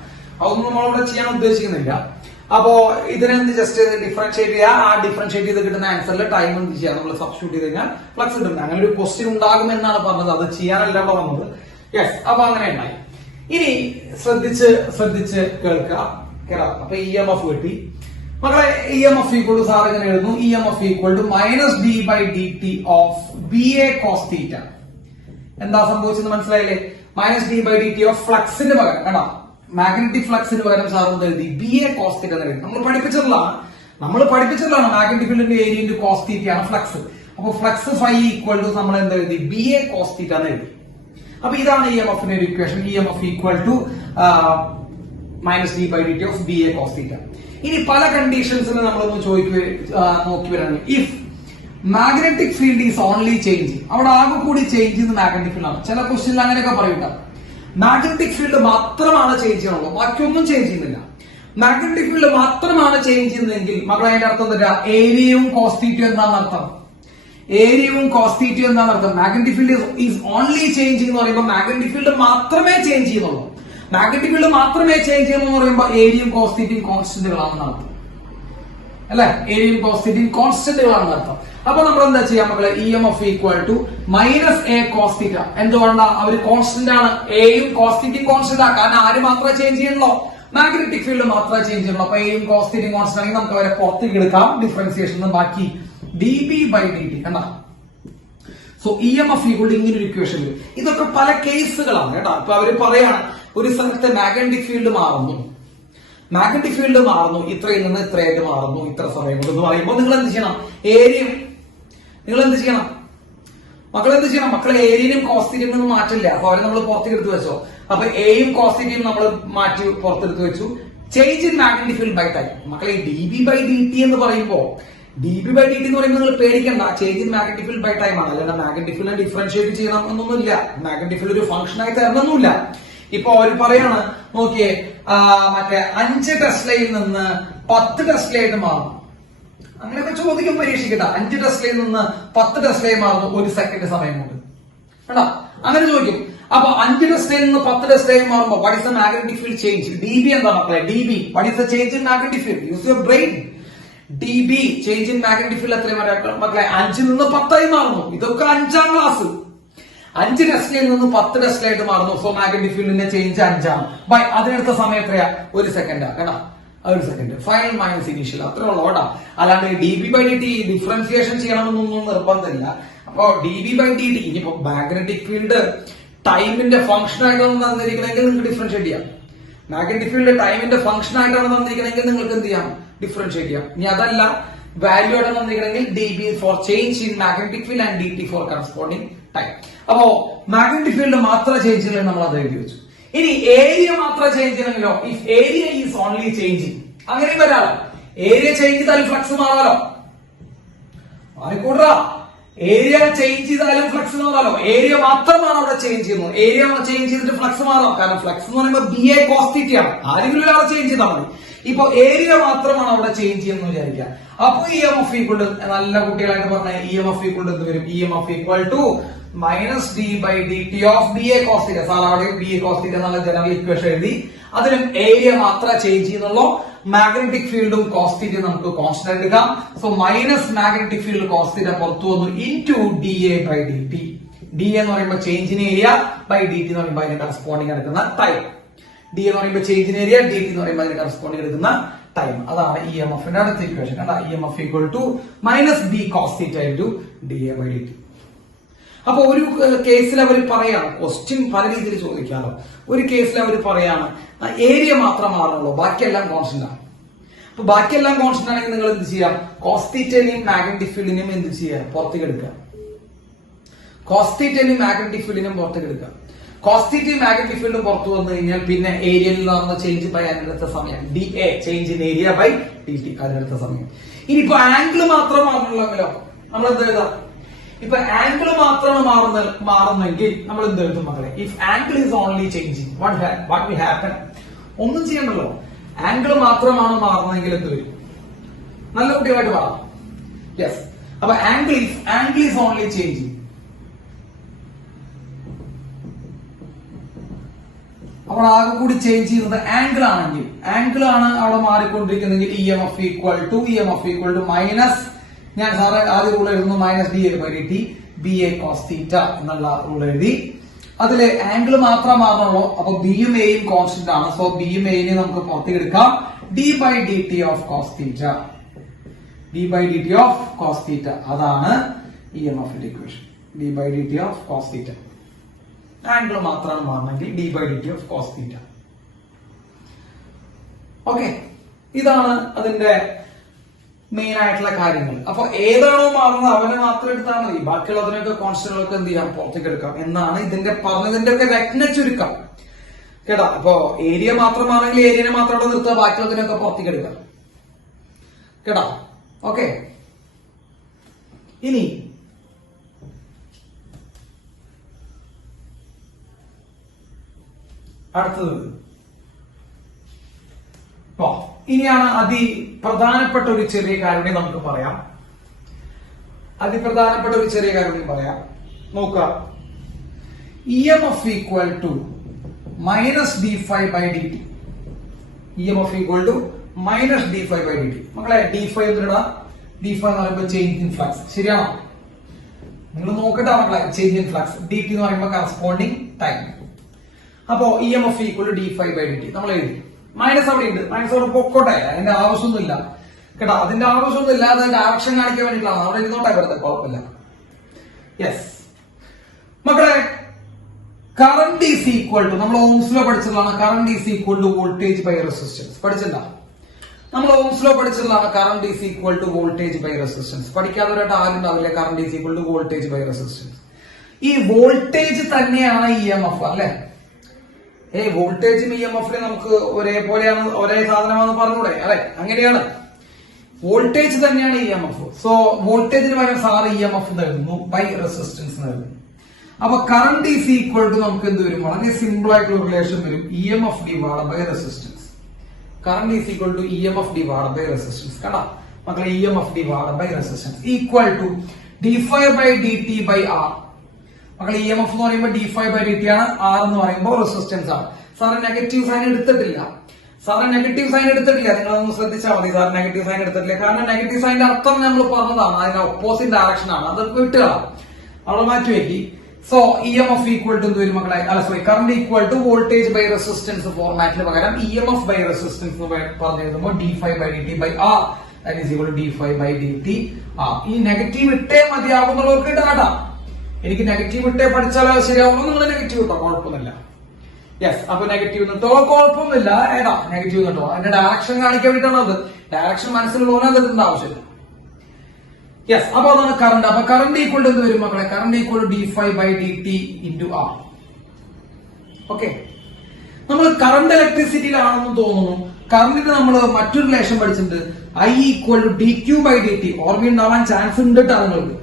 അതൊന്നും നമ്മളിവിടെ ചെയ്യാൻ ഉദ്ദേശിക്കുന്നില്ല. അപ്പോ ഇതിനെന്ത് ജസ്റ്റ് ഡിഫറൻഷിയേറ്റ് ചെയ്യുക. ആ ഡിഫറൻഷിയേറ്റ് ചെയ്ത് കിട്ടുന്ന ആൻസറിൽ ടൈം എന്ത് ചെയ്യുക? നമ്മൾ സബ്സ്റ്റിറ്റ്യൂട്ട് ചെയ്ത് കഴിഞ്ഞാൽ ഫ്ലക്സ് കിട്ടുന്നത്. അങ്ങനെ ഒരു ക്വസ്റ്റ്യൻ ഉണ്ടാകുമെന്നാണ് പറഞ്ഞത്. അത് ചെയ്യാനല്ല വന്നത്. യെസ്, അപ്പൊ അങ്ങനെ ഉണ്ടായി. ഇനി ശ്രദ്ധിച്ച് കേൾക്കുക. അപ്പൊ EMF കിട്ടി മക്കളെ. EMF = സാർ എങ്ങനെ എഴുതുന്നു? EMF = -d/dt of BA cos θ. എന്താ സംഭവിച്ചെന്ന് മനസ്സിലായില്ലേ? -d/dt of ഫ്ലക്സിന് പകരം കേട്ടോ, മാഗ്നറ്റിക് ഫ്ലക്സിന് പകരം സാർ എന്ന് എഴുതി BA cos θ എന്ന് എഴുതി. നമ്മൾ പഠിപ്പിച്ചതാണ് മാഗ്നറ്റിക് ഫീൽഡിന്റെ ഏരിയ ഇൻടു cos θ ആണ് ഫ്ലക്സ്. അപ്പൊ ഫ്ലക്സ് φ = നമ്മൾ എന്താ എഴുതി? BA cos θ എന്ന് എഴുതി. അപ്പൊ ഇതാണ് EMF-ന്റെ ഒരു equation. EMF = -d/dt of BA cos θ. ഇനി പല കണ്ടീഷൻസിന് നമ്മളൊന്ന് നോക്കി വരാണെങ്കിൽ, if magnetic field is only changing, അവിടെ ആകെ കൂടി ചേഞ്ച് ചെയ്യുന്ന മാഗ്നറ്റിക് ഫീൽഡ് ആണ്. ചില ക്വസ്റ്റ്യനിൽ അങ്ങനെയൊക്കെ പറയൂട്ട. മാഗ്നറ്റിക് ഫീൽഡ് മാത്രമാണ് ചേഞ്ച് ചെയ്യണുള്ളൂ, ബാക്കിയൊന്നും ചേഞ്ച് ചെയ്യുന്നില്ല. മാഗ്നറ്റിക് ഫീൽഡ് മാത്രമാണ് ചേഞ്ച് ചെയ്യുന്നതെങ്കിൽ മക്കളെ അതിന്റെ അർത്ഥം എന്താ? ഏരിയയും cos θ എന്താണ് അർത്ഥം? Magnetic field is only changing എന്ന് പറയുമ്പോൾ മാഗ്നറ്റിക് ഫീൽഡ് മാത്രമേ ചേഞ്ച് ചെയ്യുന്നുള്ളൂ. മാഗ്നറ്റിക് ഫീൽഡ് മാത്രമേ ചേഞ്ച് ചെയ്യുന്നു പറയുമ്പോൾ ഏരിയയും cos θ കോൺസ്റ്റന്റുകളാണെന്ന് അർത്ഥം അല്ലെ? ഏരിയയും cos θ കോൺസ്റ്റന്റുകളാണെന്ന് അർത്ഥം. അപ്പൊ നമ്മൾ എന്താ ചെയ്യാം മക്കളെ? EMF = -a cos θ. എന്തുകൊണ്ടാ? അവര് കോൺസ്റ്റന്റ് ആണ്. എയും cos θ കോൺസ്റ്റന്റ് ആണ്. കാരണം ആര് മാത്രമേ ചേഞ്ച് ചെയ്യണല്ലോ? മാഗ്നറ്റിക് ഫീൽഡ് മാത്രമേ ചേഞ്ച് ചെയ്യണല്ലോ. അപ്പൊ എയും cos θ കോൺസ്റ്റന്റ് ആണെങ്കിൽ നമുക്ക് അവരെ പുറത്തേക്ക് എടുക്കാം ഡിഫറൻസിയേഷൻ. ബാക്കി dB/dt കണ്ടാ. സോ EMF = ഇങ്ങനെ ഒരു ഇക്വേഷൻ വരും. ഇതൊക്കെ പല കേസുകളാണ് കേട്ടോ. ഇപ്പൊ അവര് പറയാണ് ഒരു സ്ഥലത്തെ മാഗ്നറ്റിക് ഫീൽഡ് മാറുന്നു, ഇത്രയിൽ നിന്ന് ഇത്രയായിട്ട് മാറുന്നു ഇത്ര സമയം കൊണ്ട് എന്ന് പറയുമ്പോൾ നിങ്ങൾ എന്ത് ചെയ്യണം? മക്കളെ ഏരിയനും cos θ ഒന്നും മാറ്റില്ല. അപ്പൊ അവരെ നമ്മൾ പുറത്തേക്ക് എടുത്ത് വെച്ചോ. അപ്പൊ എയും cos θ നമ്മൾ മാറ്റി പുറത്തെടുത്ത് വെച്ചു. Change in magnetic field by time. മക്കളെ dB/dt എന്ന് പറയുമ്പോൾ നിങ്ങൾ പേടിക്കണ്ട. Change in magnetic field by time ആണ്. അല്ലാതെ മാഗ്നറ്റിക് ഫീൽഡിനെ ഡിഫറൻഷിയേറ്റ് ചെയ്യണം എന്നൊന്നുമില്ല. മാഗ്നറ്റിക് ഫീൽഡ് ഒരു ഫംഗ്ഷൻ ആയി തരണമൊന്നുമില്ല. ഇപ്പൊ അവർ പറയാണ് നോക്കിയേ, മറ്റേ 5 ടെസ്ലയിൽ നിന്ന് 10 ടെസ്ലയായിട്ട് മാറുന്നു. അങ്ങനെയൊക്കെ ചോദിക്കും പരീക്ഷിക്കട്ടെ. 5 ടെസ്ലയിൽ നിന്ന് 10 ടെസ്ലയായി മാറുന്നു 1 സെക്കൻഡ് സമയം കൊണ്ട് കേട്ടോ. അങ്ങനെ ചോദിക്കും. അപ്പൊ 5 ടെസ്ലയിൽ നിന്ന് 10 ടെസ്ലയായി മാറുമ്പോൾ what is the magnetic field change? DB എന്താ മക്കളെ? DB what is the change in magnetic field? Use your brain. DB change in magnetic field എത്രയും മക്കളെ? 5 നിന്ന് 10 ആയി മാറുന്നു. ഇതൊക്കെ 5ാം ക്ലാസ്. 5 ടെസ്ലയിൽ നിന്ന് 10 ടെസ്ലയായിട്ട് മാറുന്നു. സോ മാഗ്നറ്റിക് ഫീൽഡിന്റെ ചേഞ്ച് 5ആണ്. ബൈ അതിനെടുത്ത സമയം എത്രയാ? 1 സെക്കൻഡാ കേട്ടോ. 1 സെക്കൻഡ്. Final minus initial. അത്രേ ഉള്ളൂ കേട്ടോ. അല്ലാണ്ട് dB/dt ഡിഫറൻസിയേഷൻ ചെയ്യണമെന്നൊന്നും നിർബന്ധമില്ല. അപ്പൊ dB/dt ഇനിയിപ്പോ മാഗ്നറ്റിക് ഫീൽഡ് ടൈമിന്റെ ഫംഗ്ഷൻ ആയിട്ടാണ് തന്നിരിക്കണമെങ്കിൽ നിങ്ങൾക്ക് ഡിഫറൻഷിയേറ്റ് ചെയ്യാം. മാഗ്നറ്റിക് ഫീൽഡ് ടൈമിന്റെ ഫംഗ്ഷൻ ആയിട്ടാണ് തന്നിരിക്കണമെങ്കിൽ നിങ്ങൾക്ക് എന്ത് ചെയ്യാം? ഡിഫറൻഷിയേറ്റ് ചെയ്യാം. ഇനി അതല്ല വാല്യൂ ആയിട്ടാണ് തന്നിരിക്കണമെങ്കിൽ dB for change in magnetic field and dt for corresponding time. അപ്പോ മാഗ്നറ്റിക് ഫീൽഡ് മാത്രം ചേഞ്ച് ചെയ്യണമെങ്കിൽ നമ്മൾ അത് എഴുതി വെച്ചു. ഇനി ഏരിയ മാത്രം ചേഞ്ച് ചെയ്യണമെങ്കിലോ? If area is only changing, അങ്ങനെ വരാമോ? ഏരിയ ചേഞ്ച് ചെയ്താലും ഫ്ലക്സ് മാറാലോ? മാറിക്കൂടാ. ഏരിയ ചേഞ്ച് ചെയ്താലും ഫ്ലക്സ് മാറാലോ? ഏരിയ മാത്രമാണ് അവിടെ ചേഞ്ച് ചെയ്യുന്നത്. ഏരിയ ചേഞ്ച് ചെയ്തിട്ട് ഫ്ലക്സ് മാറാം. കാരണം ഫ്ലക്സ് എന്ന് പറയുമ്പോൾ BA cos θ ആണ്. ആരെങ്കിലും ഒരാളെ ചേഞ്ച് ചെയ്താൽ മതി. ഇപ്പൊ ഏരിയ മാത്രമാണ് അവിടെ ചേഞ്ച് ചെയ്യുന്നത് വിചാരിക്കുക. അപ്പൊ EMF = നല്ല കുട്ടികളായിട്ട് പറഞ്ഞ EMF = എന്ത് വരും? EMF = -d/dt of BA cos θ. Sir അവിടെ BA cos θ എന്നുള്ള ജനറൽ ഇക്വേഷൻ എഴുതി. അതിലും ഏരിയ മാത്രമേ ചേഞ്ച് ചെയ്യുന്നുള്ളൂ. മാഗ്നറ്റിക് ഫീൽഡും cos θ നമുക്ക് കോൺസ്റ്റന്റ് എടുക്കാം. So minus magnetic field cos θ പുറത്തു വന്നു ഇൻടു dA/dt. dA എന്ന് പറയുമ്പോൾ change in area by dt എന്ന് പറയുമ്പോൾ അതിന് കറസ്പോണ്ടിങ് എടുക്കുന്ന ടൈം. dA എന്ന് പറയുമ്പോൾ ചേഞ്ച് ഇൻ ഏരിയ, dt എന്ന് പറയുമ്പോൾ അതിന് കറസ്പോണ്ടിങ് എടുക്കുന്ന ടൈം. അതാണ് EMF-ന്റെ അടുത്ത ഇക്വേഷൻ. കണ്ടാ? EMF = -b cos θ into dA/dt. അപ്പൊ ഒരു കേസിൽ അവർ പറയാണ്, ക്വസ്റ്റ്യൻ പല രീതിയിൽ ചോദിക്കാമല്ലോ. ഒരു കേസിൽ അവർ പറയാണ് ഏരിയ മാത്രം മാറുള്ളൂ, ബാക്കിയെല്ലാം കോൺസ്റ്റന്റ് ആണ്. അപ്പൊ ബാക്കിയെല്ലാം കോൺസ്റ്റന്റ് ആണെങ്കിൽ നിങ്ങൾ എന്ത് ചെയ്യാം? കോസ് തീറ്റനെയും മാഗ്നറ്റിക് ഫീൽഡിനെയും എന്ത് ചെയ്യാം? പുറത്തേക്ക് എടുക്കുക. കോസ് തീറ്റനെയും മാഗ്നറ്റിക് ഫീൽഡിനെയും പുറത്തേക്ക് എടുക്കുക. കോസ് തീറ്റയും മാഗ്നറ്റിക് ഫീൽഡും പുറത്തു വന്നു കഴിഞ്ഞാൽ പിന്നെ ഏരിയയിൽ നടന്ന ചേഞ്ച് ബൈ അതിനടുത്ത സമയം D A, change in area by D T, അതിനടുത്ത സമയം. ഇനിയിപ്പോ ആംഗിൾ മാത്രം മാറണമല്ലോ, നമ്മൾ എന്ത് എഴുതാം? ഇപ്പൊ ആംഗിൾ മാത്രമാണ് മാറുന്നെങ്കിൽ നമ്മൾ എന്ത് എഴുതും മക്കളെ? If angle is only changing what will happen? ഒന്നും ചെയ്യണ്ടല്ലോ. ആംഗിൾ മാത്രമാണ് മാറുന്നതെങ്കിൽ എന്ത് വരും? നല്ല കുട്ടികളായിട്ട് പറയാം. യെസ്. അപ്പൊ ആംഗിൾ ഈസ് ഓൺലി ചേഞ്ചിങ്. അപ്പോൾ ആകെ കൂടി ചേഞ്ച് ചെയ്യുന്നത് ആംഗിൾ ആണെങ്കിൽ, ആംഗിൾ ആണ് അവിടെ മാറിക്കൊണ്ടിരിക്കുന്നെങ്കിൽ E M F equal to minus, ഞാൻ സാറ് ആദ്യ റൂൾ എഴുതുന്നു, minus D A by D T B A cos theta എന്നുള്ള റൂൾ എഴുതി. അതില് ആംഗിൾ മാത്രം മാറണുള്ളൂ. അപ്പൊ ബിയും എയും കോൺസ്റ്റന്റ് ആണ്. സോ ബിയും എയും നമുക്ക് പുറത്തേക്ക് എടുക്കാം. D by D T of cos theta, D by D T of cos theta, അതാണ് ഇ എം എഫിന്റെ equation. D by D T of cos theta. Angle മാത്രമാണ് മാറണമെങ്കിൽ D by D T of cos theta. Okay, ഇതാണ് അതിന്റെ main ആയിട്ടുള്ള കാര്യങ്ങൾ. അപ്പൊ ഏതാണോ മാറുന്നത് അവനെ മാത്രം എടുത്താൽ മതി. ബാക്കിയുള്ളതിനൊക്കെ കോൺസ്റ്റന്റുകൾക്ക് എന്ത് ചെയ്യാം? പുറത്തേക്ക് എടുക്കാം എന്നാണ് ഇതിന്റെ പറഞ്ഞതിന്റെ ഒക്കെ രത്ന ചുരുക്കം കേട്ടാ. അപ്പൊ ഏരിയ മാത്രമാണെങ്കിൽ ഏരിയനെ മാത്രം അവിടെ നിർത്തുക, ബാക്കിയുള്ളതിനൊക്കെ പുറത്തേക്ക് എടുക്കാം കേട്ടാ. ഓക്കെ, ഇനി അടുത്തത് ഇനിയാണ് അതിപ്രധാനപ്പെട്ട ഒരു ചെറിയ കാര്യം നമുക്ക് പറയാം. അതിപ്രധാനപ്പെട്ട ഒരു ചെറിയ കാര്യം പറയാം. നോക്കുക, E M F equal to minus D five by D T. E M F equal to minus D five by D T. മക്കളെ ഡി ഫൈവ് എന്തിനാ? ഡി ഫൈവ് എന്ന് പറയുമ്പോൾ ചേഞ്ച് ഇൻ ഫ്ലക്സ്, ശരിയാണോ? നിങ്ങൾ നോക്കട്ടെ മക്കളെ, change in flux. D T എന്ന് പറയുമ്പോൾ കറസ്പോണ്ടിങ് ടൈം. അപ്പോ E M F equal to D five by D T നമ്മൾ എഴുതി. മൈനസ് അവിടെ ഉണ്ട്, മൈനസ് അവിടെ പൊക്കോട്ടെ, അതിന്റെ ആവശ്യമൊന്നുമില്ല കേട്ടോ. അതിന്റെ ആവശ്യമൊന്നുമില്ല, അത് ഡയറക്ഷൻ കാണിക്കാൻ വേണ്ടിയിട്ടാണ്. അവിടെ ഇരുന്നോട്ടെ, വെറുതെ കുഴപ്പമില്ല. യെസ് മക്കളെ, കറന്റ് ഈസ് ഈക്വൽ ടു, നമ്മൾ ഓംസ് ലോ പഠിച്ചതാണ്. Current is equal to voltage by resistance. പഠിച്ചില്ല? നമ്മൾ ഓംസ് ലോ പഠിച്ചതാണ്. Current is equal to voltage by resistance. പഠിക്കാത്തവരായിട്ട് ആരും ഉണ്ടാവില്ലേ? Current is equal to voltage by resistance. ഈ വോൾട്ടേജ് തന്നെയാണ് ഇ എം എഫ് അല്ലെ? വോൾട്ടേജും ഇ എം എഫിലും നമുക്ക് ഒരേപോലെയാണ്, ഒരേ സാധനമാണെന്ന് പറഞ്ഞൂടെ? അല്ലെ? അങ്ങനെയാണ്. വോൾട്ടേജ് തന്നെയാണ് ഇ എം എഫ്. സോ വോൾട്ടേജിന് പകരം സാറ് ഇ എം എഫ് നൽകുന്നു ബൈ റെസിസ്റ്റൻസ് നൽകുന്നു. അപ്പൊ കറന്റ് ഈസ് ഈക്വൽ ടു നമുക്ക് എന്ത് വരും? വളരെ സിമ്പിൾ ആയിട്ടുള്ള റിലേഷൻ വരും. E M F divide by resistance. Current is equal to E M F divide by resistance. കണ്ടാ മക്കളെ, E M F divide by resistance equal to D five by D T by R. മക്കളെ, E M F എന്ന് പറയുമ്പോൾ D five by D T ആണ്, R എന്ന് പറയുമ്പോൾ resistance ആണ്. Sir negative sign എടുത്തിട്ടില്ല. നിങ്ങളൊന്ന് ശ്രദ്ധിച്ചാൽ മതി. സാർ നെഗറ്റീവ് സൈൻ എടുത്തിട്ടില്ല. കാരണം നെഗറ്റീവ് സൈനിന്റെ അർത്ഥം നമ്മൾ പറഞ്ഞതാണ്, അതിന്റെ ഓപ്പോസിറ്റ് ഡയറക്ഷൻ ആണ്. അത് വിട്ടുക, അവിടെ മാറ്റി വെക്കി. So E M F equal to എന്ത് വരും മക്കളെ? അല്ല sorry, current equal to voltage by resistance ഫോർമാറ്റിന് പകരം E M F by resistance പറഞ്ഞു എഴുതുമ്പോൾ D five by D T by R that is equal to D five by D T R. ഈ negative ഇട്ടേ മതിയാകുന്നുള്ളവർക്ക് ഇട്ട് കേട്ടാ. എനിക്ക് നെഗറ്റീവ് ഇട്ടേ പഠിച്ചാലോ ശരിയാവുള്ളൂ, നിങ്ങൾ നെഗറ്റീവ് ഇട്ടോ, കുഴപ്പമൊന്നുമില്ല. യെസ്, അപ്പൊ നെഗറ്റീവ് നിട്ടോ കുഴപ്പമൊന്നുമില്ല. ഏതാ നെഗറ്റീവ് നിട്ടോ? അതിന്റെ ഡയറക്ഷൻ കാണിക്കാൻ വേണ്ടിയിട്ടാണ്. അത് ഡയറക്ഷൻ മനസ്സിലുള്ളവനെ അതിന്റെ ആവശ്യമില്ല. യെസ്, അപ്പൊ അതാണ് കറണ്ട്. അപ്പൊ കറണ്ട് ഈക്വൽ ടു എന്ത് വരും മക്കളെ? Current equal to D five by D T into R. Okay, നമ്മൾ കറണ്ട് ഇലക്ട്രിസിറ്റിയിലാണെന്ന് തോന്നുന്നു. കറണ്ടിന് നമ്മൾ മറ്റൊരു റിലേഷൻ പഠിച്ചിട്ടുണ്ട്, I equal to D Q by D T. ഓർമ്മയുണ്ടാവാൻ ചാൻസ് ഉണ്ട് കേട്ടോ നിങ്ങൾക്ക്.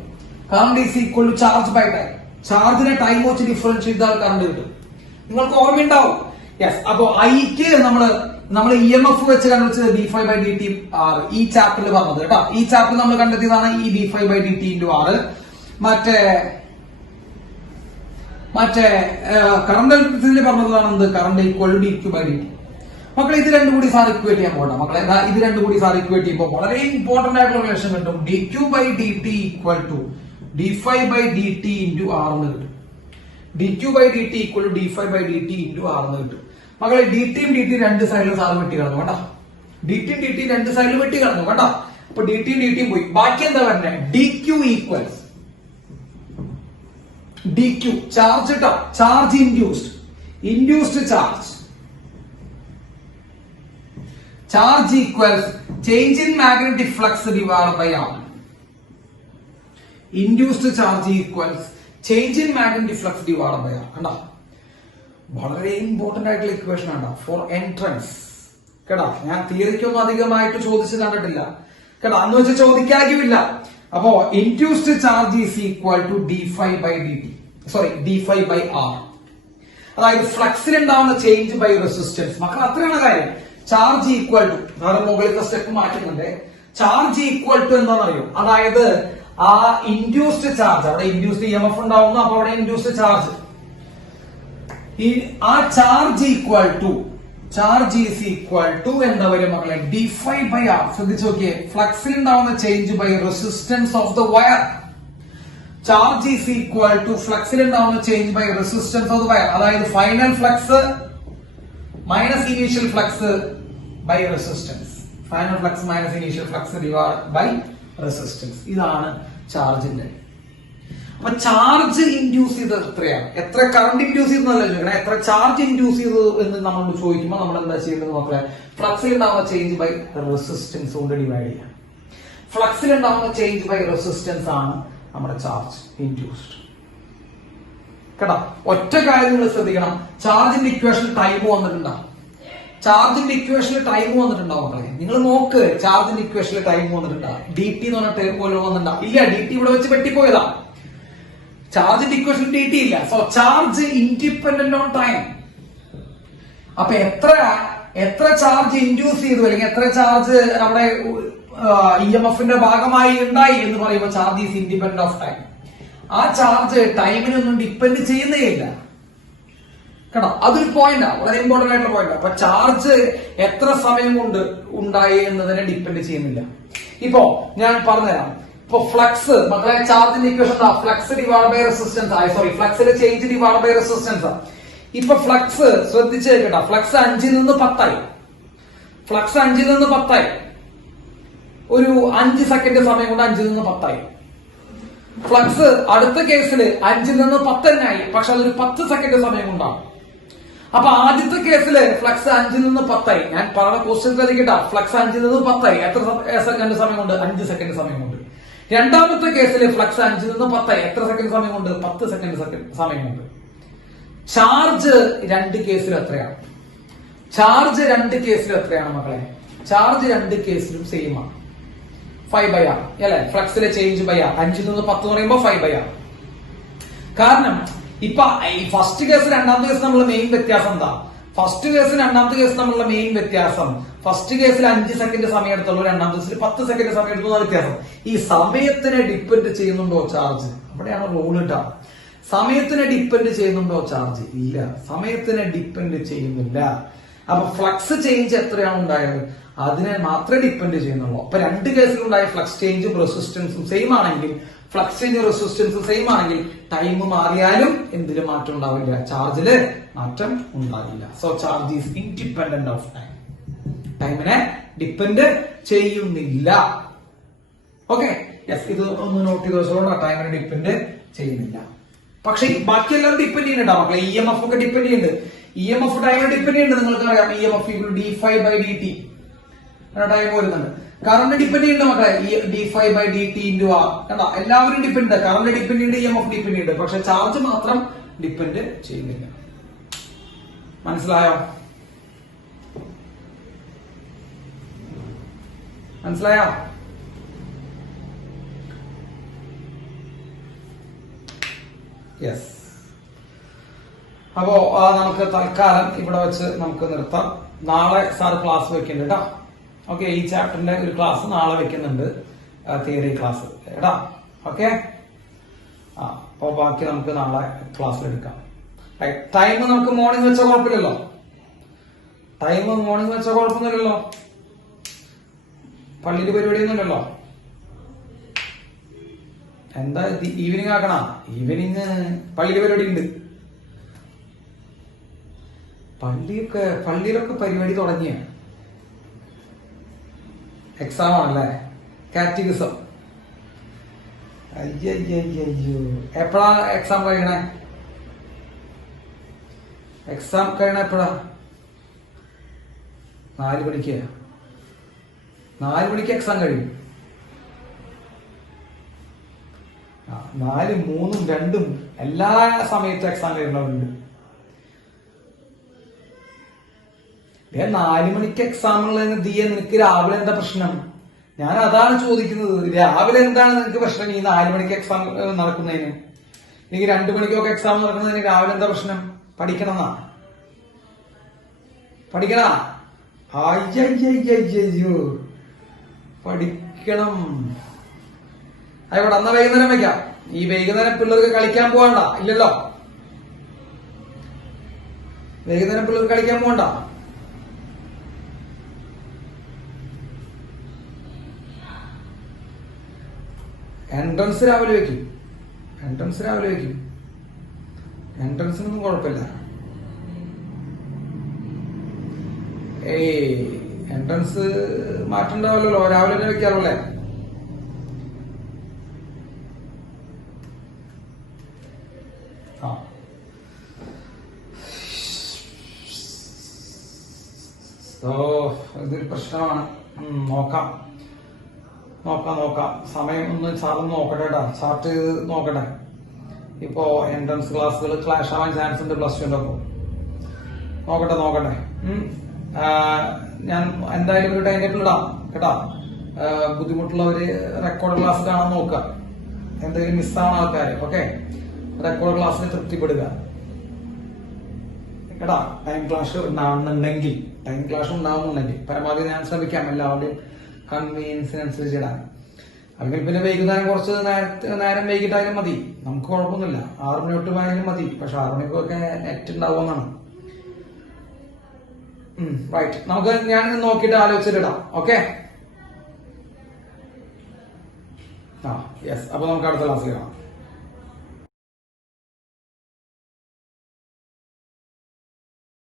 Current is equal to charge by time. ചാർജിനെ ടൈം വെച്ച് ഡിഫറൻസ് ചെയ്താൽ കറണ്ട് കിട്ടും. നിങ്ങൾക്ക് ഓർമ്മയുണ്ടാവും. യെസ്, അപ്പൊ ഐക്ക് നമ്മൾ ഇ എം എഫ് വെച്ച് കണ്ടുപിടിച്ചത് D five by D T R. ഈ ചാപ്റ്ററിൽ പറഞ്ഞത് കേട്ടോ. ഈ ചാപ്റ്ററിൽ നമ്മൾ കണ്ടെത്തിയതാണ് ഈ D five by D T into R. മറ്റേ കറണ്ട് ഇലക്ട്രിസിറ്റിയിൽ പറഞ്ഞതാണ് എന്ത്? Current equal to D Q by D T. മക്കളെ, ഇത് രണ്ടും കൂടി സാർ ഇക്വേറ്റ് ചെയ്യാൻ പോകണം. മക്കളെ, ഇത് രണ്ടും കൂടി സാർ ഇക്വേറ്റ് ചെയ്യുമ്പോൾ വളരെ ഇമ്പോർട്ടന്റ് ആയിട്ടുള്ള റിലേഷൻ കിട്ടും. D Q by D T equal to D five by D T into R എന്ന് കിട്ടും. D Q by D T equal to D five by D T into R എന്ന് കിട്ടും. മക്കളെ, D ടിയും D T രണ്ട് സൈഡിലും sir വെട്ടി കളഞ്ഞു വേണ്ട. ഡി ടിയും ഡി ടി രണ്ട് സൈഡിലും വെട്ടി കളഞ്ഞു വേണ്ട. അപ്പൊ ഡി ടിയും ഡി ടിയും പോയി. ബാക്കി എന്താ പറഞ്ഞത്? D Q equals D Q charge ഇട്ടോ, charge induced charge equals change in magnetic flux divide by R. Induced charge equals change in magnetic flux divide by R. കണ്ടോ, വളരെ ഇമ്പോർട്ടന്റ് ആയിട്ടുള്ള ഇക്വേഷൻ ആണ് ഫോർ എൻട്രൻസ്. കേട്ടാ, ഞാൻ തിയറിക്കൊന്നും അധികമായിട്ട് ചോദിച്ചു കണ്ടിട്ടില്ല. കേട്ടാ, അന്ന് വെച്ച് ചോദിക്കാകില്ല. അപ്പോ induced charge is equal to d5 by r. അതായത് ഫ്ലക്സിൽ ഉണ്ടാവുന്ന ചേഞ്ച് ബൈ റെസിസ്റ്റൻസ്. മക്കൾ അത്രയാണ് കാര്യം. ചാർജ് ഈക്വൽ ടു, വേറെ മുകളിലത്തെ സ്റ്റെപ്പ് മാറ്റുന്നുണ്ട്. ചാർജ് ഈക്വൽ ടു എന്താണെന്നറിയോ? അതായത് ആ ഇൻഡ്യൂസ്ഡ് ചാർജ്, അവിടെ ഇൻഡ്യൂസ്ഡ് EMF ഉണ്ടാവുന്നു, അപ്പൊ അവിടെ ഇൻഡ്യൂസ്ഡ് ചാർജ്, ആ ചാർജ് ഈസ് ഈക്വൽ ടു എന്താ വരും മക്കളെ? d5 by r. ശ്രദ്ധിച്ചു നോക്കിയേ, ഫ്ലക്സിൽ ഉണ്ടാവുന്ന change by resistance of the wire. Charge is equal to ഫ്ലക്സിൽ ഉണ്ടാവുന്ന change by resistance of the wire. അതായത് final flux minus initial flux by resistance. Final flux minus initial flux divide by resistance. ഇതാണ് ചാർജിന്റെ. അപ്പൊ charge induce ചെയ്തത് എത്രയാണ്? എത്ര current induce ചെയ്തെന്നല്ല ചോദിക്കണം, എത്ര ചാർജ് ഇൻഡ്യൂസ് ചെയ്തു എന്ന് നമ്മൾ ചോദിക്കുമ്പോൾ നമ്മൾ എന്താ ചെയ്യുന്നത് മക്കളെ? ഫ്ലക്സിൽ ഉണ്ടാവുന്ന ചേഞ്ച് ബൈ റെസിസ്റ്റൻസ് കൊണ്ട് ഡിവൈഡ് ചെയ്യാം. ഫ്ലക്സിൽ ഉണ്ടാവുന്ന ചേഞ്ച് ബൈ റെസിസ്റ്റൻസ് ആണ് നമ്മുടെ ചാർജ് ഇൻഡ്യൂസ്ഡ്. കേട്ടോ, ഒറ്റ കാര്യം നിങ്ങൾ ശ്രദ്ധിക്കണം, ചാർജിന്റെ ഇക്വേഷൻ ടൈം വന്നിട്ടുണ്ടോ? ചാർജിന്റെ ഇക്വേഷനിൽ ടൈം വന്നിട്ടുണ്ടോ മക്കളെ? നിങ്ങൾ നോക്ക്, ചാർജിന്റെ ഇക്വേഷനിൽ ടൈം വന്നിട്ടുണ്ടോ? DT എന്ന് പറഞ്ഞ ടൈം പോലും വന്നിട്ടുണ്ടോ? ഇല്ല, DT ഇവിടെ വെച്ച് വെട്ടിപ്പോയതാ. ചാർജിന്റെ ഇക്വേഷൻ DT ഇല്ല. So charge independent on time. അപ്പൊ എത്ര ചാർജ് ഇൻഡ്യൂസ് ചെയ്തു അല്ലെങ്കിൽ എത്ര ചാർജ് നമ്മുടെ EMFന്റെ ഭാഗമായി ഉണ്ടായി എന്ന് പറയുമ്പോൾ charge is independent of time. ആ ചാർജ് ടൈമിനൊന്നും ഡിപ്പെൻഡ് ചെയ്യുന്നേ ഇല്ല. കേട്ടോ, അതൊരു പോയിന്റാ, വളരെ ഇമ്പോർട്ടന്റ് ആയിട്ടുള്ള പോയിന്റ്. അപ്പൊ ചാർജ് എത്ര സമയം കൊണ്ട് ഉണ്ടായി എന്നതിനെ ഡിപ്പെൻഡ് ചെയ്യുന്നില്ല. ഇപ്പോ ഞാൻ പറഞ്ഞുതരാം. ഇപ്പൊ ഫ്ലക്സ് മക്കളെ, ചാർജിന്റെ equation flux divide by resistance, ഫ്ലക്സിലെ ചേഞ്ച് ഡിവൈഡ് ബൈ റെസിസ്റ്റൻസ്. ഇപ്പൊ ഫ്ലക്സ് ശ്രദ്ധിച്ച് കേട്ടോ, ഫ്ലക്സ് 5 നിന്ന് 10 ആയി. ഫ്ലക്സ് 5 നിന്ന് 10 ആയി. ഒരു 5 സെക്കൻഡ് സമയം കൊണ്ട് 5 നിന്ന് 10 ആയി. ഫ്ലക്സ് അടുത്ത കേസിൽ 5 നിന്ന് 10 തന്നെ ആയി, പക്ഷെ അതൊരു 10 സെക്കൻഡ് സമയം കൊണ്ടാണ്. അപ്പൊ ആദ്യത്തെ കേസില് ഫ്ലക്സ് 5 നിന്ന് 10 ആയി. ഞാൻ പറഞ്ഞ ക്വസ്റ്റ്യൻ ശ്രദ്ധിക്കട്ടെ, ഫ്ലക്സ് 5 നിന്ന് 10 ആയി. എത്ര സെക്കൻഡ് സമയം കൊണ്ട്? 5 സെക്കൻഡ് സമയം കൊണ്ട്. രണ്ടാമത്തെ കേസിൽ ഫ്ലക്സ് 5 നിന്ന് 10 ആയി. എത്ര സെക്കൻഡ് സമയം കൊണ്ട്? 10 സെക്കൻഡ് സമയം കൊണ്ട്. ചാർജ് രണ്ട് കേസിൽ എത്രയാണ്? ചാർജ് രണ്ട് കേസിൽ എത്രയാണ് മക്കളെ? ചാർജ് രണ്ട് കേസിലും സെയിം ആണ്, 5 ബൈ r അല്ലെ? ഫ്ലക്സിലെ ചേഞ്ച് ബൈ r. 5 നിന്ന് 10 എന്ന് പറയുമ്പോൾ 5 ബൈ r. കാരണം ഇപ്പൊ ഈ ഫസ്റ്റ് കേസ് രണ്ടാമത്തെ കേസ് നമ്മളുടെ മെയിൻ വ്യത്യാസം എന്താ? ഫസ്റ്റ് കേസ് രണ്ടാമത്തെ കേസ് നമ്മളുടെ മെയിൻ വ്യത്യാസം, ഫസ്റ്റ് കേസിൽ 5 സെക്കൻഡ് സമയം എടുത്തുള്ളൂ, രണ്ടാമത്തെ കേസിൽ 10 സെക്കൻഡ് സമയം എടുത്തുള്ള വ്യത്യാസം. ഈ സമയത്തിനെ ഡിപ്പെൻഡ് ചെയ്യുന്നുണ്ടോ ചാർജ്? അവിടെയാണ് റോൾ ഇട്ടാ. സമയത്തിനെ ഡിപ്പെൻഡ് ചെയ്യുന്നുണ്ടോ ചാർജ്? ഇല്ല, സമയത്തിനെ ഡിപ്പെൻഡ് ചെയ്യുന്നില്ല. അപ്പൊ ഫ്ലക്സ് ചേഞ്ച് എത്രയാണ് ഉണ്ടായത് അതിനെ മാത്രമേ ഡിപ്പെൻഡ് ചെയ്യുന്നുള്ളൂ. അപ്പൊ രണ്ട് കേസിലുണ്ടായ ഫ്ലക്സ് ചേഞ്ചും റെസിസ്റ്റൻസും സെയിം ആണെങ്കിൽ, ഫ്ലക്സ് ചേഞ്ചും റെസിസ്റ്റൻസും സെയിം ആണെങ്കിൽ ടൈം മാറിയാലും എന്തിലും മാറ്റം ഉണ്ടാവില്ല, ചാർജില് മാറ്റം ഉണ്ടാവില്ല. So charge is independent of time. ടൈമിനെ ഡിപ്പെൻഡ് ചെയ്യുന്നില്ല. ഓക്കെ, യെസ്, ഇത് ഒന്ന് നോട്ട് ചെയ്ത് വെച്ചോളൂ. ടൈമിനെ ഡിപ്പെൻഡ് ചെയ്യുന്നില്ല. പക്ഷെ ബാക്കിയെല്ലാം ഡിപ്പെൻഡ് ചെയ്യുന്നുണ്ട് മക്കളെ. EMF ഒക്കെ ഡിപ്പെൻഡ് ചെയ്യുന്നുണ്ട്. EMF ടൈമിനെ ഡിപ്പെൻഡ് ചെയ്യുന്നുണ്ട്. നിങ്ങൾക്ക് അറിയാം, EMF d5 by dt time വരുന്നുണ്ട്. കറണ്ട് ഡിപ്പെൻഡ് ചെയ്യുന്നുണ്ട് മക്കളെ, d5 by dt into r. കണ്ടോ, എല്ലാവരും ഡിപ്പെൻഡ്. കറണ്ട് ഡിപ്പെൻഡ് ചെയ്യുന്നുണ്ട്, EMF ഡിപ്പെൻഡ് ചെയ്യുന്നുണ്ട്. പക്ഷെ ചാർജ് മാത്രം ഡിപ്പെൻഡ് ചെയ്യുന്നില്ല. മനസ്സിലായോ? മനസ്സിലായോ? യെസ്. അപ്പോ നമുക്ക് തൽക്കാലം ഇവിടെ വെച്ച് നമുക്ക് നിർത്താം. നാളെ സാർ ക്ലാസ് വെക്കുന്നുണ്ട് കേട്ടോ. ഓക്കെ, ഈ ചാപ്റ്ററിന്റെ ഒരു ക്ലാസ് നാളെ വെക്കുന്നുണ്ട്, തിയറി ക്ലാസ് കേട്ടാ. ഓക്കെ, അപ്പൊ ബാക്കി നമുക്ക് നാളെ ക്ലാസ്സിൽ എടുക്കാം. ടൈം നമുക്ക് മോർണിംഗ് വെച്ചാൽ കുഴപ്പമില്ലല്ലോ. ടൈം മോർണിംഗ് വെച്ചാൽ കുഴപ്പമൊന്നുമില്ലല്ലോ. പള്ളിയിൽ പരിപാടിയൊന്നുമില്ലല്ലോ. എന്താ ഈവനിങ് ആക്കണ? ഈവനിങ് പള്ളിയിൽ പരിപാടി ഉണ്ട്. പള്ളിയിലൊക്കെ പരിപാടി തുടങ്ങിയ എക്സാം ആണല്ലേ, കാറ്റഗിസം. അയ്യോ, എപ്പോഴാ എക്സാം കഴിയണേ? എക്സാം കഴിയണ എപ്പോഴാ? 4 മണിക്ക്. 4 മണിക്ക് എക്സാം കഴിയും. 4, 3, 2 എല്ലാ സമയത്തും എക്സാം കഴിയുന്നവരുണ്ട്. 4 മണിക്ക് എക്സാം ഉള്ളതിന് ദിയ നിനക്ക് രാവിലെ എന്താ പ്രശ്നം? ഞാൻ അതാണ് ചോദിക്കുന്നത്. രാവിലെ എന്താണ് നിനക്ക് പ്രശ്നം ഈ 4 മണിക്ക് എക്സാം നടക്കുന്നതിന്? അല്ലെങ്കിൽ 2 മണിക്കൊക്കെ എക്സാം നടക്കുന്നതിന് രാവിലെ എന്താ പ്രശ്നം? പഠിക്കണമെന്നാ? പഠിക്കണ? അയ്യോ പഠിക്കണം. ആയിക്കോട്ടെ, എന്നാ വൈകുന്നേരം വെക്കാം. ഈ വൈകുന്നേരം പിള്ളേർക്ക് കളിക്കാൻ പോകണ്ട. ഇല്ലല്ലോ, വൈകുന്നേരം പിള്ളേർക്ക് കളിക്കാൻ പോകണ്ട. എൻട്രൻസ് രാവിലെ വെക്കും. എൻട്രൻസിനൊന്നും കുഴപ്പമില്ല. എൻട്രൻസ് മാറ്റണ്ടാവല്ലോ, രാവിലെ തന്നെ വെക്കാറുള്ളേ. ഇതൊരു പ്രശ്നമാണ്. നോക്കാം. സമയം ഒന്ന് സാറൊന്ന് നോക്കട്ടെ കേട്ടോ. ചാർട്ട് ചെയ്ത് നോക്കട്ടെ. ഇപ്പോ എൻട്രൻസ് ക്ലാസ്സുകൾ ക്ലാഷ് ആവാൻ ചാൻസ് ഉണ്ട് പ്ലസ് ടു. നോക്കട്ടെ. ഞാൻ എന്തായാലും ഒരു ടൈം ടേബിൾ ഇടാം കേട്ടോ. ബുദ്ധിമുട്ടുള്ളവര് റെക്കോർഡ് ക്ലാസ് കാണാൻ നോക്കുക. എന്തെങ്കിലും മിസ്സാവുന്ന ആൾക്കാര് റെക്കോർഡ് ക്ലാസ്സിന് തൃപ്തിപ്പെടുക കേട്ടാ. ടൈം ക്ലാസ് ഉണ്ടാവുന്നുണ്ടെങ്കിൽ പരമാവധി ഞാൻ ശ്രമിക്കാം എല്ലാവരുടെയും കൺവീനിയൻസിനനുസരിച്ച് ഇടാൻ. അല്ലെങ്കിൽ പിന്നെ വൈകുന്നേരം കുറച്ച് നേരം വൈകിട്ടായാലും മതി, നമുക്ക് കുഴപ്പമൊന്നുമില്ല. 6 മണി തൊട്ട് ആയാലും മതി. പക്ഷെ 6 മണിക്കൊക്കെ നെറ്റ് ഉണ്ടാവുമെന്നാണ്. റൈറ്റ്, നമുക്ക് ഞാൻ നോക്കിയിട്ട് ആലോചിച്ചിട്ടിടാം. Okay, yes. അപ്പൊ നമുക്ക് അടുത്ത ക്ലാസ്സിൽ കാണാം.